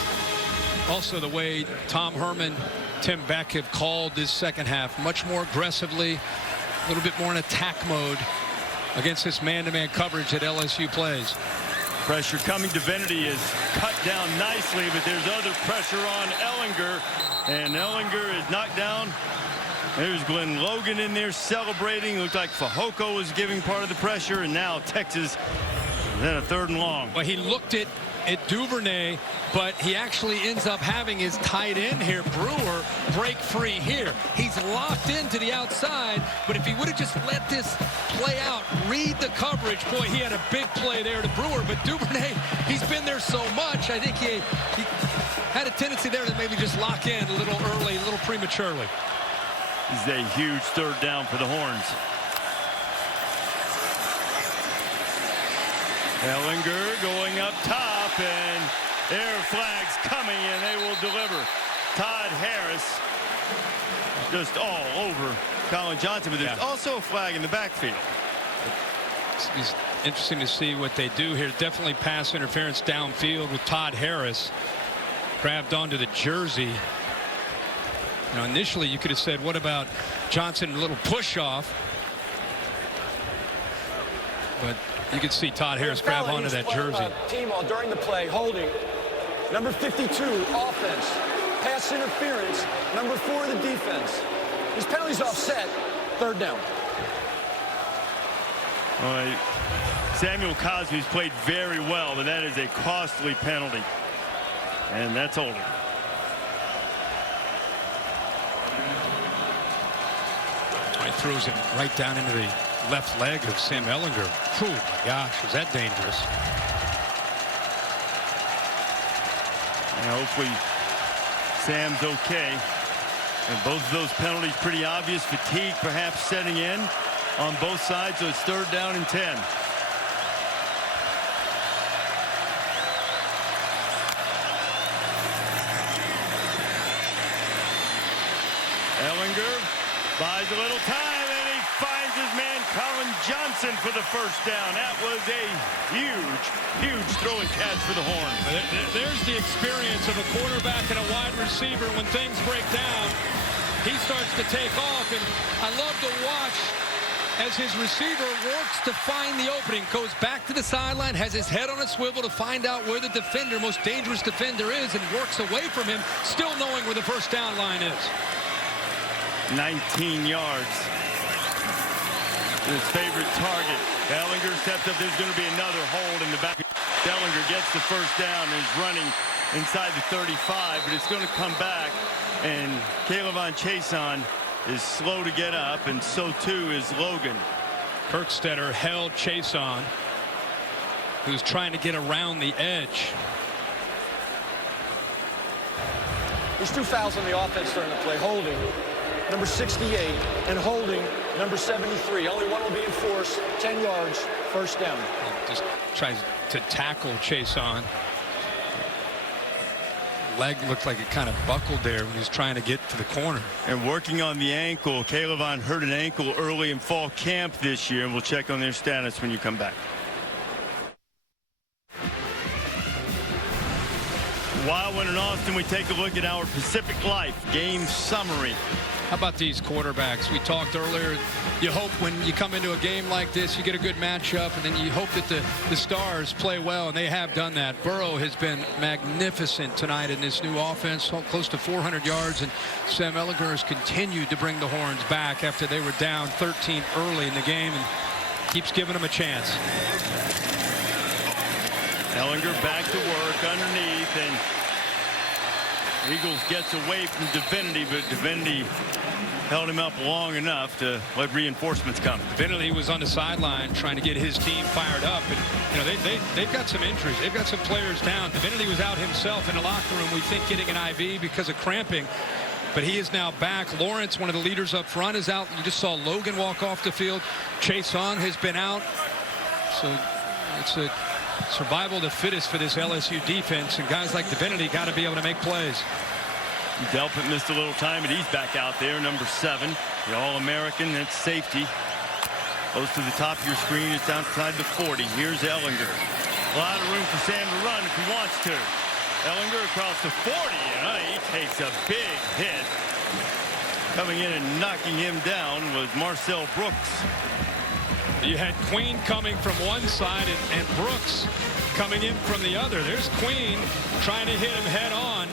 also the way Tom Herman, Tim Beck have called this second half much more aggressively, a little bit more in attack mode against this man-to-man coverage that LSU plays. Pressure coming. Divinity is cut down nicely, but there's other pressure on Ehlinger, and Ehlinger is knocked down. There's Glenn Logan in there celebrating. Looked like Fehoko was giving part of the pressure, and now Texas then a 3rd and long. Well, he looked at Duvernay, but he actually ends up having his tight end here, Brewer, break free here. He's locked into the outside, but if he would have just let this play out, read the coverage, boy, he had a big play there to Brewer. But Duvernay, he's been there so much, I think he had a tendency there to maybe just lock in a little early, a little prematurely. This is a huge 3rd down for the Horns. Ellinger going up top, and air flags coming, and they will deliver. Todd Harris just all over Colin Johnson, but there's also a flag in the backfield. It's interesting to see what they do here. Definitely pass interference downfield with Todd Harris. Grabbed onto the jersey. You know, initially you could have said, what about Johnson, a little push off? But you could see Todd Harris grab onto that jersey. Team all during the play, holding. Number 52, offense. Pass interference. Number 4, the defense. His penalty's offset. 3rd down. All right. Samuel Cosby's played very well, but that is a costly penalty. And that's holding. He throws it right down into the left leg of Sam Ellinger. Oh my gosh, is that dangerous? And hopefully Sam's okay. And both of those penalties pretty obvious. Fatigue perhaps setting in on both sides, so it's 3rd down and 10. Ellinger buys a little time, and he finds his man Colin Johnson for the 1st down. That was a huge throwing catch for the Horns. There's the experience of a quarterback and a wide receiver. When things break down, he starts to take off, and I love to watch as his receiver works to find the opening, goes back to the sideline, has his head on a swivel to find out where the defender, most dangerous defender is, and works away from him, still knowing where the 1st down line is. 19 yards. His favorite target. Ellinger steps up. There's going to be another hold in the back. Ellinger gets the 1st down and is running inside the 35, but it's going to come back, and Caleb Chason is slow to get up, and so too is Logan. Kirkstetter held Chason, who's trying to get around the edge. There's 2 fouls on the offense during the play. Holding number 68 and holding number 73. Only one will be enforced. 10 yards, 1st down. He just tries to tackle Chason. Leg looked like it kind of buckled there when he was trying to get to the corner. And working on the ankle. Caleb hurt an ankle early in fall camp this year, and we'll check on their status when you come back. While we're in Austin, we take a look at our Pacific Life game summary. How about these quarterbacks? We talked earlier, you hope when you come into a game like this, you get a good matchup, and then you hope that the stars play well, and they have done that. Burrow has been magnificent tonight in this new offense, close to 400 yards, and Sam Ellinger has continued to bring the Horns back after they were down 13 early in the game, and keeps giving them a chance. Ellinger back to work underneath, and Eagles gets away from Divinity, but Divinity held him up long enough to let reinforcements come. Divinity was on the sideline trying to get his team fired up, and you know they've got some injuries. They've got some players down. Divinity was out himself in the locker room, we think, getting an IV because of cramping, but he is now back. Lawrence, one of the leaders up front, is out. You just saw Logan walk off the field. Chason has been out, so it's a survival of the fittest for this LSU defense, and guys like Divinity got to be able to make plays. Delpit missed a little time, and he's back out there, number 7, the All-American. That's safety. Goes to the top of your screen. It's outside the 40. Here's Ellinger. A lot of room for Sam to run if he wants to. Ellinger across the 40, and he takes a big hit. Coming in and knocking him down was Marcel Brooks. You had Queen coming from one side and Brooks coming in from the other. There's Queen trying to hit him head on,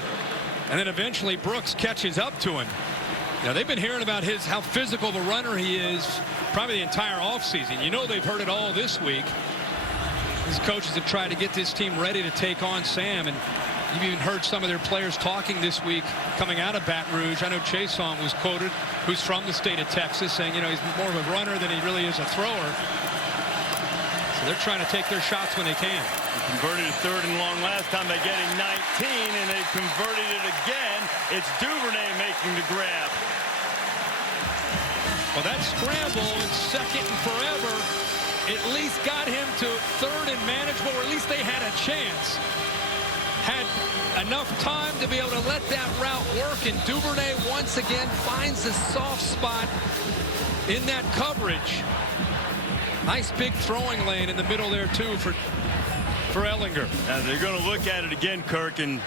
and then eventually Brooks catches up to him. Now, they've been hearing about how physical of a runner he is probably the entire offseason. You know, they've heard it all this week. These coaches have tried to get this team ready to take on Sam, and you've even heard some of their players talking this week coming out of Baton Rouge. I know Chason was quoted, who's from the state of Texas, saying, you know, he's more of a runner than he really is a thrower. So they're trying to take their shots when they can. They converted a 3rd and long last time by getting 19, and they've converted it again. It's Duvernay making the grab. Well, that scramble is 2nd and forever, at least got him to third and manageable, or at least they had a chance. Had enough time to be able to let that route work, and Duvernay once again finds the soft spot in that coverage. Nice big throwing lane in the middle there too for Ehlinger. Now they're going to look at it again, Kirk, and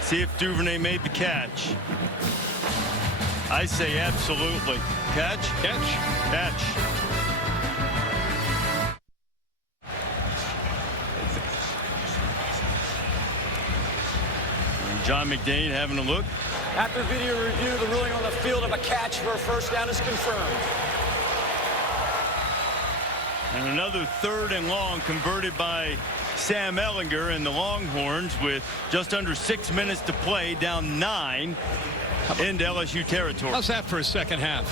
see if Duvernay made the catch. I say absolutely. Catch? Catch. And John McDade having a look. After video review, the ruling on the field of a catch for a first down is confirmed. And another 3rd and long converted by Sam Ehlinger, and the Longhorns with just under 6 minutes to play, down 9 into LSU territory. How's that for a second half?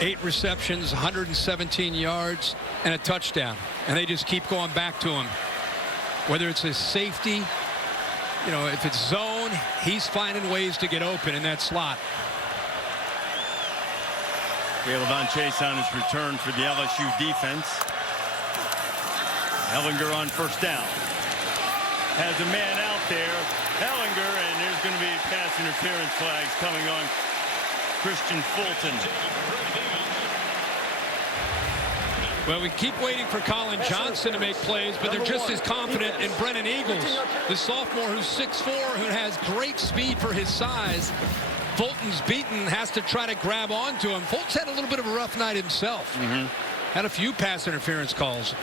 8 receptions, 117 yards, and a touchdown. And they just keep going back to him. Whether it's his safety, you know, if it's zone, he's finding ways to get open in that slot. Caleb Chase on his return for the LSU defense. Ehlinger on first down. Has a man out there. Ehlinger, and there's going to be pass interference flags coming on Christian Fulton. Well, we keep waiting for Colin Johnson to make plays, but they're just as confident in Brennan Eagles, the sophomore who's 6'4", who has great speed for his size. Fulton's beaten, has to try to grab onto him. Fulton's had a little bit of a rough night himself. Had a few pass interference calls.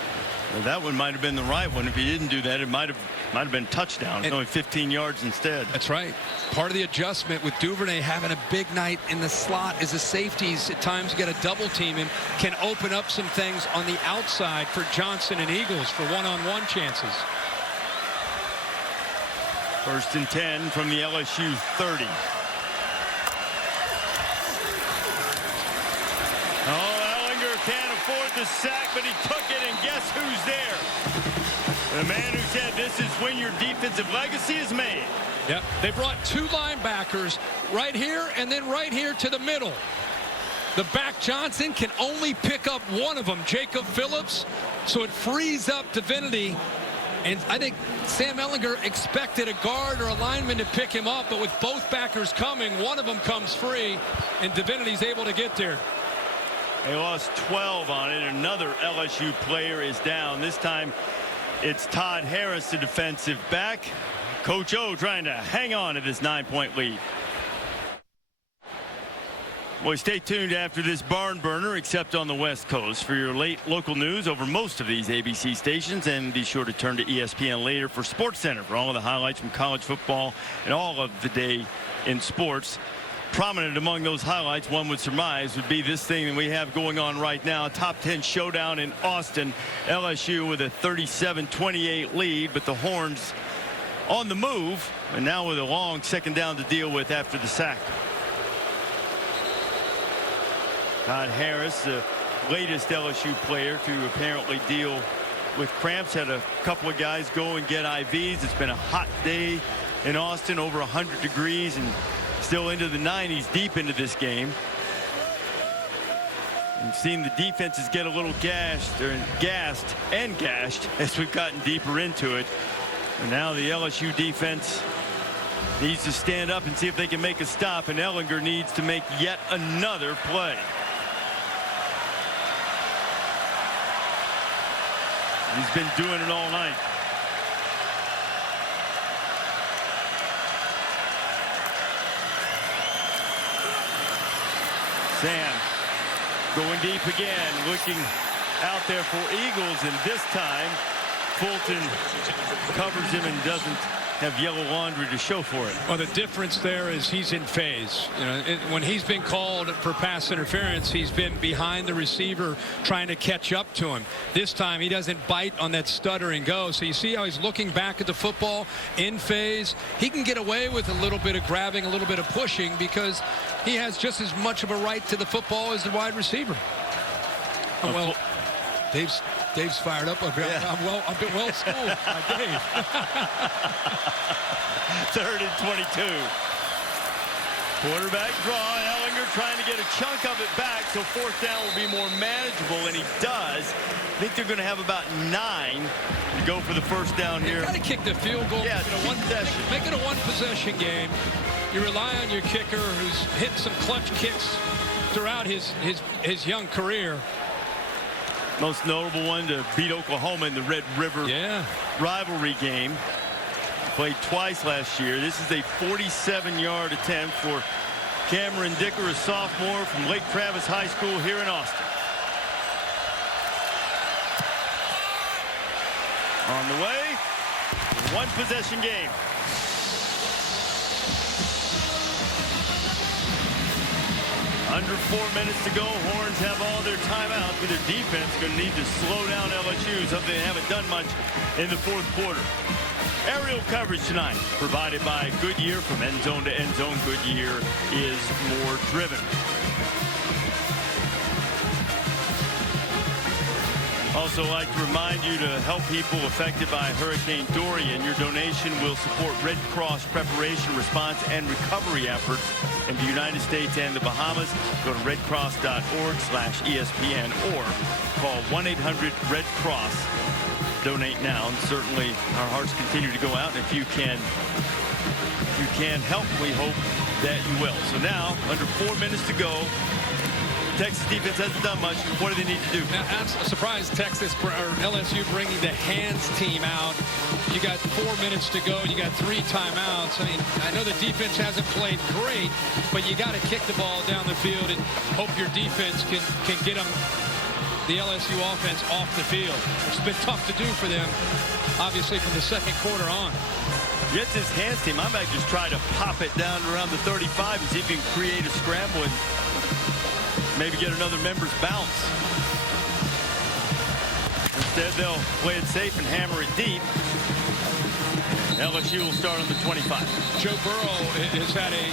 Well, that one might have been the right one. If he didn't do that, it might have been touchdown. It's only 15 yards instead. That's right. Part of the adjustment with Duvernay having a big night in the slot is the safeties at times get a double team and can open up some things on the outside for Johnson and Eagles for one-on-one chances. 1st and 10 from the LSU 30. Can't afford the sack, but he took it, and guess who's there? The man who said this is when your defensive legacy is made. Yep, they brought 2 linebackers right here and then right here to the middle. The back Johnson can only pick up one of them, Jacob Phillips, so it frees up Divinity. And I think Sam Ehlinger expected a guard or a lineman to pick him up, but with both backers coming, one of them comes free, and Divinity's able to get there. They lost 12 on it. Another LSU player is down. This time it's Todd Harris, the defensive back. Coach O trying to hang on to this 9-point lead. Boy, stay tuned after this barn burner, except on the West Coast, for your late local news over most of these ABC stations. And be sure to turn to ESPN later for SportsCenter for all of the highlights from college football and all of the day in sports. Prominent among those highlights, one would surmise, would be this thing that we have going on right now. Top 10 showdown in Austin. LSU with a 37-28 lead, but the Horns on the move, and now with a long 2nd down to deal with after the sack. Todd Harris, the latest LSU player to apparently deal with cramps, had a couple of guys go and get IVs. It's been a hot day in Austin, over 100 degrees, and still into the 90s deep into this game. We've seen the defenses get a little gassed as we've gotten deeper into it. And now the LSU defense needs to stand up and see if they can make a stop, and Ehlinger needs to make yet another play. He's been doing it all night. Sam going deep again, looking out there for Eagles, and this time Fulton covers him and doesn't have yellow laundry to show for it. Well, the difference there is he's in phase. You know, when he's been called for pass interference, he's been behind the receiver trying to catch up to him. This time he doesn't bite on that stutter and go. So you see how he's looking back at the football in phase. He can get away with a little bit of grabbing, a little bit of pushing, because he has just as much of a right to the football as the wide receiver. Oh, well, Dave's fired up. I've been well schooled by Dave. 3rd and 22. Quarterback draw. Ellinger trying to get a chunk of it back so fourth down will be more manageable, and he does. I think they're going to have about 9 to go for the first down here. You got to kick the field goal. Yeah, make it a one-possession game. You rely on your kicker, who's hit some clutch kicks throughout his young career. Most notable one to beat Oklahoma in the Red River rivalry game. Played twice last year. This is a 47-yard attempt for Cameron Dicker, a sophomore from Lake Travis High School here in Austin. On the way, one-possession game. Under 4 minutes to go. Horns have all their timeouts, but their defense going to need to slow down LSU, something they haven't done much in the fourth quarter. Aerial coverage tonight provided by Goodyear. From end zone to end zone, Goodyear is more driven. Also like to remind you to help people affected by Hurricane Dorian. Your donation will support Red Cross preparation, response, and recovery efforts in the United States and the Bahamas. Go to redcross.org/ESPN or call 1-800-RED-CROSS. Donate now, and certainly our hearts continue to go out. And if you can help, we hope that you will. So now, under 4 minutes to go, Texas defense hasn't done much. What do they need to do? Now, I'm surprised Texas or LSU bringing the hands team out. You got 4 minutes to go. You got 3 timeouts. I mean, I know the defense hasn't played great, but you got to kick the ball down the field and hope your defense can get them, the LSU offense, off the field. It's been tough to do for them, obviously, from the second quarter on. Gets his hands team. I might just try to pop it down around the 35 and see if he can create a scramble and maybe get another member's bounce. Instead, they'll play it safe and hammer it deep. LSU will start on the 25. Joe Burrow has had a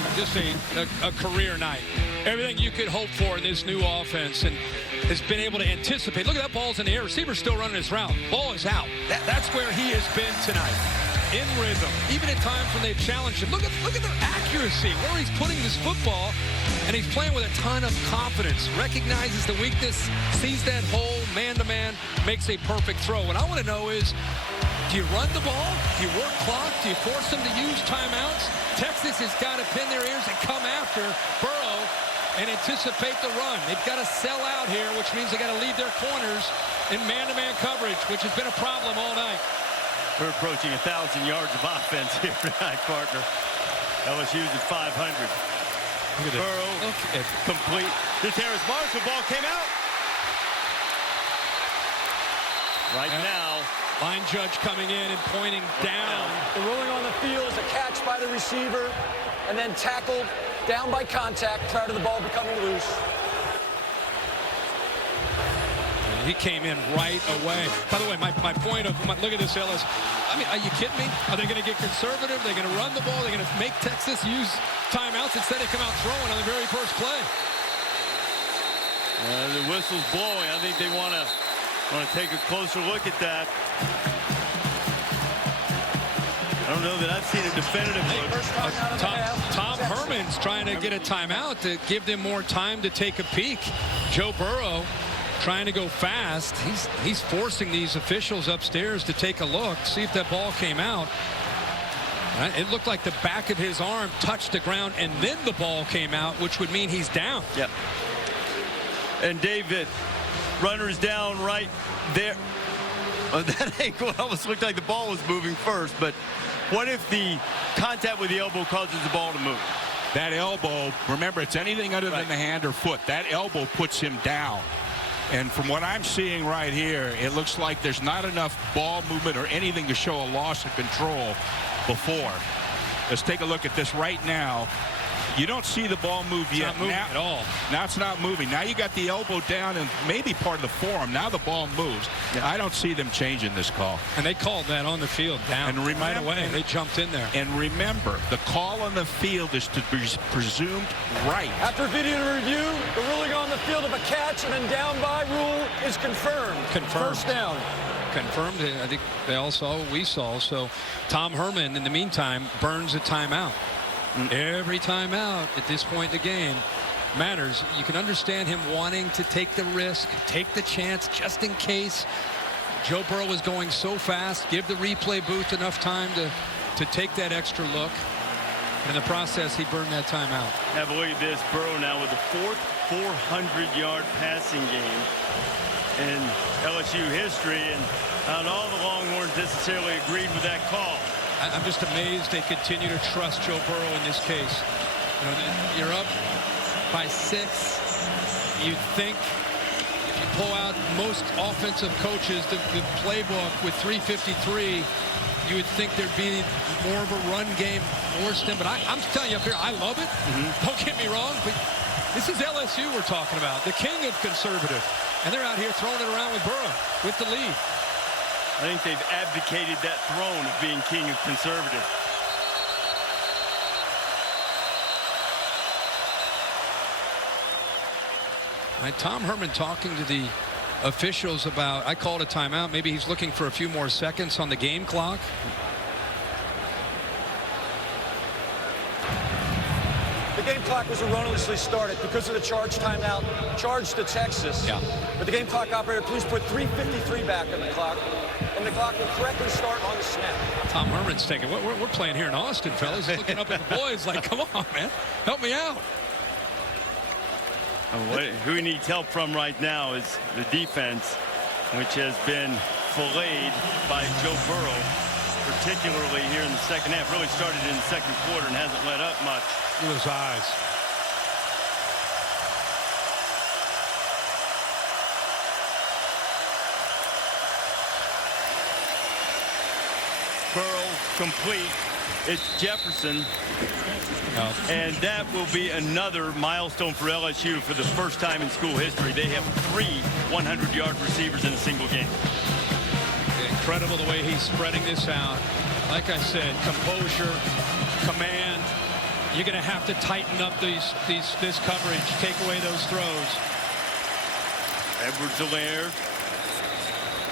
career night. Everything you could hope for in this new offense, and has been able to anticipate. Look at that, ball's in the air. Receiver's still running his route. Ball is out. That's where he has been tonight. In rhythm. Even at times when they've challenged him. Look at the accuracy, where he's putting this football, and he's playing with a ton of confidence. Recognizes the weakness, sees that hole, man-to-man, makes a perfect throw. What I want to know is, do you run the ball? Do you work clock? Do you force them to use timeouts? Texas has got to pin their ears and come after Burrow and anticipate the run. They've got to sell out here, which means they got to leave their corners in man-to-man coverage, which has been a problem all night. We're approaching 1,000 yards of offense here tonight, partner. LSU's at 500. Burrow complete to Terrace Marks. The ball came out. Right now, line judge coming in and pointing down. The ruling on the field is a catch by the receiver and then tackled down by contact prior to the ball becoming loose. He came in right away. By the way, my point of, look at this, Ellis. I mean, are you kidding me? Are they going to get conservative? They're going to run the ball. They're going to make Texas use timeouts. Instead, they come out throwing on the very first play. The whistle's blowing. I think they want to take a closer look at that. I don't know that I've seen a definitive look. Tom Herman's trying to get a timeout to give them more time to take a peek. Joe Burrow trying to go fast. He's forcing these officials upstairs to take a look, see if that ball came out. It looked like the back of his arm touched the ground, and then the ball came out, which would mean he's down. Yep. And David, runner's down right there. That angle almost looked like the ball was moving first, but what if the contact with the elbow causes the ball to move? That elbow, remember, it's anything other than the hand or foot. That elbow puts him down. And from what I'm seeing right here, it looks like there's not enough ball movement or anything to show a loss of control before. Let's take a look at this right now. You don't see the ball move yet. Not moving at all. Now it's not moving. Now you got the elbow down and maybe part of the forearm. Now the ball moves. Yeah. I don't see them changing this call. And they called that on the field down. And remember, right away. They jumped in there. And remember, the call on the field is to be presumed right. After video review, the ruling on the field of a catch and then down by rule is confirmed. First down. Confirmed. I think they all saw what we saw. So Tom Herman, in the meantime, burns a timeout. Every timeout at this point in the game matters. You can understand him wanting to take the risk, take the chance just in case. Joe Burrow was going so fast. Give the replay booth enough time to take that extra look. And in the process, he burned that timeout. Have a look at this. Burrow now with the 4th 400-yard passing game in LSU history, and not all the Longhorns necessarily agreed with that call. I'm just amazed they continue to trust Joe Burrow in this case. You know, you're up by 6. You'd think if you pull out most offensive coaches, the playbook with 353, you would think there'd be more of a run game forced in. But I'm telling you up here, I love it. Don't get me wrong, but this is LSU we're talking about, the king of conservative. And they're out here throwing it around with Burrow with the lead. I think they've abdicated that throne of being king of conservative. Tom Herman talking to the officials about, I called a timeout. Maybe he's looking for a few more seconds on the game clock. The game clock was erroneously started because of the charge timeout charged to Texas. Yeah. But the game clock operator, please put 3:53 back on the clock, and the clock will correctly start on the snap. Tom Herman's thinking, we're playing here in Austin, fellas. Looking up at the boys like, come on, man, help me out. Who he needs help from right now is the defense, which has been filleted by Joe Burrow, particularly here in the second half. Really started in the second quarter and hasn't let up much. Look at his eyes. Burrow complete. It's Jefferson. And that will be another milestone for LSU for the first time in school history. They have 3 100-yard receivers in a single game. Incredible the way he's spreading this out. Like I said, composure, command. You're going to have to tighten up this coverage, take away those throws. Edwards-Helaire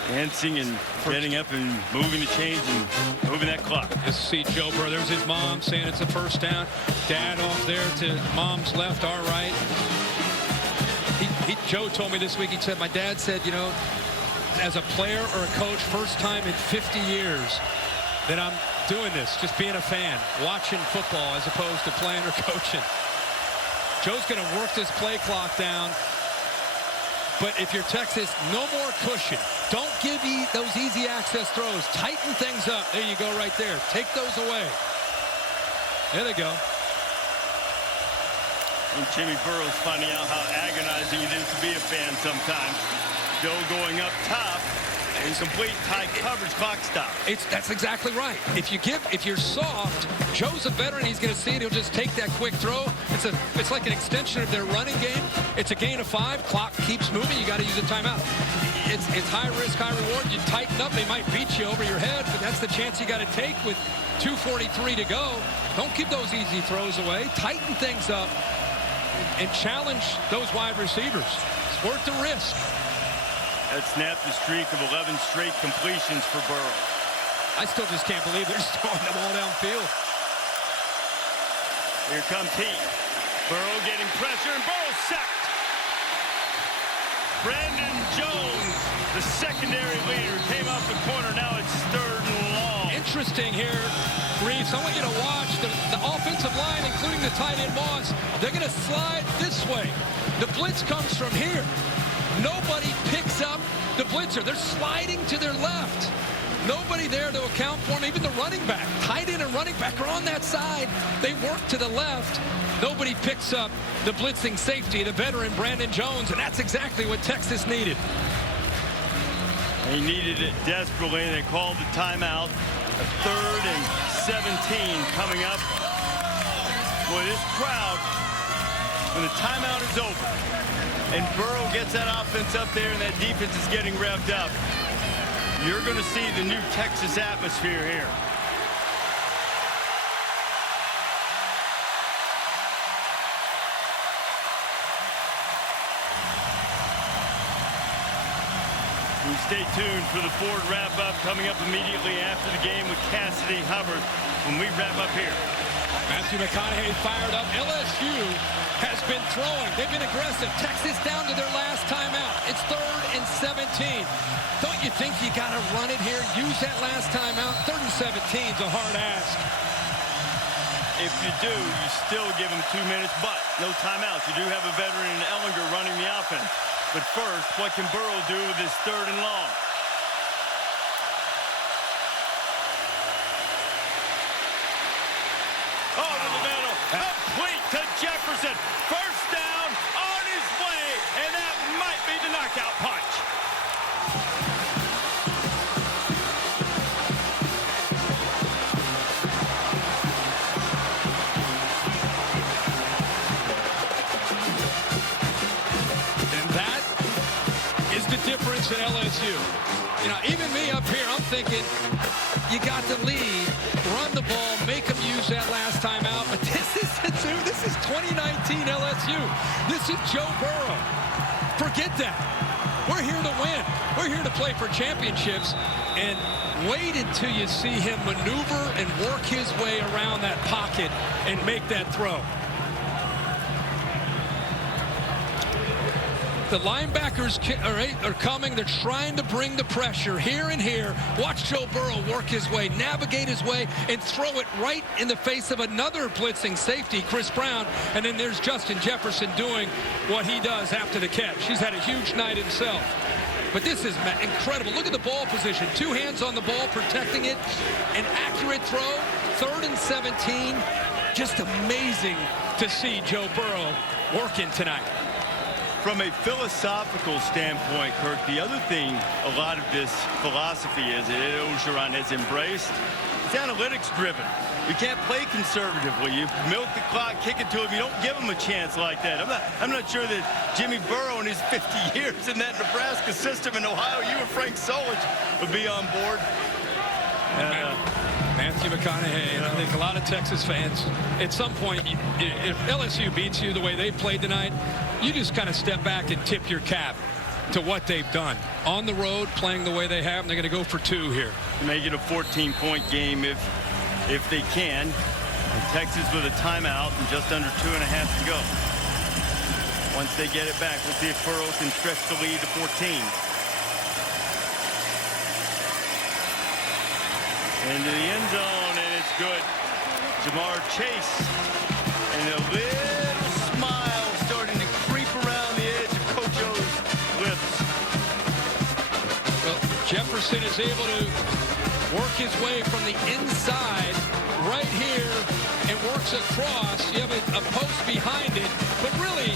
dancing and getting up and moving the chains and moving that clock. Let's see Joe Burrow. There's his mom saying it's a first down. Dad off there to mom's left, our right. Joe told me this week, he said, my dad said, you know, as a player or a coach, first time in 50 years that I'm doing this, just being a fan, watching football as opposed to playing or coaching. Joe's going to work this play clock down. But if you're Texas, no more cushion. Don't give those easy access throws. Tighten things up. There you go right there. Take those away. There they go. And Jimmy Burrow's finding out how agonizing it is to be a fan sometimes. Joe going up top. Incomplete, tight coverage, clock stop. That's exactly right. If you're soft, Joe's a veteran. He's going to see it. He'll just take that quick throw. It's like an extension of their running game. It's a gain of 5. Clock keeps moving. You got to use a timeout. It's high risk, high reward. You tighten up, they might beat you over your head, but that's the chance you got to take with 2:43 to go. Don't give those easy throws away. Tighten things up and challenge those wide receivers. It's worth the risk. That snapped the streak of 11 straight completions for Burrow. I still just can't believe they're just throwing the ball downfield. Here comes Heat. Burrow getting pressure, and Burrow sacked. Brandon Jones, the secondary leader, came off the corner. Now it's 3rd and long. Interesting here, Reeves. I want you to watch the offensive line, including the tight end Moss. They're going to slide this way. The blitz comes from here. Nobody picks up the blitzer. They're sliding to their left. Nobody there to account for them. Even the running back, tight end and running back are on that side. They work to the left. Nobody picks up the blitzing safety, the veteran Brandon Jones, and that's exactly what Texas needed. He needed it desperately. They called the timeout. A 3rd and 17 coming up. Boy, this crowd, when the timeout is over, and Burrow gets that offense up there and that defense is getting revved up, you're going to see the new Texas atmosphere here. And stay tuned for the Ford wrap-up coming up immediately after the game with Cassidy Hubbard when we wrap up here. Matthew McConaughey fired up. LSU has been throwing. They've been aggressive. Texas down to their last timeout. It's 3rd and 17. Don't you think you got to run it here? Use that last timeout. 3rd and 17 is a hard ask. If you do, you still give them 2 minutes, but no timeouts. You do have a veteran in Ellinger running the offense. But first, what can Burrow do with his 3rd and long? Over the middle, complete to Jefferson. First down, on his way, and that might be the knockout punch. And that is the difference at LSU. You know, even me up here, I'm thinking, you got the lead, run the ball, make them use that last time out. But this is 2019 LSU. This is Joe Burrow. Forget that. We're here to win. We're here to play for championships. And wait until you see him maneuver and work his way around that pocket and make that throw. The linebackers are coming. They're trying to bring the pressure here and here. Watch Joe Burrow work his way, navigate his way, and throw it right in the face of another blitzing safety, Chris Brown. And then there's Justin Jefferson doing what he does after the catch. He's had a huge night himself. But this is incredible. Look at the ball position. 2 hands on the ball, protecting it. An accurate throw. 3rd and 17. Just amazing to see Joe Burrow working tonight. From a philosophical standpoint, Kirk, the other thing a lot of this philosophy is that Orgeron has embraced, it's analytics-driven. You can't play conservatively. You milk the clock, kick it to him. You don't give him a chance like that. I'm not sure that Jimmy Burrow in his 50 years in that Nebraska system in Ohio, you and Frank Solich would be on board. Matthew McConaughey, and I think a lot of Texas fans, at some point, if LSU beats you the way they played tonight, you just kind of step back and tip your cap to what they've done. On the road, playing the way they have, and they're going to go for 2 here. Make it a 14-point game if they can. And Texas with a timeout and just under 2.5 to go. Once they get it back, we'll see if Burrow can stretch the lead to 14. Into the end zone, and it's good. Jamar Chase, and a little smile starting to creep around the edge of Coach O's lips. Well, Jefferson is able to work his way from the inside right here and works across. You have a post behind it, but really,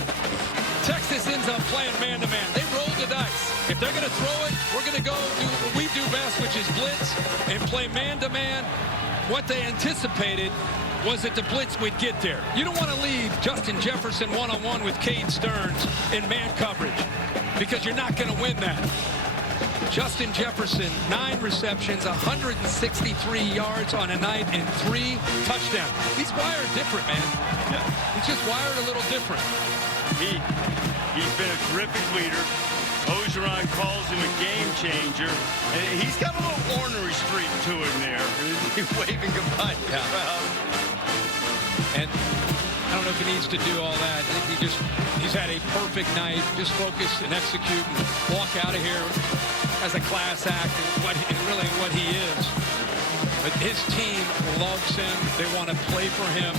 Texas ends up playing man-to-man. They roll the dice. If they're going to throw it, we're going to go do what we do best, which is blitz and play man-to-man. What they anticipated was that the blitz would get there. You don't want to leave Justin Jefferson one-on-one with Cade Stearns in man coverage because you're not going to win that. Justin Jefferson, 9 receptions, 163 yards on a night, and 3 touchdowns. He's wired different, man. Yeah. He's just wired a little different. He's been a terrific leader. Orgeron calls him a game changer. And he's got a little ornery streak to him there. He's waving goodbye to the crowd. And I don't know if he needs to do all that. I think he's had a perfect night. Just focus and execute and walk out of here as a class act and really what he is. But his team loves him. They want to play for him.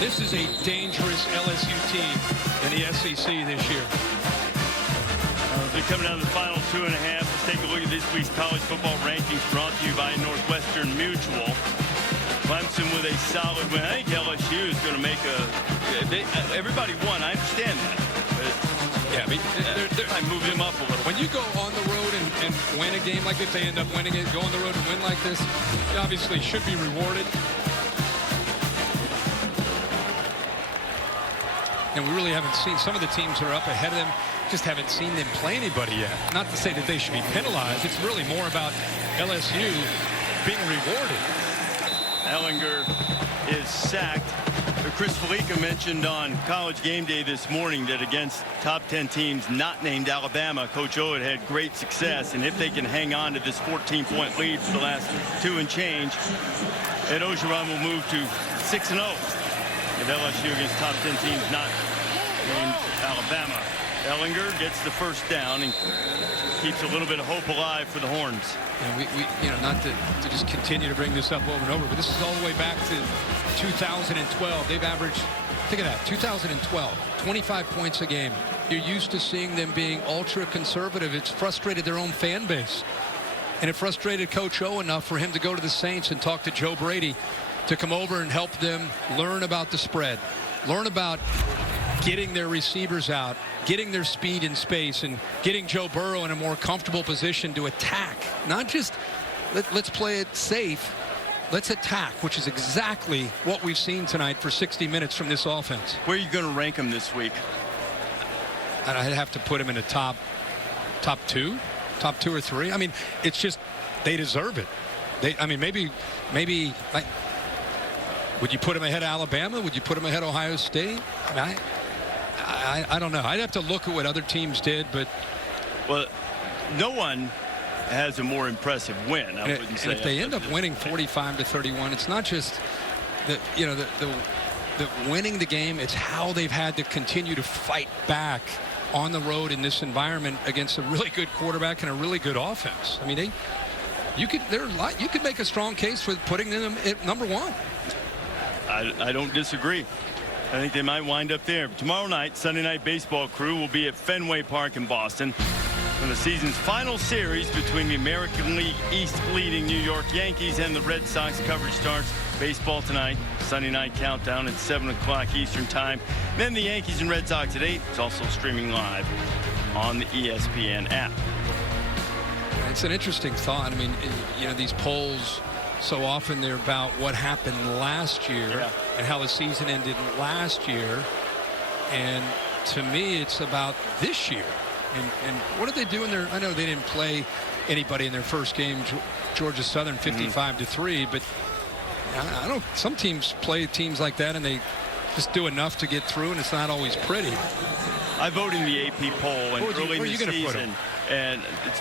This is a dangerous LSU team in the SEC this year. We're coming down to the final 2.5. Let's take a look at this week's college football rankings brought to you by Northwestern Mutual. Clemson with a solid win. I think LSU is going to make everybody won. I understand that. But yeah, I move them up a little. When you go on the road and win a game like this, they end up winning it. Go on the road and win like this, you obviously should be rewarded. And we really haven't seen some of the teams that are up ahead of them. Just haven't seen them play anybody yet. Not to say that they should be penalized. It's really more about LSU being rewarded. Ellinger is sacked. Chris Felica mentioned on College Game Day this morning that against top 10 teams not named Alabama, Coach O had great success. And if they can hang on to this 14-point lead for the last 2 and change, Ed Orgeron will move to 6-0 with LSU against top 10 teams not named Alabama. Ellinger gets the first down and keeps a little bit of hope alive for the Horns. And not to just continue to bring this up over and over, but this is all the way back to 2012. They've averaged, think of that, 2012, 25 points a game. You're used to seeing them being ultra conservative. It's frustrated their own fan base. And it frustrated Coach O enough for him to go to the Saints and talk to Joe Brady to come over and help them learn about the spread, learn about getting their receivers out, getting their speed in space, and getting Joe Burrow in a more comfortable position to attack. Not just let's play it safe, let's attack, which is exactly what we've seen tonight for 60 minutes from this offense. Where are you going to rank them this week? I'd have to put him in the top two or three. I mean, it's just they deserve it. Maybe like, would you put him ahead of Alabama? Would you put him ahead of Ohio State? I don't know. I'd have to look at what other teams did, but well, no one has a more impressive win. I wouldn't say. And if they end up winning 45-31, it's not just the winning the game. It's how they've had to continue to fight back on the road in this environment against a really good quarterback and a really good offense. I mean, you could make a strong case for putting them at number one. I don't disagree. I think they might wind up there. Tomorrow night, Sunday Night Baseball crew will be at Fenway Park in Boston for the season's final series between the American League East leading New York Yankees and the Red Sox. Coverage starts baseball tonight. Sunday night countdown at 7 o'clock Eastern time. Then the Yankees and Red Sox at 8. It's also streaming live on the ESPN app. It's an interesting thought. I mean, these polls, so often they're about what happened last year and how the season ended last year. And to me, it's about this year. And what did they do in their, I know they didn't play anybody in their first game, Georgia Southern 55-3, but I don't, some teams play teams like that and they just do enough to get through, and it's not always pretty. I vote in the AP poll and early in the season, and it's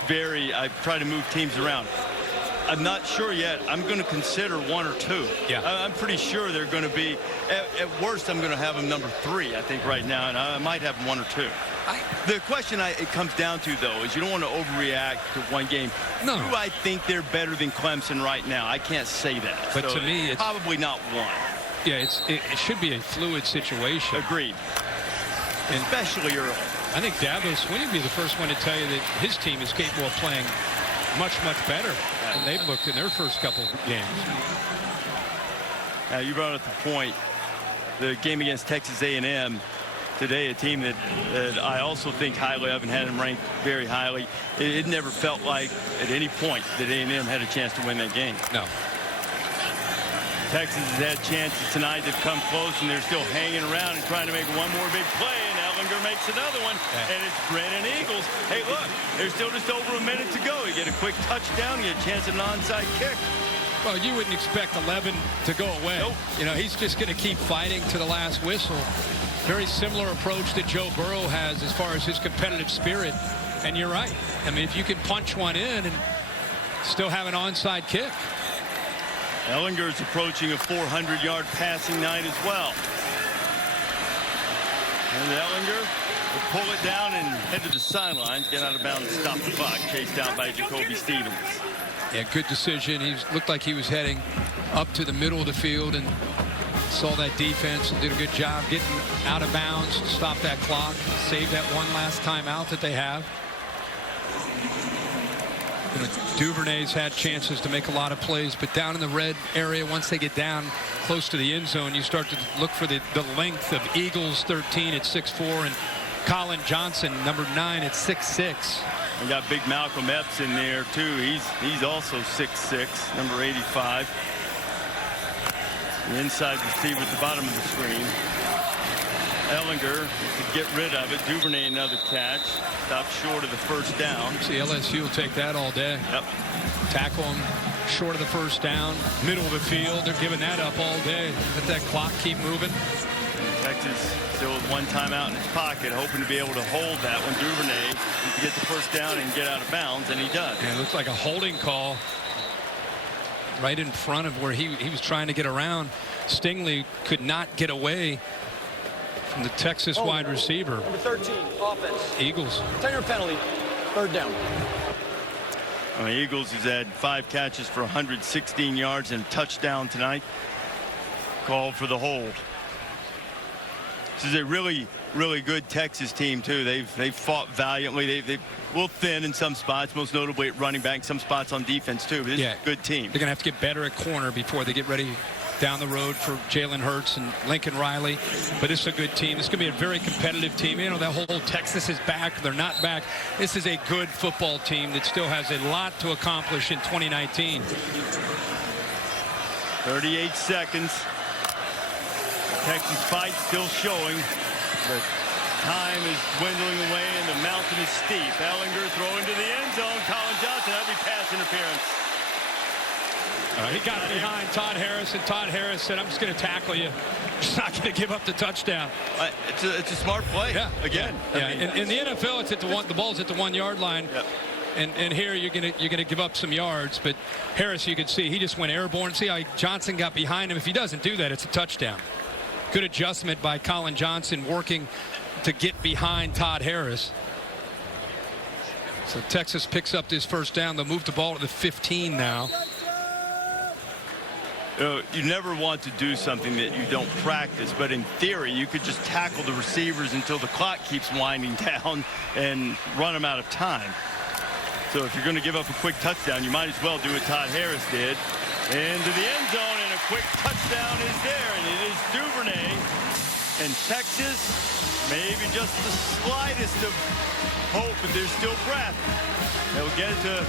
I've tried to move teams around. I'm not sure yet. I'm going to consider one or two. Yeah. I'm pretty sure they're going to be, at worst, I'm going to have them number 3, I think, right now, and I might have them 1 or 2. The question it comes down to, though, is you don't want to overreact to one game. No. Do I think they're better than Clemson right now? I can't say that. But so to me, it's probably not one. Yeah, it should be a fluid situation. Agreed. And especially early. I think Dabo Swinney would be the first one to tell you that his team is capable of playing much, much better than they've looked in their first couple of games. Now, you brought up the point, the game against Texas A&M today, a team that I also think highly of and had them ranked very highly. It never felt like at any point that A&M had a chance to win that game. No. Texas has had chances tonight. They've come close, and they're still hanging around and trying to make one more big play, and Ellinger makes another one, and it's Brennan Eagles. Hey, look, there's still just over a minute to go. You get a quick touchdown, you get a chance at an onside kick. Well, you wouldn't expect 11 to go away. Nope. He's just going to keep fighting to the last whistle. Very similar approach that Joe Burrow has as far as his competitive spirit. And you're right. I mean, if you can punch one in and still have an onside kick. Ellinger's approaching a 400-yard passing night as well. And Ellinger will pull it down and head to the sidelines, get out of bounds and stop the clock, chased out by Jacoby Stevens. Yeah, good decision. He looked like he was heading up to the middle of the field and saw that defense and did a good job getting out of bounds to stop that clock, save that one last timeout that they have. Duvernay's had chances to make a lot of plays, but down in the red area, once they get down close to the end zone, you start to look for the length of Eagles 13 at 6'4" and Colin Johnson, number 9 at 6'6". We got big Malcolm Epps in there too. He's also 6'6", number 85. The inside receiver at the bottom of the screen. Ellinger could get rid of it. Duvernay another catch. Stopped short of the first down. See, LSU will take that all day. Yep. Tackle him short of the first down, middle of the field. They're giving that up all day. Let that clock keep moving. Texas still with one timeout in his pocket, hoping to be able to hold that one. Duvernay to get the first down and get out of bounds, and he does. And it looks like a holding call. right in front of where he was trying to get around. Stingley could not get away from the Texas wide receiver. Number 13, offense. Eagles. 10-yard penalty, 3rd down. The Eagles has had 5 catches for 116 yards and a touchdown tonight. Called for the hold. This is a really good Texas team too. They've fought valiantly. They will thin in some spots, most notably at running back, some spots on defense too. But this is a good team. They're gonna have to get better at corner before they get ready down the road for Jalen Hurts and Lincoln Riley. But it's a good team. It's going to be a very competitive team. You know, that whole Texas is back. They're not back. This is a good football team that still has a lot to accomplish in 2019. 38 seconds. Texas fight still showing. But time is dwindling away and the mountain is steep. Ellinger throwing to the end zone. Colin Johnson, that'd be pass interference. He got behind Todd Harris, and Todd Harris said, I'm just going to tackle you. Just not going to give up the touchdown. It's a smart play. Yeah. Again. Yeah. In the NFL, it's at the ball's at the 1 yard line. Yep. And here you're gonna give up some yards. But Harris, you could see he just went airborne. See how Johnson got behind him. If he doesn't do that, it's a touchdown. Good adjustment by Colin Johnson working to get behind Todd Harris. So Texas picks up this 1st down. They'll move the ball to the 15 now. You never want to do something that you don't practice, but in theory you could just tackle the receivers until the clock keeps winding down and run them out of time. So if you're going to give up a quick touchdown, you might as well do what Todd Harris did. Into the end zone, and a quick touchdown is there, and it is Duvernay. And Texas, maybe just the slightest of hope, but there's still breath. They'll get it to a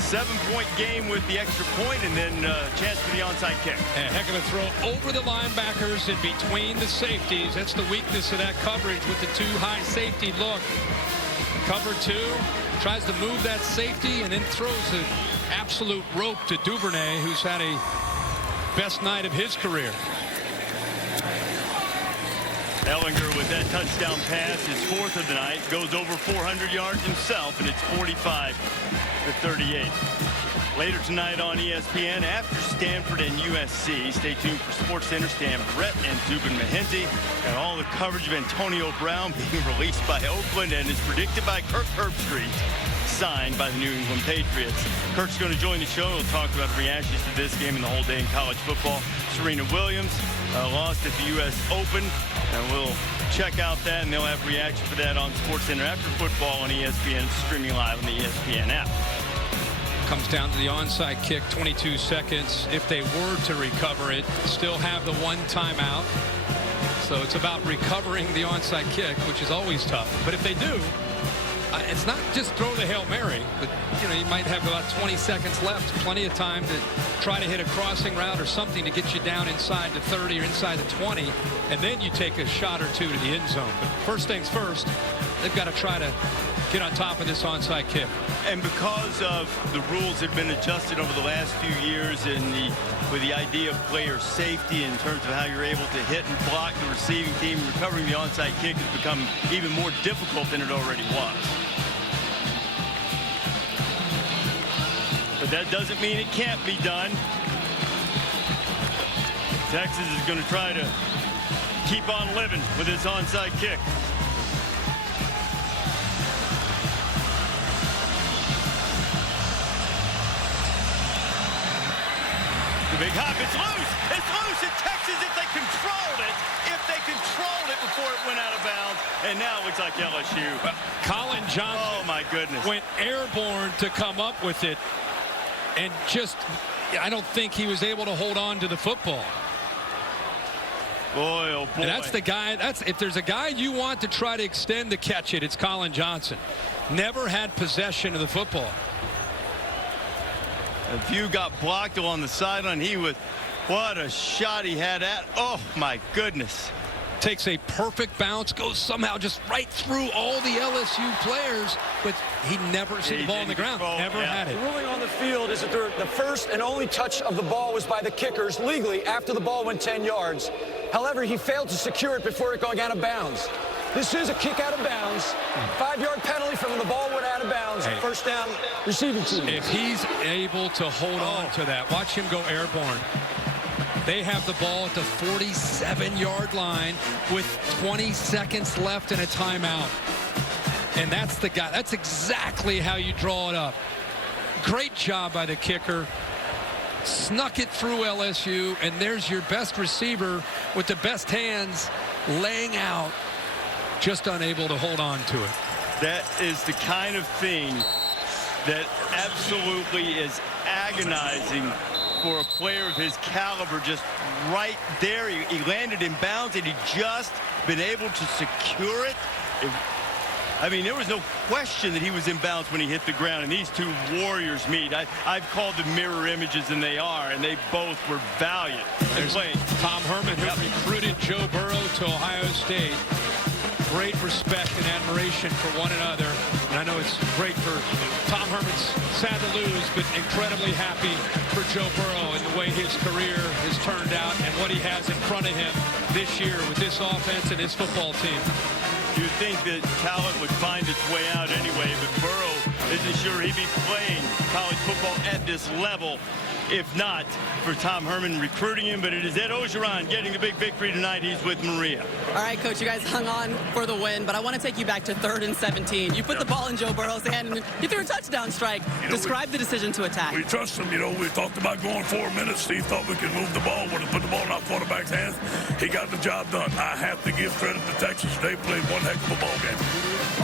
7-point game with the extra point, and then a chance for the onside kick. A heck of a throw over the linebackers and between the safeties. That's the weakness of that coverage with the 2 high safety look. Cover 2, tries to move that safety and then throws an absolute rope to Duvernay, who's had a best night of his career. Ellinger with that touchdown pass, his 4th of the night, goes over 400 yards himself, and it's 45-38. Later tonight on ESPN, after Stanford and USC, stay tuned for SportsCenter. Stan Brett and Zubin Mehenti. Got all the coverage of Antonio Brown being released by Oakland and is predicted by Kirk Herbstreit, signed by the New England Patriots. Kirk's going to join the show. We'll talk about reactions to this game and the whole day in college football. Serena Williams lost at the U.S. Open, and we'll check out that, and they'll have reaction for that on SportsCenter after football on ESPN, streaming live on the ESPN app. Comes down to the onside kick, 22 seconds. If they were to recover it, still have the 1 timeout. So it's about recovering the onside kick, which is always tough. But if they do, it's not just throw the Hail Mary, but you might have about 20 seconds left, plenty of time to try to hit a crossing route or something to get you down inside the 30 or inside the 20, and then you take a shot or 2 to the end zone. But first things first, they've got to try to get on top of this onside kick. And because of the rules that have been adjusted over the last few years with the idea of player safety in terms of how you're able to hit and block the receiving team, recovering the onside kick has become even more difficult than it already was. But that doesn't mean it can't be done. Texas is going to try to keep on living with this onside kick. Big hop, it's loose, and Texas, if they controlled it before it went out of bounds, and now it looks like LSU. Colin Johnson, oh my goodness, went airborne to come up with it, and just, I don't think he was able to hold on to the football. Boy, oh boy. And that's the guy, if there's a guy you want to try to extend to catch it, it's Colin Johnson. Never had possession of the football. A few got blocked along the sideline. What a shot he had at. Oh my goodness. Takes a perfect bounce, goes somehow just right through all the LSU players, but he never seen the ball on the ground. Never had it. The ruling on the field is that the first and only touch of the ball was by the kickers legally after the ball went 10 yards. However, he failed to secure it before it going out of bounds. This is a kick out of bounds. 5-yard penalty from the ball went out of bounds. Hey. First down receiving team. If he's able to hold on to that, watch him go airborne. They have the ball at the 47-yard line with 20 seconds left and a timeout. And that's the guy. That's exactly how you draw it up. Great job by the kicker. Snuck it through LSU, and there's your best receiver with the best hands laying out, just unable to hold on to it. That is the kind of thing that absolutely is agonizing for a player of his caliber. Just right there, he landed in bounds, and he just been able to secure it. I mean, there was no question that he was in bounds when he hit the ground, and these two warriors meet. I've called them mirror images, and they are, and they both were valiant. There's Tom Herman, who recruited Joe Burrow to Ohio State. Great respect and admiration for one another. And I know it's great for Tom Herman's sad to lose, but incredibly happy for Joe Burrow and the way his career has turned out and what he has in front of him this year with this offense and his football team. You'd think that talent would find its way out anyway, but Burrow isn't sure he'd be playing college football at this level if not for Tom Herman recruiting him. But it is Ed Ogeron getting the big victory tonight. He's with Maria. All right, Coach, you guys hung on for the win, but I want to take you back to 3rd and 17. You put the ball in Joe Burrow's hand, and you threw a touchdown strike. Describe the decision to attack. We trust him. We talked about going 4 minutes. Steve thought we could move the ball. Would have put the ball in our quarterback's hands. He got the job done. I have to give credit to Texas. They played one heck of a ball game.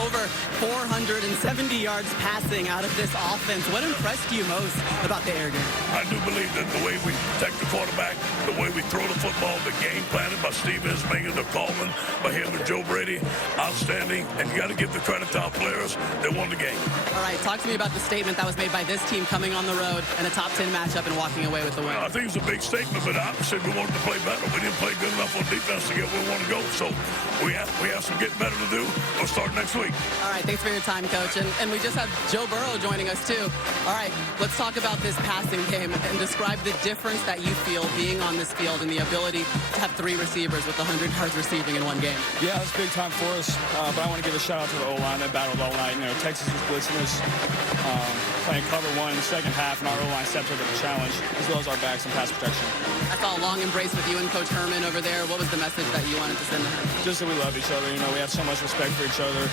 Over 470 yards passing out of this offense. What impressed you most about the air game? I do believe that the way we protect the quarterback, the way we throw the football, the game planted by Steve Ismanger, the Coleman, by him and Joe Brady, outstanding. And you got to give the credit to our players that won the game. All right, talk to me about the statement that was made by this team coming on the road and a top 10 matchup and walking away with the win. Well, I think it was a big statement, but I said we wanted to play better. We didn't play good enough on defense to get where we want to go. So we have some getting better to do. We'll start next week. All right, thanks for your time, Coach. And we just have Joe Burrow joining us, too. All right, let's talk about this passing game and describe the difference that you feel being on this field and the ability to have 3 receivers with 100 yards receiving in one game. Yeah, it's big time for us, but I want to give a shout-out to the O-line that battled all night. Texas was blitzing us, playing cover 1 in the second half, and our O-line stepped up to the challenge, as well as our backs and pass protection. I saw a long embrace with you and Coach Herman over there. What was the message that you wanted to send to him? Just that we love each other. We have so much respect for each other.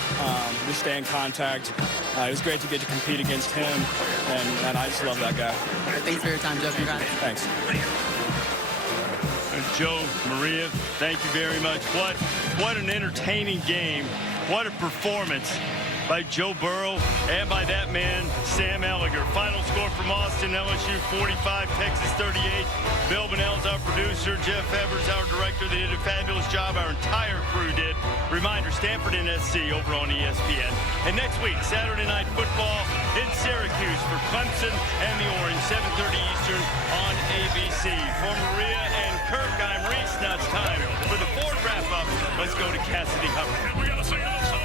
We stay in contact. It was great to get to compete against him, and I just love that guy. Thanks for your time, Joe. Congrats. Thanks. Joe, Maria, thank you very much. What an entertaining game. What a performance by Joe Burrow and by that man, Sam Ehlinger. Final score from Austin, LSU 45, Texas 38. Bill Bonnell's our producer. Jeff Evers, our director. They did a fabulous job. Our entire crew did. Reminder, Stanford and SC over on ESPN. And next week, Saturday Night Football in Syracuse for Clemson and the Orange, 7:30 Eastern on ABC. For Maria and Kirk, I'm Reese. Now it's time for the Ford wrap-up. Let's go to Cassidy Hubbard. We got to sing that song.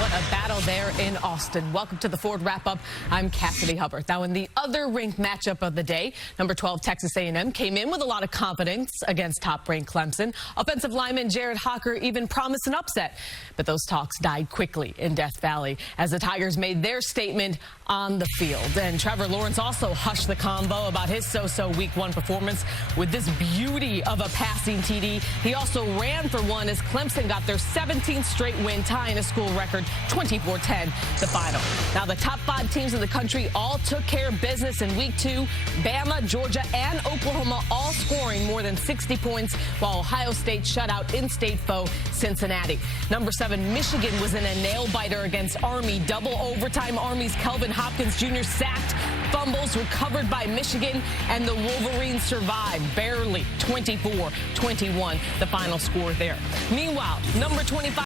What a battle there in Austin. Welcome to the Ford Wrap-Up. I'm Cassidy Hubbard. Now, in the other ranked matchup of the day, number 12 Texas A&M came in with a lot of confidence against top-ranked Clemson. Offensive lineman Jared Hocker even promised an upset, but those talks died quickly in Death Valley as the Tigers made their statement on the field. And Trevor Lawrence also hushed the combo about his so-so Week 1 performance with this beauty of a passing TD. He also ran for one as Clemson got their 17th straight win, tying a school record 24-10, the final. Now, the top 5 teams in the country all took care of business in Week 2. Bama, Georgia, and Oklahoma all scoring more than 60 points, while Ohio State shut out in-state foe Cincinnati. Number 7, Michigan was in a nail-biter against Army. Double overtime. Army's Kelvin Hopkins Jr. sacked. Fumbles recovered by Michigan, and the Wolverines survived barely. 24-21, the final score there. Meanwhile, number 25.